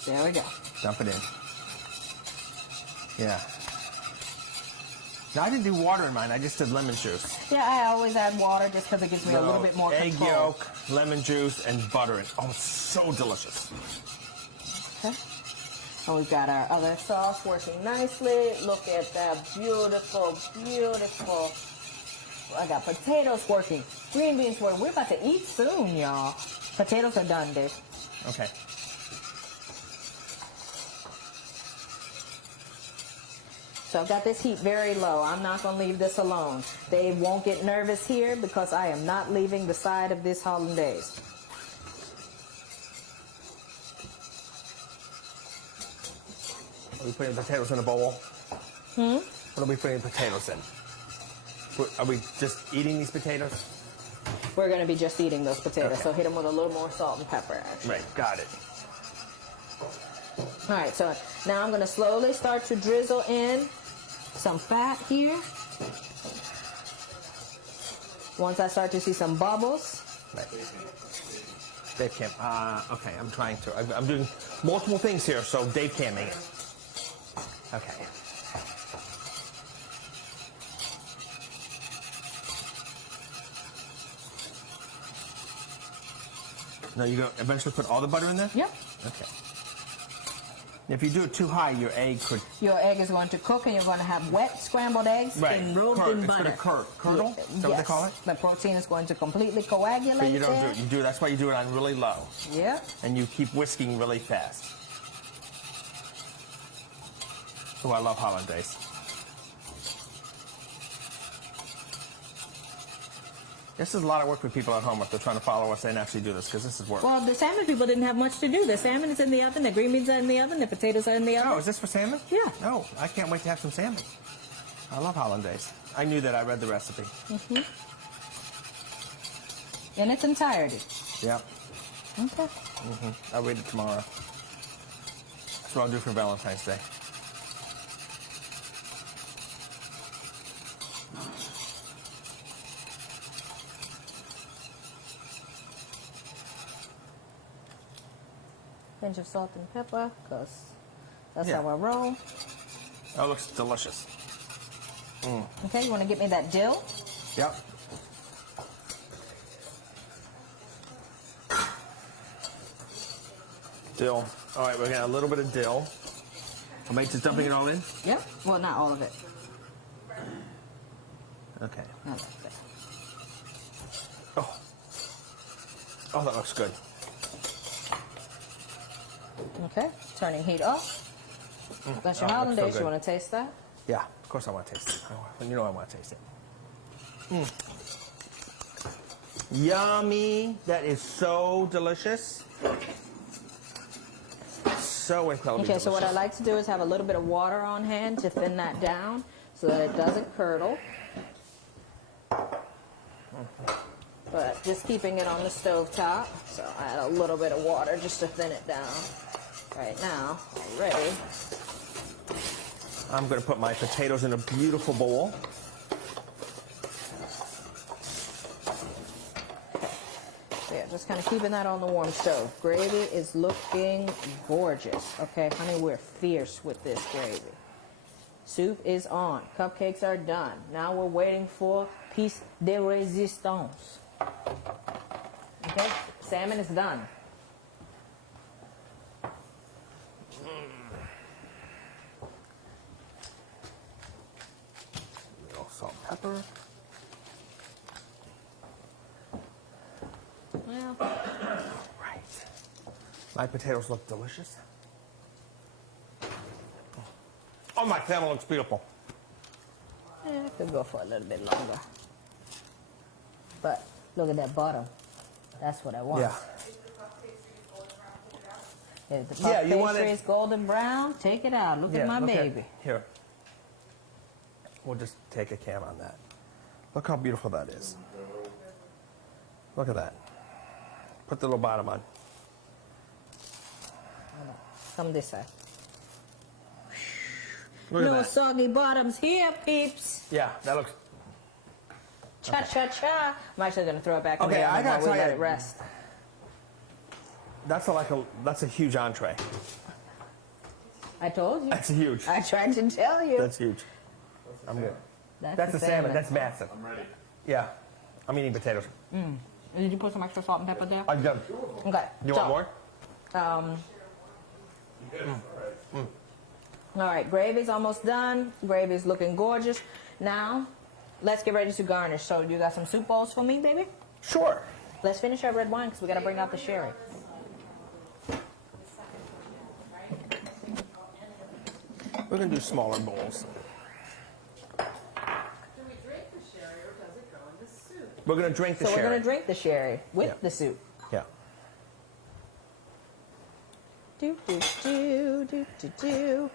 There we go. Dump it in. Yeah. Now I didn't do water in mine. I just did lemon juice. Yeah, I always add water just because it gives me a little bit more egg control. yolk, lemon juice, and butter. Oh, it's so delicious. Okay. And we've got our other sauce working nicely. Look at that, beautiful, beautiful. I got potatoes working, green beans working. We're about to eat soon, y'all. Potatoes are done, Dave. Okay. So I've got this heat very low. I'm not going to leave this alone. Dave won't get nervous here because I am not leaving the side of this hollandaise. Are we putting potatoes in a bowl? What are we putting potatoes in? Are we just eating these potatoes? We're going to be just eating those potatoes, Okay. so hit them with a little more salt and pepper, actually. Right, got it. All right, so now I'm going to slowly start to drizzle in some fat here. Once I start to see some bubbles. Right. Dave can't. Okay, I'm trying to. I'm doing multiple things here, so Dave can't make it. Okay. Now you're going to eventually put all the butter in there? Yep. Okay. If you do it too high, your egg could... Your egg is going to cook, and you're going to have wet scrambled eggs enrobed in butter. It's going to curdle? Yeah, Is that what they call it? The protein is going to completely coagulate. But you don't there. do it. You do. That's why you do it on really low. Yep. And you keep whisking really fast. Oh, I love hollandaise. This is a lot of work for people at home if they're trying to follow us and actually do this, because this is work. Well, the salmon people didn't have much to do. The salmon is in the oven, the green beans are in the oven, the potatoes are in the oven. Oh, is this for salmon? Yeah. No, I can't wait to have some salmon. I love hollandaise. I knew that. I read the recipe. In its entirety. Yep. Okay. I'll read it tomorrow. That's what I'll do for Valentine's Day. Pinch of salt and pepper, because that's Yeah. how I roll. Oh, it looks delicious. Okay, you want to get me that dill? Yep. Dill. All right, we're gonna add a little bit of dill. Am I just dumping it all in? Yep. Well, not all of it. Okay. Not like that. Oh. Oh, that looks good. Okay, turning heat off. That's your Oh, it looks so hollandaise. good. You want to taste that? Yeah, of course I want to taste it. You know I want to taste it. Yummy. That is so delicious. So incredibly Okay, delicious. so what I like to do is have a little bit of water on hand to thin that down so that it doesn't curdle. But just keeping it on the stove top. So I add a little bit of water just to thin it down. Right now, already. I'm going to put my potatoes in a beautiful bowl. So yeah, just kind of keeping that on the warm stove. Gravy is looking gorgeous. Okay, honey, we're fierce with this gravy. Soup is on. Cupcakes are done. Now we're waiting for piece de résistance. Okay, salmon is done. Little salt, pepper. Well, Right. My potatoes look delicious. Oh, my salmon looks beautiful. I could go for a little bit longer. But look at that bottom. That's what I want. Yeah. If the Yeah, puff you want pastry it- is golden brown, take it out. Look at my baby. Here. We'll just take a cam on that. Look how beautiful that is. Look at that. Put the little bottom on. Come this side. Look No at that. soggy bottoms here, peeps. Yeah, that looks. Cha cha cha. I'm actually gonna throw it back in Okay, the I oven gotta while we tell let you- it rest. That's a huge entree. I told you. That's huge. I tried to tell you. That's huge. I'm good. That's That's a salmon. That's massive. I'm ready. Yeah. I'm eating potatoes. Did you put some extra salt and pepper there? I'm done. Okay. You so, want more? All right, gravy's almost done. Gravy's looking gorgeous. Now, let's get ready to garnish. So, you got some soup bowls for me, baby? Sure. Let's finish our red wine because we got to bring out the sherry. We're gonna do smaller bowls. Do we drink the sherry or does it go in the soup? We're gonna drink the So, sherry. we're going to drink the sherry with Yeah. the soup. Yeah. Do, do, do, do, do, do.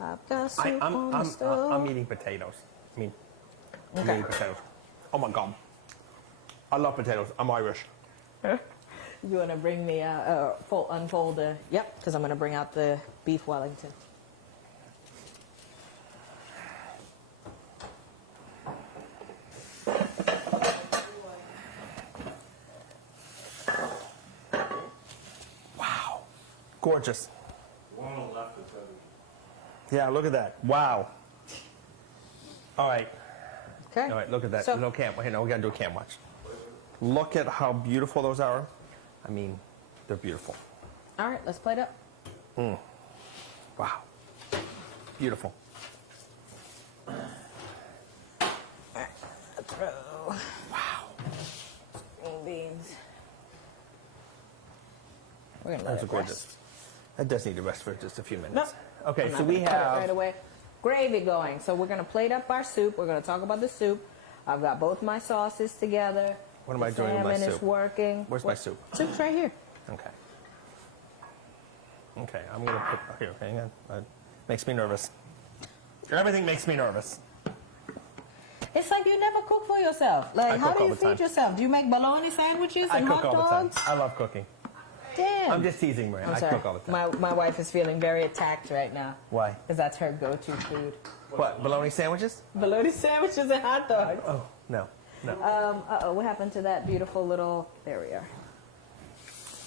I've got soup on the stove. I'm eating potatoes. I'm Okay. eating potatoes. Oh my God. I love potatoes. I'm Irish. You want to bring me unfold the, yep, because I'm going to bring out the beef Wellington. Wow. Gorgeous. The one on the left is heavy. Yeah, look at that. Wow. All right. Okay. All right, look at that. So, No cam. Wait, no, we got to do a cam watch. Look at how beautiful those are. I mean, they're beautiful. all right, let's plate up. Wow. Beautiful. All right, let's throw Wow. green beans. We're going to let Those are it gorgeous. rest. That does need to rest for just a few minutes. Nope. Okay, I'm so not we gonna cut it right have. away. Gravy going. So we're going to plate up our soup. We're going to talk about the soup. I've got both my sauces together. What am I doing with my Salmon is soup? working. Where's my soup? Soup's right here. Okay. Okay, I'm gonna put here. Okay, hang on. Makes me nervous. Everything makes me nervous. It's like you never cook for yourself. I Like, how cook do all you the time. feed yourself? Do you make bologna sandwiches I and cook hot all the time. dogs? I love cooking. Damn. I'm just teasing, Maria. I'm I sorry. cook all the time. My wife is feeling very attacked right now Why? because that's her go-to food. What? Bologna sandwiches? Bologna sandwiches and hot dogs. Oh no, no. Uh-oh, what happened to that beautiful little... There we are.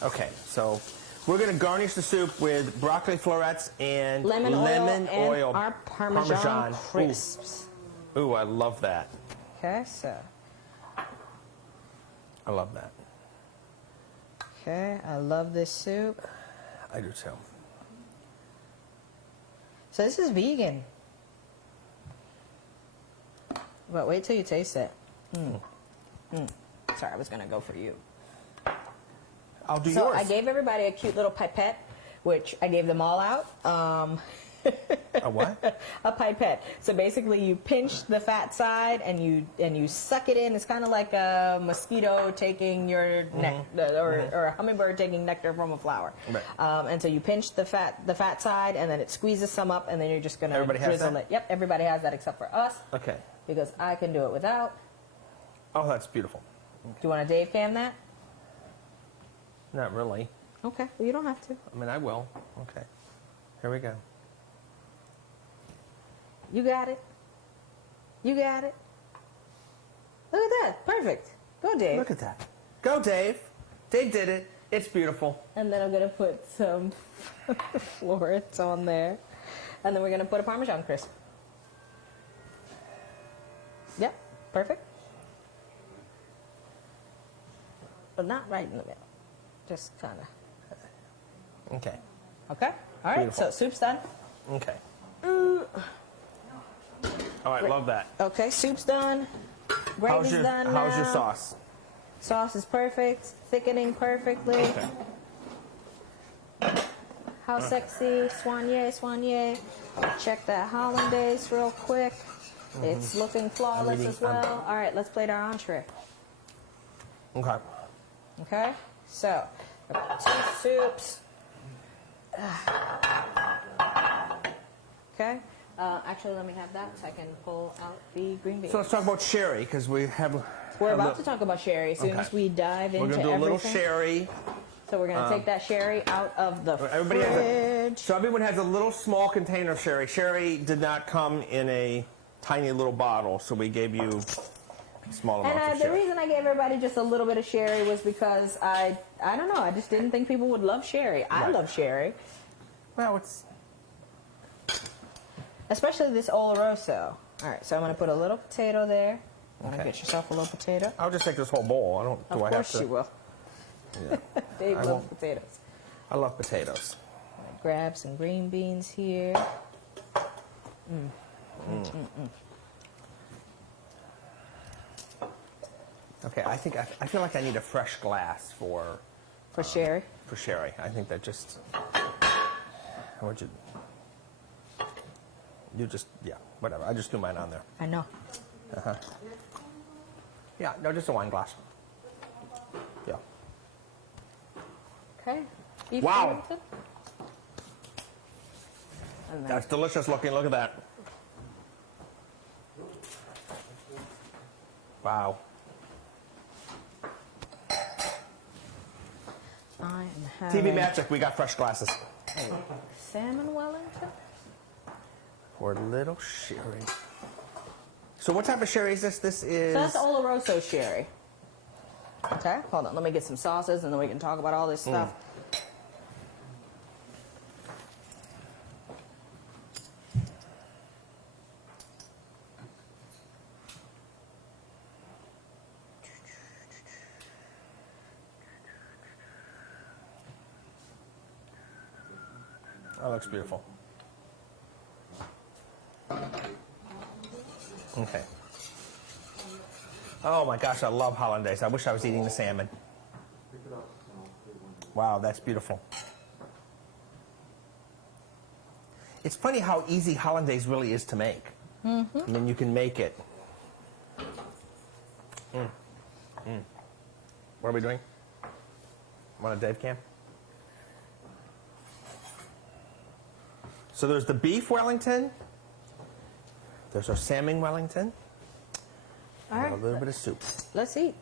Okay, so we're gonna garnish the soup with broccoli florets and Lemon oil and oil our Parmesan Crisps. Ooh, I love that. Okay, so... I love that. Okay, I love this soup. I do too. So this is vegan. But wait till you taste it. Sorry, I was going to go for you. I'll do So yours. I gave everybody a cute little pipette, which I gave them all out. A what? A pipette. So basically, you pinch the fat side and you suck it in. It's kind of like a mosquito taking your or a hummingbird taking nectar from a flower. Right. And so you pinch the fat side, and then it squeezes some up, and then you're just gonna Everybody has drizzle that? it. Yep, everybody has that except for us Okay. because I can do it without. Oh, that's beautiful. Do you want to Dave cam that? Not really. Okay, well you don't have to. I mean, I will. Okay. Here we go. You got it. You got it. Look at that. Perfect. Go, Dave. Look at that. Go, Dave. They did it. It's beautiful. And then I'm gonna put some florets on there. And then we're gonna put a Parmesan Crisp. Yep, perfect. But not right in the middle. Just kinda. Okay. Okay? All right, Beautiful. so soup's done. Okay. All right, love that. Okay, soup's done. Gravy's done how's your now. sauce? Sauce is perfect, thickening perfectly. Okay. How sexy, soigné, soigné. Check that hollandaise real quick. It's looking flawless reading- as well. All right, let's plate our entree. Okay. Okay, so I've got 2 soups. Okay, actually, let me have that so I can pull out the green beans. So let's talk about sherry because we have. We're about to talk about sherry as soon Okay. as we dive into We're gonna do everything. a little sherry. So we're gonna take that sherry out of the Everybody has fridge. so everyone has a little small container of sherry. Sherry did not come in a tiny little bottle, so we gave you small amounts of And the sherry. reason I gave everybody just a little bit of sherry was because I don't know, I just didn't think people would love sherry. I Right. love sherry, Well, it's especially this Oloroso. All right, so I'm gonna put a little potato there. Okay. Get yourself a little potato. I'll just take this whole bowl. I don't. Of Do I have course to? you will. Yeah. Dave I loves won't. potatoes. I love potatoes. Grab some green beans here. Okay, I think I feel like I need a fresh glass for Sherry. sherry. I think that just. How would you? You just whatever. I just threw mine on there. I know. Yeah, no, just a wine glass. Yeah. Okay. Beef Wow. Wellington. And then- That's delicious looking. Look at that. Wow. I am having TV magic. We got fresh glasses. Salmon Wellington. For a little sherry. So what type of sherry is this? This is. So that's Oloroso Sherry. Okay, hold on. Let me get some sauces and then we can talk about all this stuff. That looks beautiful. Okay. Oh my gosh, I love hollandaise. I wish I was eating the salmon. Wow, that's beautiful. It's funny how easy hollandaise really is to make. I mean, you can make it. What are we doing? Want a Dave cam? So there's the beef Wellington. There's our salmon Wellington. All And right, a little bit of soup. let's eat.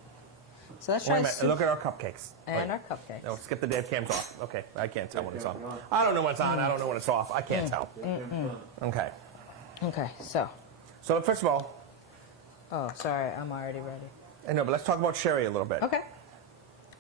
So let's Wait try a minute. soup Look at our cupcakes. and Wait. our cupcakes. No, skip the Dave cams off. Okay, I can't tell when it's on. I don't know when it's on. I don't know when it's off. I can't tell. Okay. Okay, so. So first of all, Oh, sorry, I'm already ready. I know, but let's talk about sherry a little bit. Okay.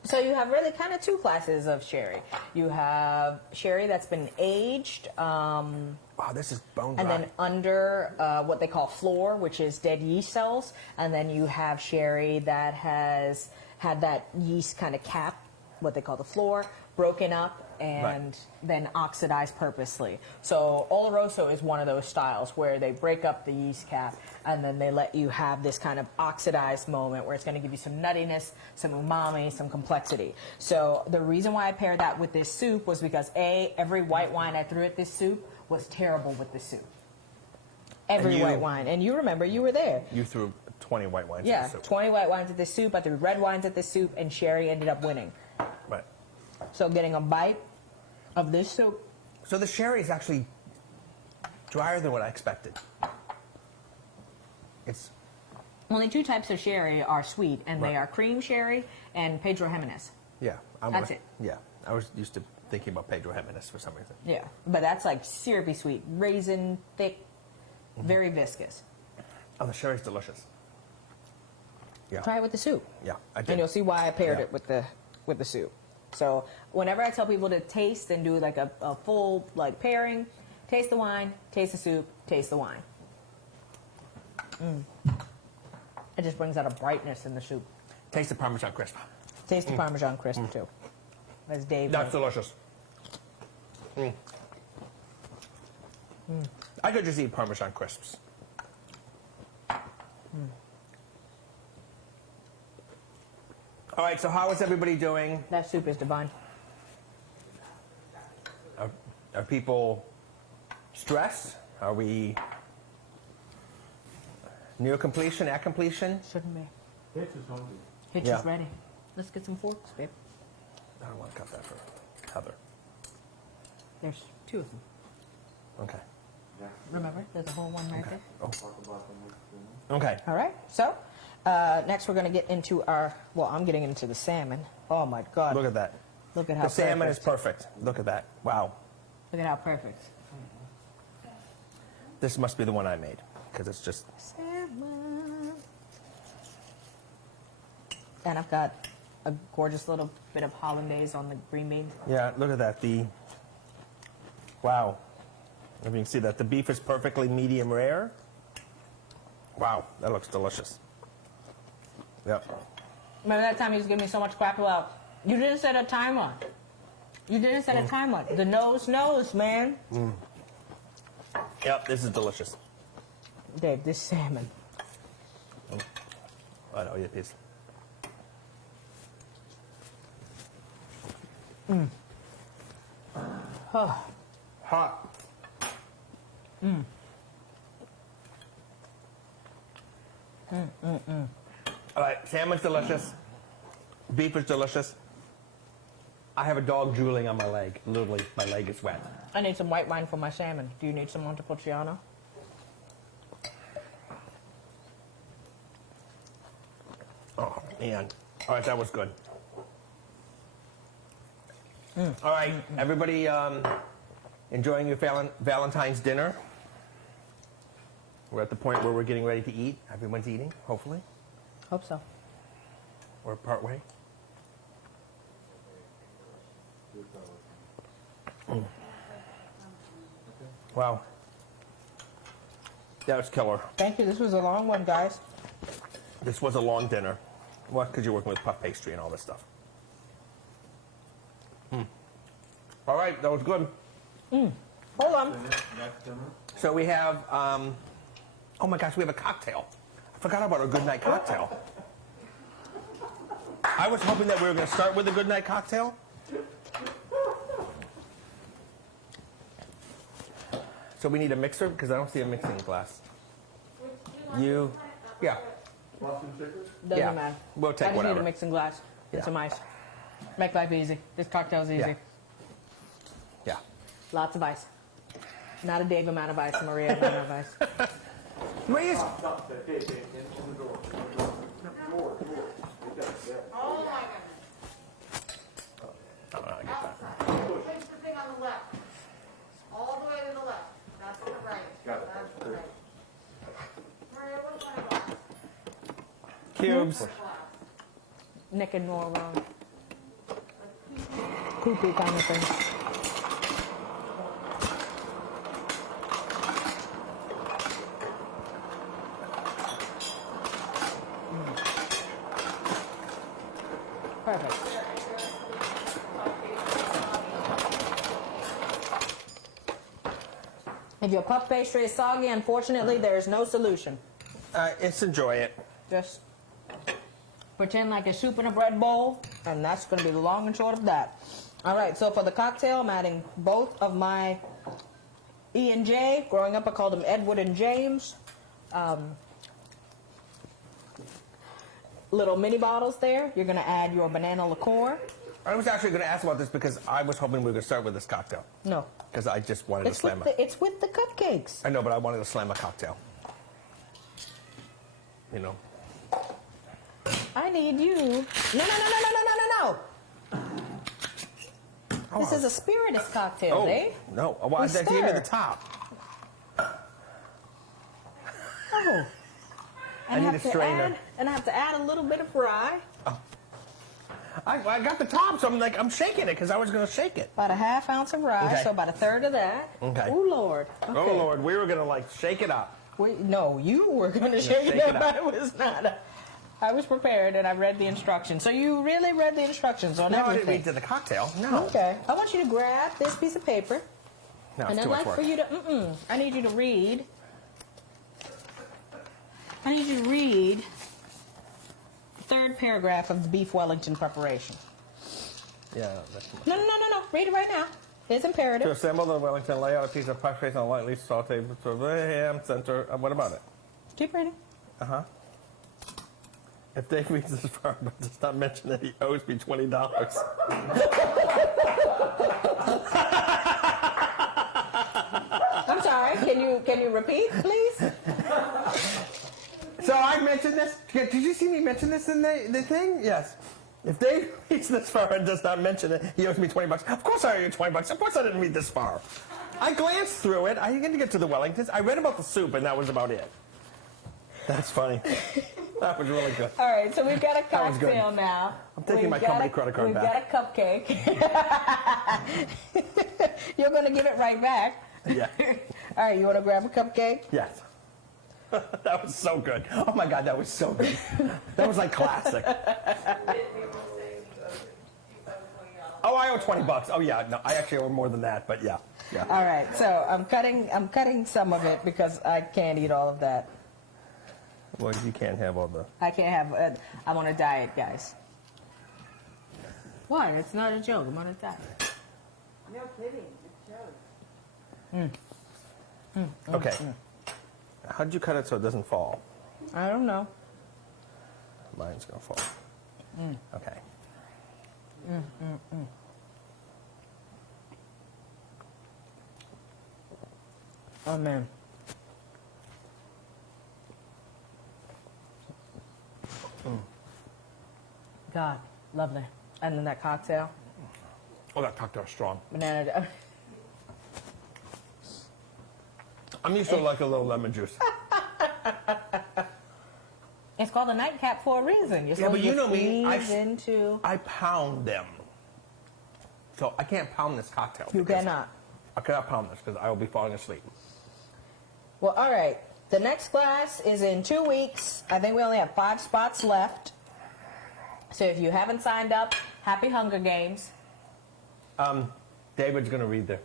So you have really kind of 2 classes of sherry. You have sherry that's been aged, Oh, this is bone dry. and then under what they call floor, which is dead yeast cells, and then you have sherry that has had that yeast kind of cap, what they call the floor, broken up and then oxidized purposely. So Oloroso is one of those styles where they break up the yeast cap and then they let you have this kind of oxidized moment where it's going to give you some nuttiness, some umami, some complexity. So the reason why I paired that with this soup was because every white wine I threw at this soup was terrible with the soup. Every And you- white wine. And you remember, you were there. You threw 20 white wines Yeah, in the soup. 20 white wines at this soup. I threw red wines at this soup, and sherry ended up winning. Right. So getting a bite of this soup. So the sherry is actually drier than what I expected. It's Only 2 types of sherry are sweet, and they Right. are cream sherry and Pedro Jimenez. yeah. That's it. Yeah, I was used to thinking about Pedro Jimenez for some reason. Yeah, but that's like syrupy sweet, raisin thick, very viscous. Oh, the sherry's delicious. Yeah. Try it with the soup, Yeah, I did. and you'll see why I paired Yeah. it with the with the soup. So whenever I tell people to taste and do like a full like pairing, taste the wine, taste the soup, taste the wine. It just brings out a brightness in the soup. Taste the Parmesan Crisp. Taste the Parmesan Crisp too. As Dave. That's delicious. I could just eat Parmesan Crisps. All right, so how is everybody doing? That soup is divine. Are people stressed? Are we near completion, at completion? Shouldn't be. Hitch is hungry. Hitch Yeah. is ready. Let's get some forks, babe. I don't want to cut that for Heather. There's 2 of them. Okay. Yeah. Remember? There's a whole one right there. Oh. Talk about the next thing. Okay. All right. So next we're going to get into our. Well, I'm getting into the salmon. Oh my God! Look at that. Look at how The salmon is perfect. perfect. Look at that. Wow. Look at how perfect. This must be the one I made because it's just. Salmon. And I've got a gorgeous little bit of hollandaise on the green beans. Yeah, look at that. Wow. If you can see that, the beef is perfectly medium rare. Wow, that looks delicious. Yep. Remember that time he was giving me so much crap about, you didn't set a timer. You didn't set a timer. The nose knows, man. Yep, this is delicious. Dave, this salmon. I know, it is. Oh, Hot. All right, salmon's delicious. Beef is delicious. I have a dog drooling on my leg. Literally, my leg is wet. I need some white wine for my salmon. Do you need some Montepulciano? Oh, man. All right, that was good. All right, everybody enjoying your Valentine's dinner? We're at the point where we're getting ready to eat. Everyone's eating, hopefully. Hope so. Or part way. Wow. That was killer. Thank you. This was a long one, guys. This was a long dinner. Well, because you're working with puff pastry and all this stuff. All right, that was good. Hold on. Next dinner. So we have, oh my gosh, we have a cocktail. I forgot about our good night cocktail. I was hoping that we were going to start with a good night cocktail. So we need a mixer because I don't see a mixing glass. You, yeah, Want some sugars? Doesn't Yeah. matter. We'll take I just whatever. need a mixing glass and Yeah. some ice. Make life easy. This cocktail's easy. Yeah. yeah. Lots of ice. Not a Dave amount of ice, a Maria amount of ice. Maria's, Stop that. Hey, in the door. More. Oh my goodness. Place the thing on the left. All the way to the left. That's the right. Got it. That's the right. Maria, what's my glass? cubes. Glass. Nick and Nora. Poo-poo kind of thing. Perfect. If your puff pastry is soggy, unfortunately, there is no solution. Just enjoy it. Just pretend like a soup in a bread bowl, and that's going to be the long and short of that. All right, so for the cocktail, I'm adding both of my E and J. Growing up, I called them Edward and James. Little mini bottles there. You're going to add your banana liqueur. I was actually going to ask about this because I was hoping we were going to start with this cocktail. No, Because I just wanted to it's slam with it's with the cupcakes. I know, but I wanted to slam a cocktail. You know. I need you. No. This is a spiritus cocktail, Oh, Dave. no. Well, We that gave me the stir. top. Oh. I need a strainer. And I have to add a little bit of rye. I got the top, so I'm shaking it because I was going to shake it. About a half ounce of rye, Okay. so about a third of that. Okay. Oh, Lord. Okay. Oh, Lord, we were going to, shake it up. No, you were going to shake it up. I was not. I was prepared, and I read the instructions. So you really read the instructions on No, I everything? didn't read to the cocktail. No. Okay. I want you to grab this piece of paper, No, and it's I'd too much like work. for you to, I need you to read. I need you to read the third paragraph of the beef Wellington preparation. Yeah, that's too much. No. Read it right now. It's To imperative. assemble the Wellington, lay out a piece of puff paste on a lightly sauteed ham center. What about it? Keep reading. Uh-huh. If Dave reads this far but does not mention that he owes me $20. I'm sorry. Can you repeat, please? So I mentioned this. Did you see me mention this in the thing? Yes. If Dave reads this far and does not mention it, he owes me $20. Of course I owe you $20. Of course I didn't read this far. I glanced through it. I didn't get to the Wellingtons. I read about the soup, and that was about it. That's funny. That was really good. All right, so we've got a That was good. cocktail now. I'm taking my company credit card back. We've got a cupcake. You're going to give it right back. Yeah. All right, you want to grab a cupcake? Yes. That was so good. Oh my God, that was so good. That was like classic. Oh, I owe $20. Oh yeah, no, I actually owe more than that, but yeah. All right, so I'm cutting some of it because I can't eat all of that. Well, you can't have all the. I can't have. I'm on a diet, guys. What? It's not a joke. I'm on a diet. No kidding, it shows. Okay. How'd you cut it so it doesn't fall? I don't know. Mine's gonna fall. Okay. Oh man. God, lovely. And then that cocktail, Oh, that cocktail's strong. banana. I'm used to like a little lemon juice. It's called a nightcap for a reason. You're Yeah, but supposed you to know me, squeeze into. I pound them. So I can't pound this cocktail. You because cannot. I cannot pound this because I will be falling asleep. Well, all right. The next class is in 2 weeks. I think we only have 5 spots left. So if you haven't signed up, happy Hunger Games. David's gonna read the.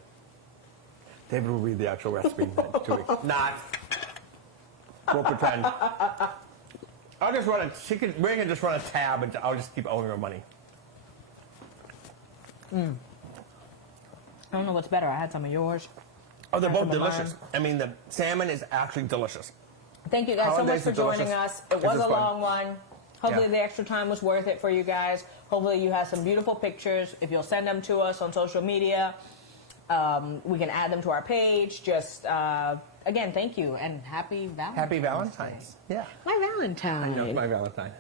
David will read the actual recipe in 2 weeks. Not. We'll pretend. I'll just run a. We're gonna just run a tab, and I'll just keep owing her money. I don't know what's better. I had some of yours. Oh, they're both Some of delicious. mine. I mean, the salmon is actually delicious. Thank you guys so much Hollandaise for is joining delicious. us. It This was is a fun. long one. Hopefully Yeah. the extra time was worth it for you guys. Hopefully you have some beautiful pictures. If you'll send them to us on social media, we can add them to our page. Just, again, thank you and happy Valentine's Happy Valentine's. Day. Yeah. My Valentine. I know, my Valentine.